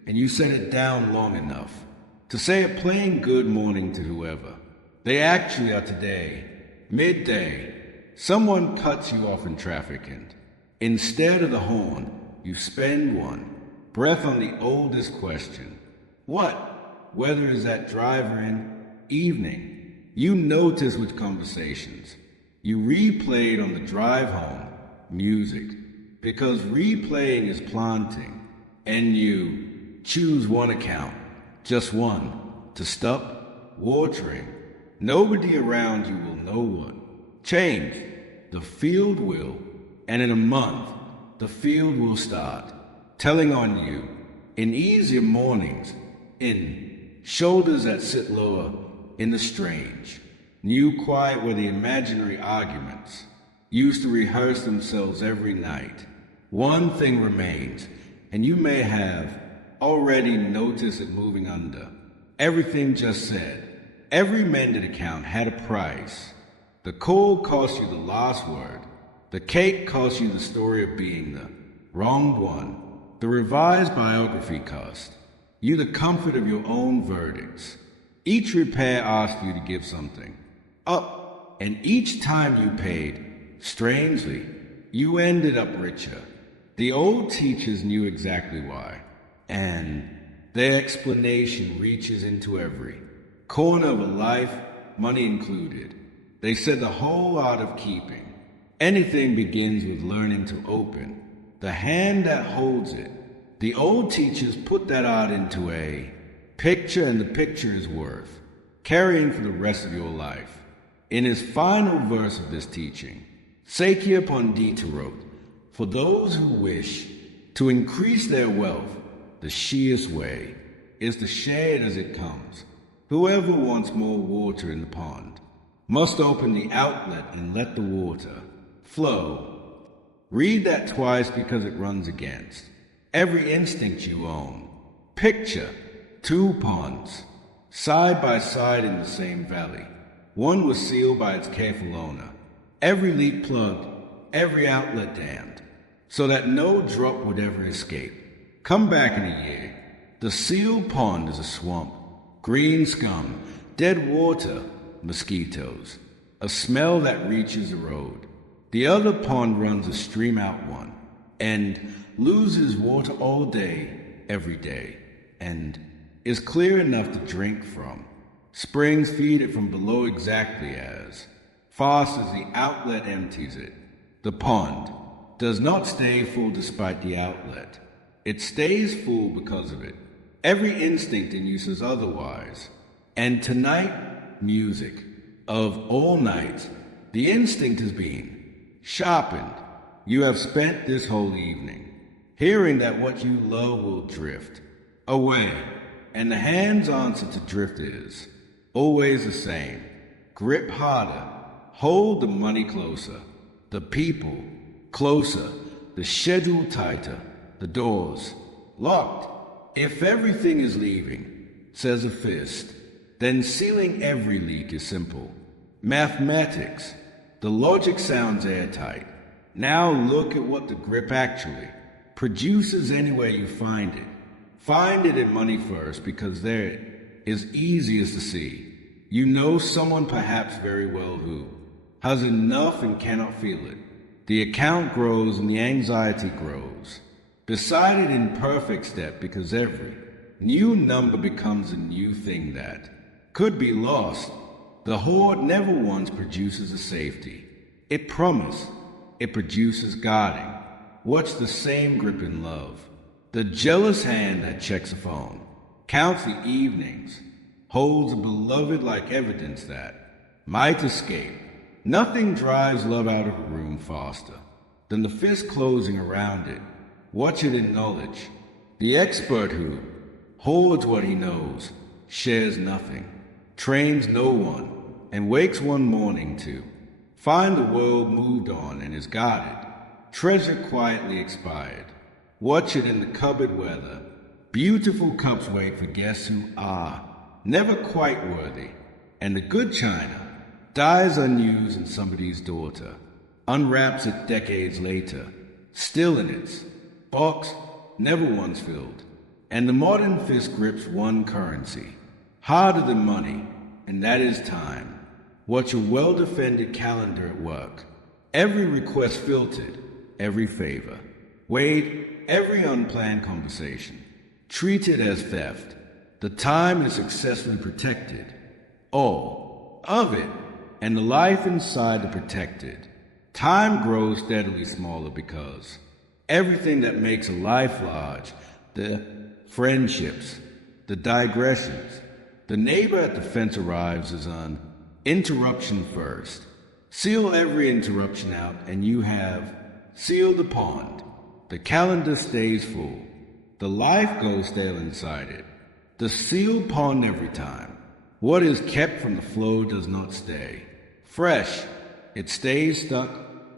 and you set it down long enough to say a plain good morning to whoever they actually are today. Midday, someone cuts you off in traffic, and instead of the horn, you spend one breath on the oldest question. What weather is that driver in? Evening. You notice which conversations you replayed on the drive home. Music, because replaying is planting, and you choose one account, just one, to stop watering. Nobody around you will know what change. The field will, and in a month, the field will start telling on you in easier mornings, in shoulders that sit lower, in the strange, new quiet where the imaginary arguments used to rehearse themselves every night. One thing remains, and you may have already noticed it moving under. Everything just said. Every mended account had a price. The call cost you the last word. The cake cost you the story of being the wronged one. The revised biography cost you the comfort of your own verdicts. Each repair asked you to give something up, and each time you paid, strangely, you ended up richer. The old teachers knew exactly why, and their explanation reaches into every corner of a life, money included. They said the whole art of keeping anything begins with learning to open the hand that holds it. The old teachers put that art into a picture, and the picture is worth carrying for the rest of your life. In his final verse of this teaching, Sakya Pandita wrote, "For those who wish to increase their wealth, the surest way is to share it as it comes. Whoever wants more water in the pond must open the outlet and let the water flow." Read that twice because it runs against every instinct you own. Picture two ponds, side by side in the same valley. One was sealed by its careful owner, every leak plugged, every outlet dammed, so that no drop would ever escape. Come back in a year. The sealed pond is a swamp, green scum, dead water, mosquitoes, a smell that reaches the road. The other pond runs a stream out one, and loses water all day, every day, and is clear enough to drink from. Springs feed it from below exactly as fast as the outlet empties it. The pond does not stay full despite the outlet. It stays full because of it. Every instinct in you says otherwise. And tonight, music. Of all nights, the instinct has been sharpened. You have spent this whole evening hearing that what you love will drift away, and the hand's answer to drift is always the same. Grip harder, hold the money closer, the people closer, the schedule tighter, the doors locked. If everything is leaving, says a fist, then sealing every leak is simple. Mathematics. The logic sounds airtight. Now look at what the grip actually produces anywhere you find it. Find it in money first, because there is easiest to see. You know someone perhaps very well who has enough and cannot feel it. The account grows and the anxiety grows. Beside it in perfect step, because every new number becomes a new thing that could be lost. The hoard never once produces a safety. It promises. It produces guarding. Watch the same grip in love. The jealous hand that checks a phone, counts the evenings, holds a beloved like evidence that might escape. Nothing drives love out of a room faster than the fist closing around it. Watch it in knowledge. The expert who hoards what he knows, shares nothing, trains no one, and wakes one morning to find the world moved on and is guarded. Treasure quietly expired. Watch it in the cupboard weather. Beautiful cups wait for guests who are never quite worthy. And the good china dies unused in somebody's daughter, unwraps it decades later, still in its box, never once filled. And the modern fist grips one currency, harder than money, and that is time. Watch a well-defended calendar at work. Every request filtered, every favor. Weighed every unplanned conversation. Treated as theft. The time is successfully protected. All of it, and the life inside the protected. Time grows steadily smaller because everything that makes a life large, the friendships, the digressions, the neighbor at the fence arrives as an interruption first. Seal every interruption out, and you have sealed the pond. The calendar stays full. The life goes stale inside it. The sealed pond every time. What is kept from the flow does not stay fresh. It stays stuck,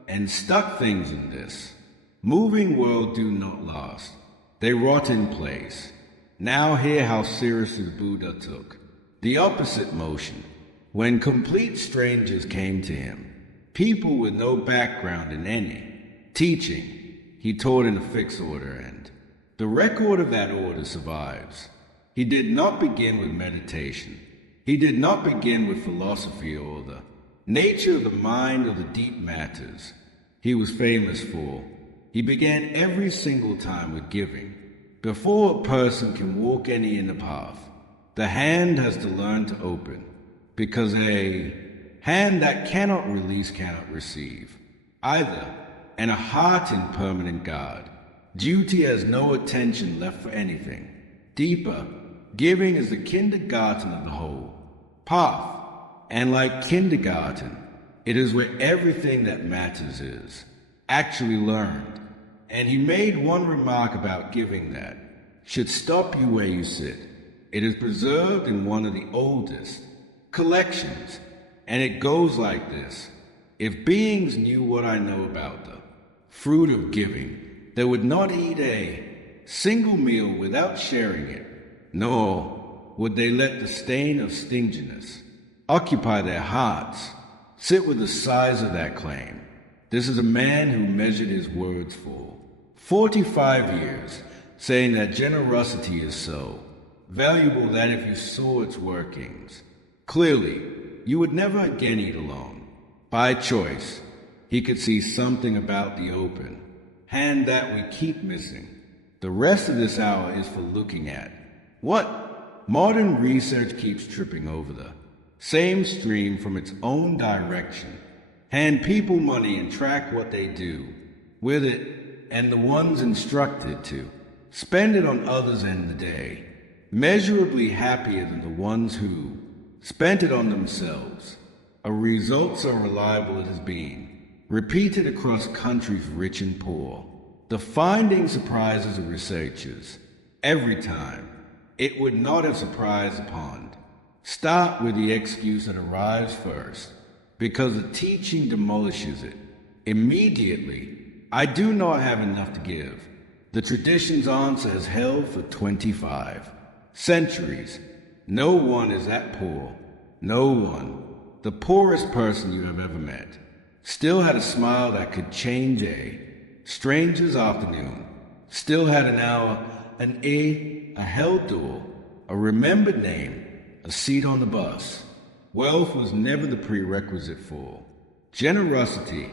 and stuck things in this moving world do not last. They rot in place. Now hear how seriously the Buddha took the opposite motion when complete strangers came to him. people with no background in any teaching. He taught in a fixed order, and the record of that order survives. He did not begin with meditation. He did not begin with philosophy or the nature of the mind or the deep matters he was famous for. He began every single time with giving. Before a person can walk any inner path, the hand has to learn to open, because a hand that cannot release cannot receive either, and a heart in permanent guard. Duty has no attention left for anything deeper. Giving is the kindergarten of the whole path, and like kindergarten, it is where everything that matters is actually learned. And he made one remark about giving that should stop you where you sit. It is preserved in one of the oldest collections, and it goes like this. If beings knew what I know about the fruit of giving, they would not eat a single meal without sharing it, nor would they let the stain of stinginess occupy their hearts. Sit with the size of that claim. This is a man who measured his words for 45 years, saying that generosity is so valuable that if you saw its workings clearly, you would never again eat alone. By choice, he could see something about the open hand that we keep missing. The rest of this hour is for looking at what modern research keeps tripping over the same stream from its own direction. Hand people money and track what they do with it, and the ones instructed to spend it on others end the day, measurably happier than the ones who spent it on themselves. A result so reliable it has been repeated across countries rich and poor. The finding surprises the researchers every time. It would not have surprised a pond. Start with the excuse that arrives first, because the teaching demolishes it. Immediately, I do not have enough to give. The tradition's answer has held for 25 centuries. No one is that poor. No one, the poorest person you have ever met, still had a smile that could change a stranger's afternoon, still had an hour, a held door, a remembered name, a seat on the bus. Wealth was never the prerequisite for generosity.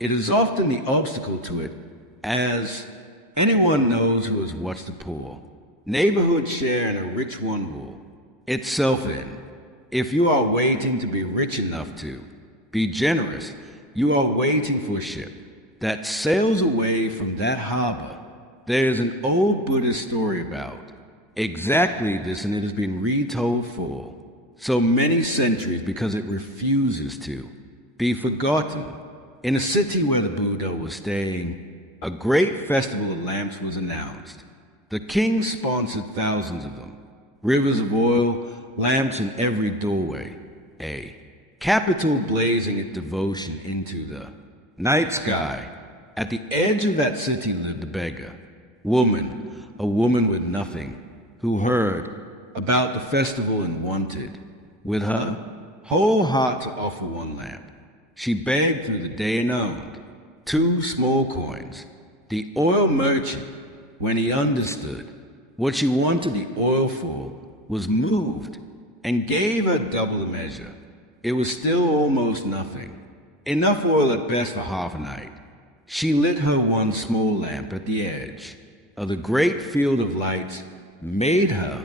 It is often the obstacle to it, as anyone knows who has watched the poor neighborhood share in a rich one will itself in. If you are waiting to be rich enough to be generous, you are waiting for a ship that sails away from that harbor. There is an old Buddhist story about exactly this, and it has been retold for so many centuries because it refuses to be forgotten. In a city where the Buddha was staying, a great festival of lamps was announced. The king sponsored thousands of them, rivers of oil, lamps in every doorway, a capital blazing its devotion into the night sky. At the edge of that city lived a beggar woman, a woman with nothing, who heard about the festival and wanted, with her whole heart, to offer one lamp. She begged through the day and owned 2 small coins. The oil merchant, when he understood what she wanted the oil for, was moved and gave her double the measure. It was still almost nothing, enough oil at best for half a night. She lit her one small lamp at the edge of the great field of lights, made her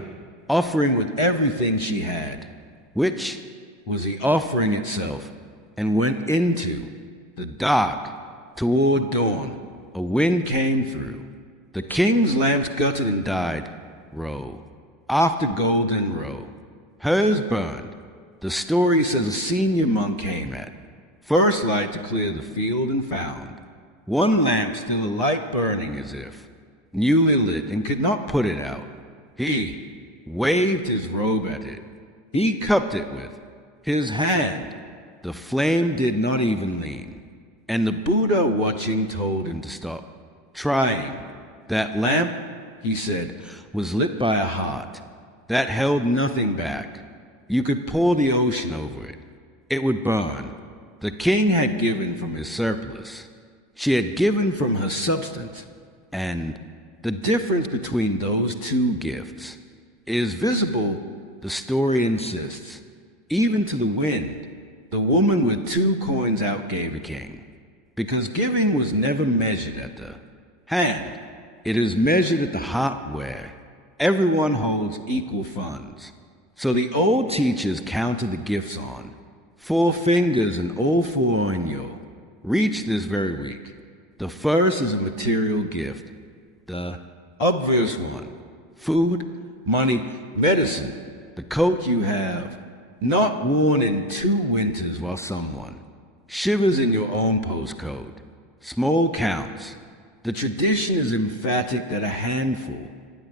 offering with everything she had, which was the offering itself, and went into the dark. Toward dawn, a wind came through. The king's lamps guttered and died, row after golden row. Hers burned. The story says a senior monk came at first light to clear the field and found one lamp still alight, burning as if newly lit, and could not put it out. He waved his robe at it. He cupped it with his hand. The flame did not even lean, and the Buddha, watching, told him to stop trying. That lamp, he said, was lit by a heart that held nothing back. You could pour the ocean over it. It would burn. The king had given from his surplus. She had given from her substance. And the difference between those two gifts is visible, the story insists. Even to the wind, the woman with 2 coins outgave a king. Because giving was never measured at the hand. It is measured at the heart, where everyone holds equal funds. So the old teachers counted the gifts on 4 fingers, and all 4 on your reach this very week. The first is a material gift, the obvious one: food, money, medicine, the coat you have not worn in 2 winters, while someone shivers in your own postcode. Small counts. The tradition is emphatic that a handful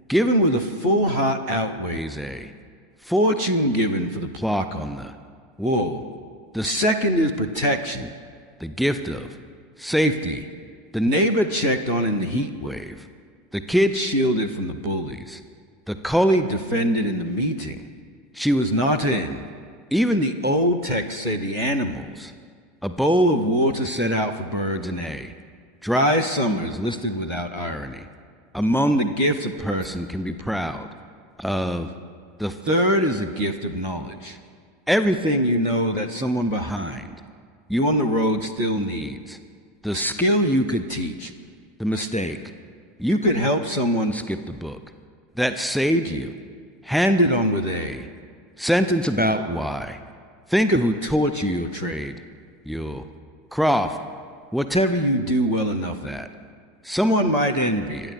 given with a full heart outweighs a fortune given for the plaque on the wall. The second is protection, the gift of safety. The neighbor checked on in the heat wave. The kid shielded from the bullies. The colleague defended in the meeting she was not in. Even the old texts say the animals. A bowl of water set out for birds in a dry summers listed without irony. Among the gifts a person can be proud of. The third is a gift of knowledge. Everything you know that someone behind you on the road still needs. The skill you could teach, the mistake. You could help someone skip the book that saved you. Hand it on with a sentence about why. Think of who taught you your trade, your craft, whatever you do well enough at. Someone might envy it.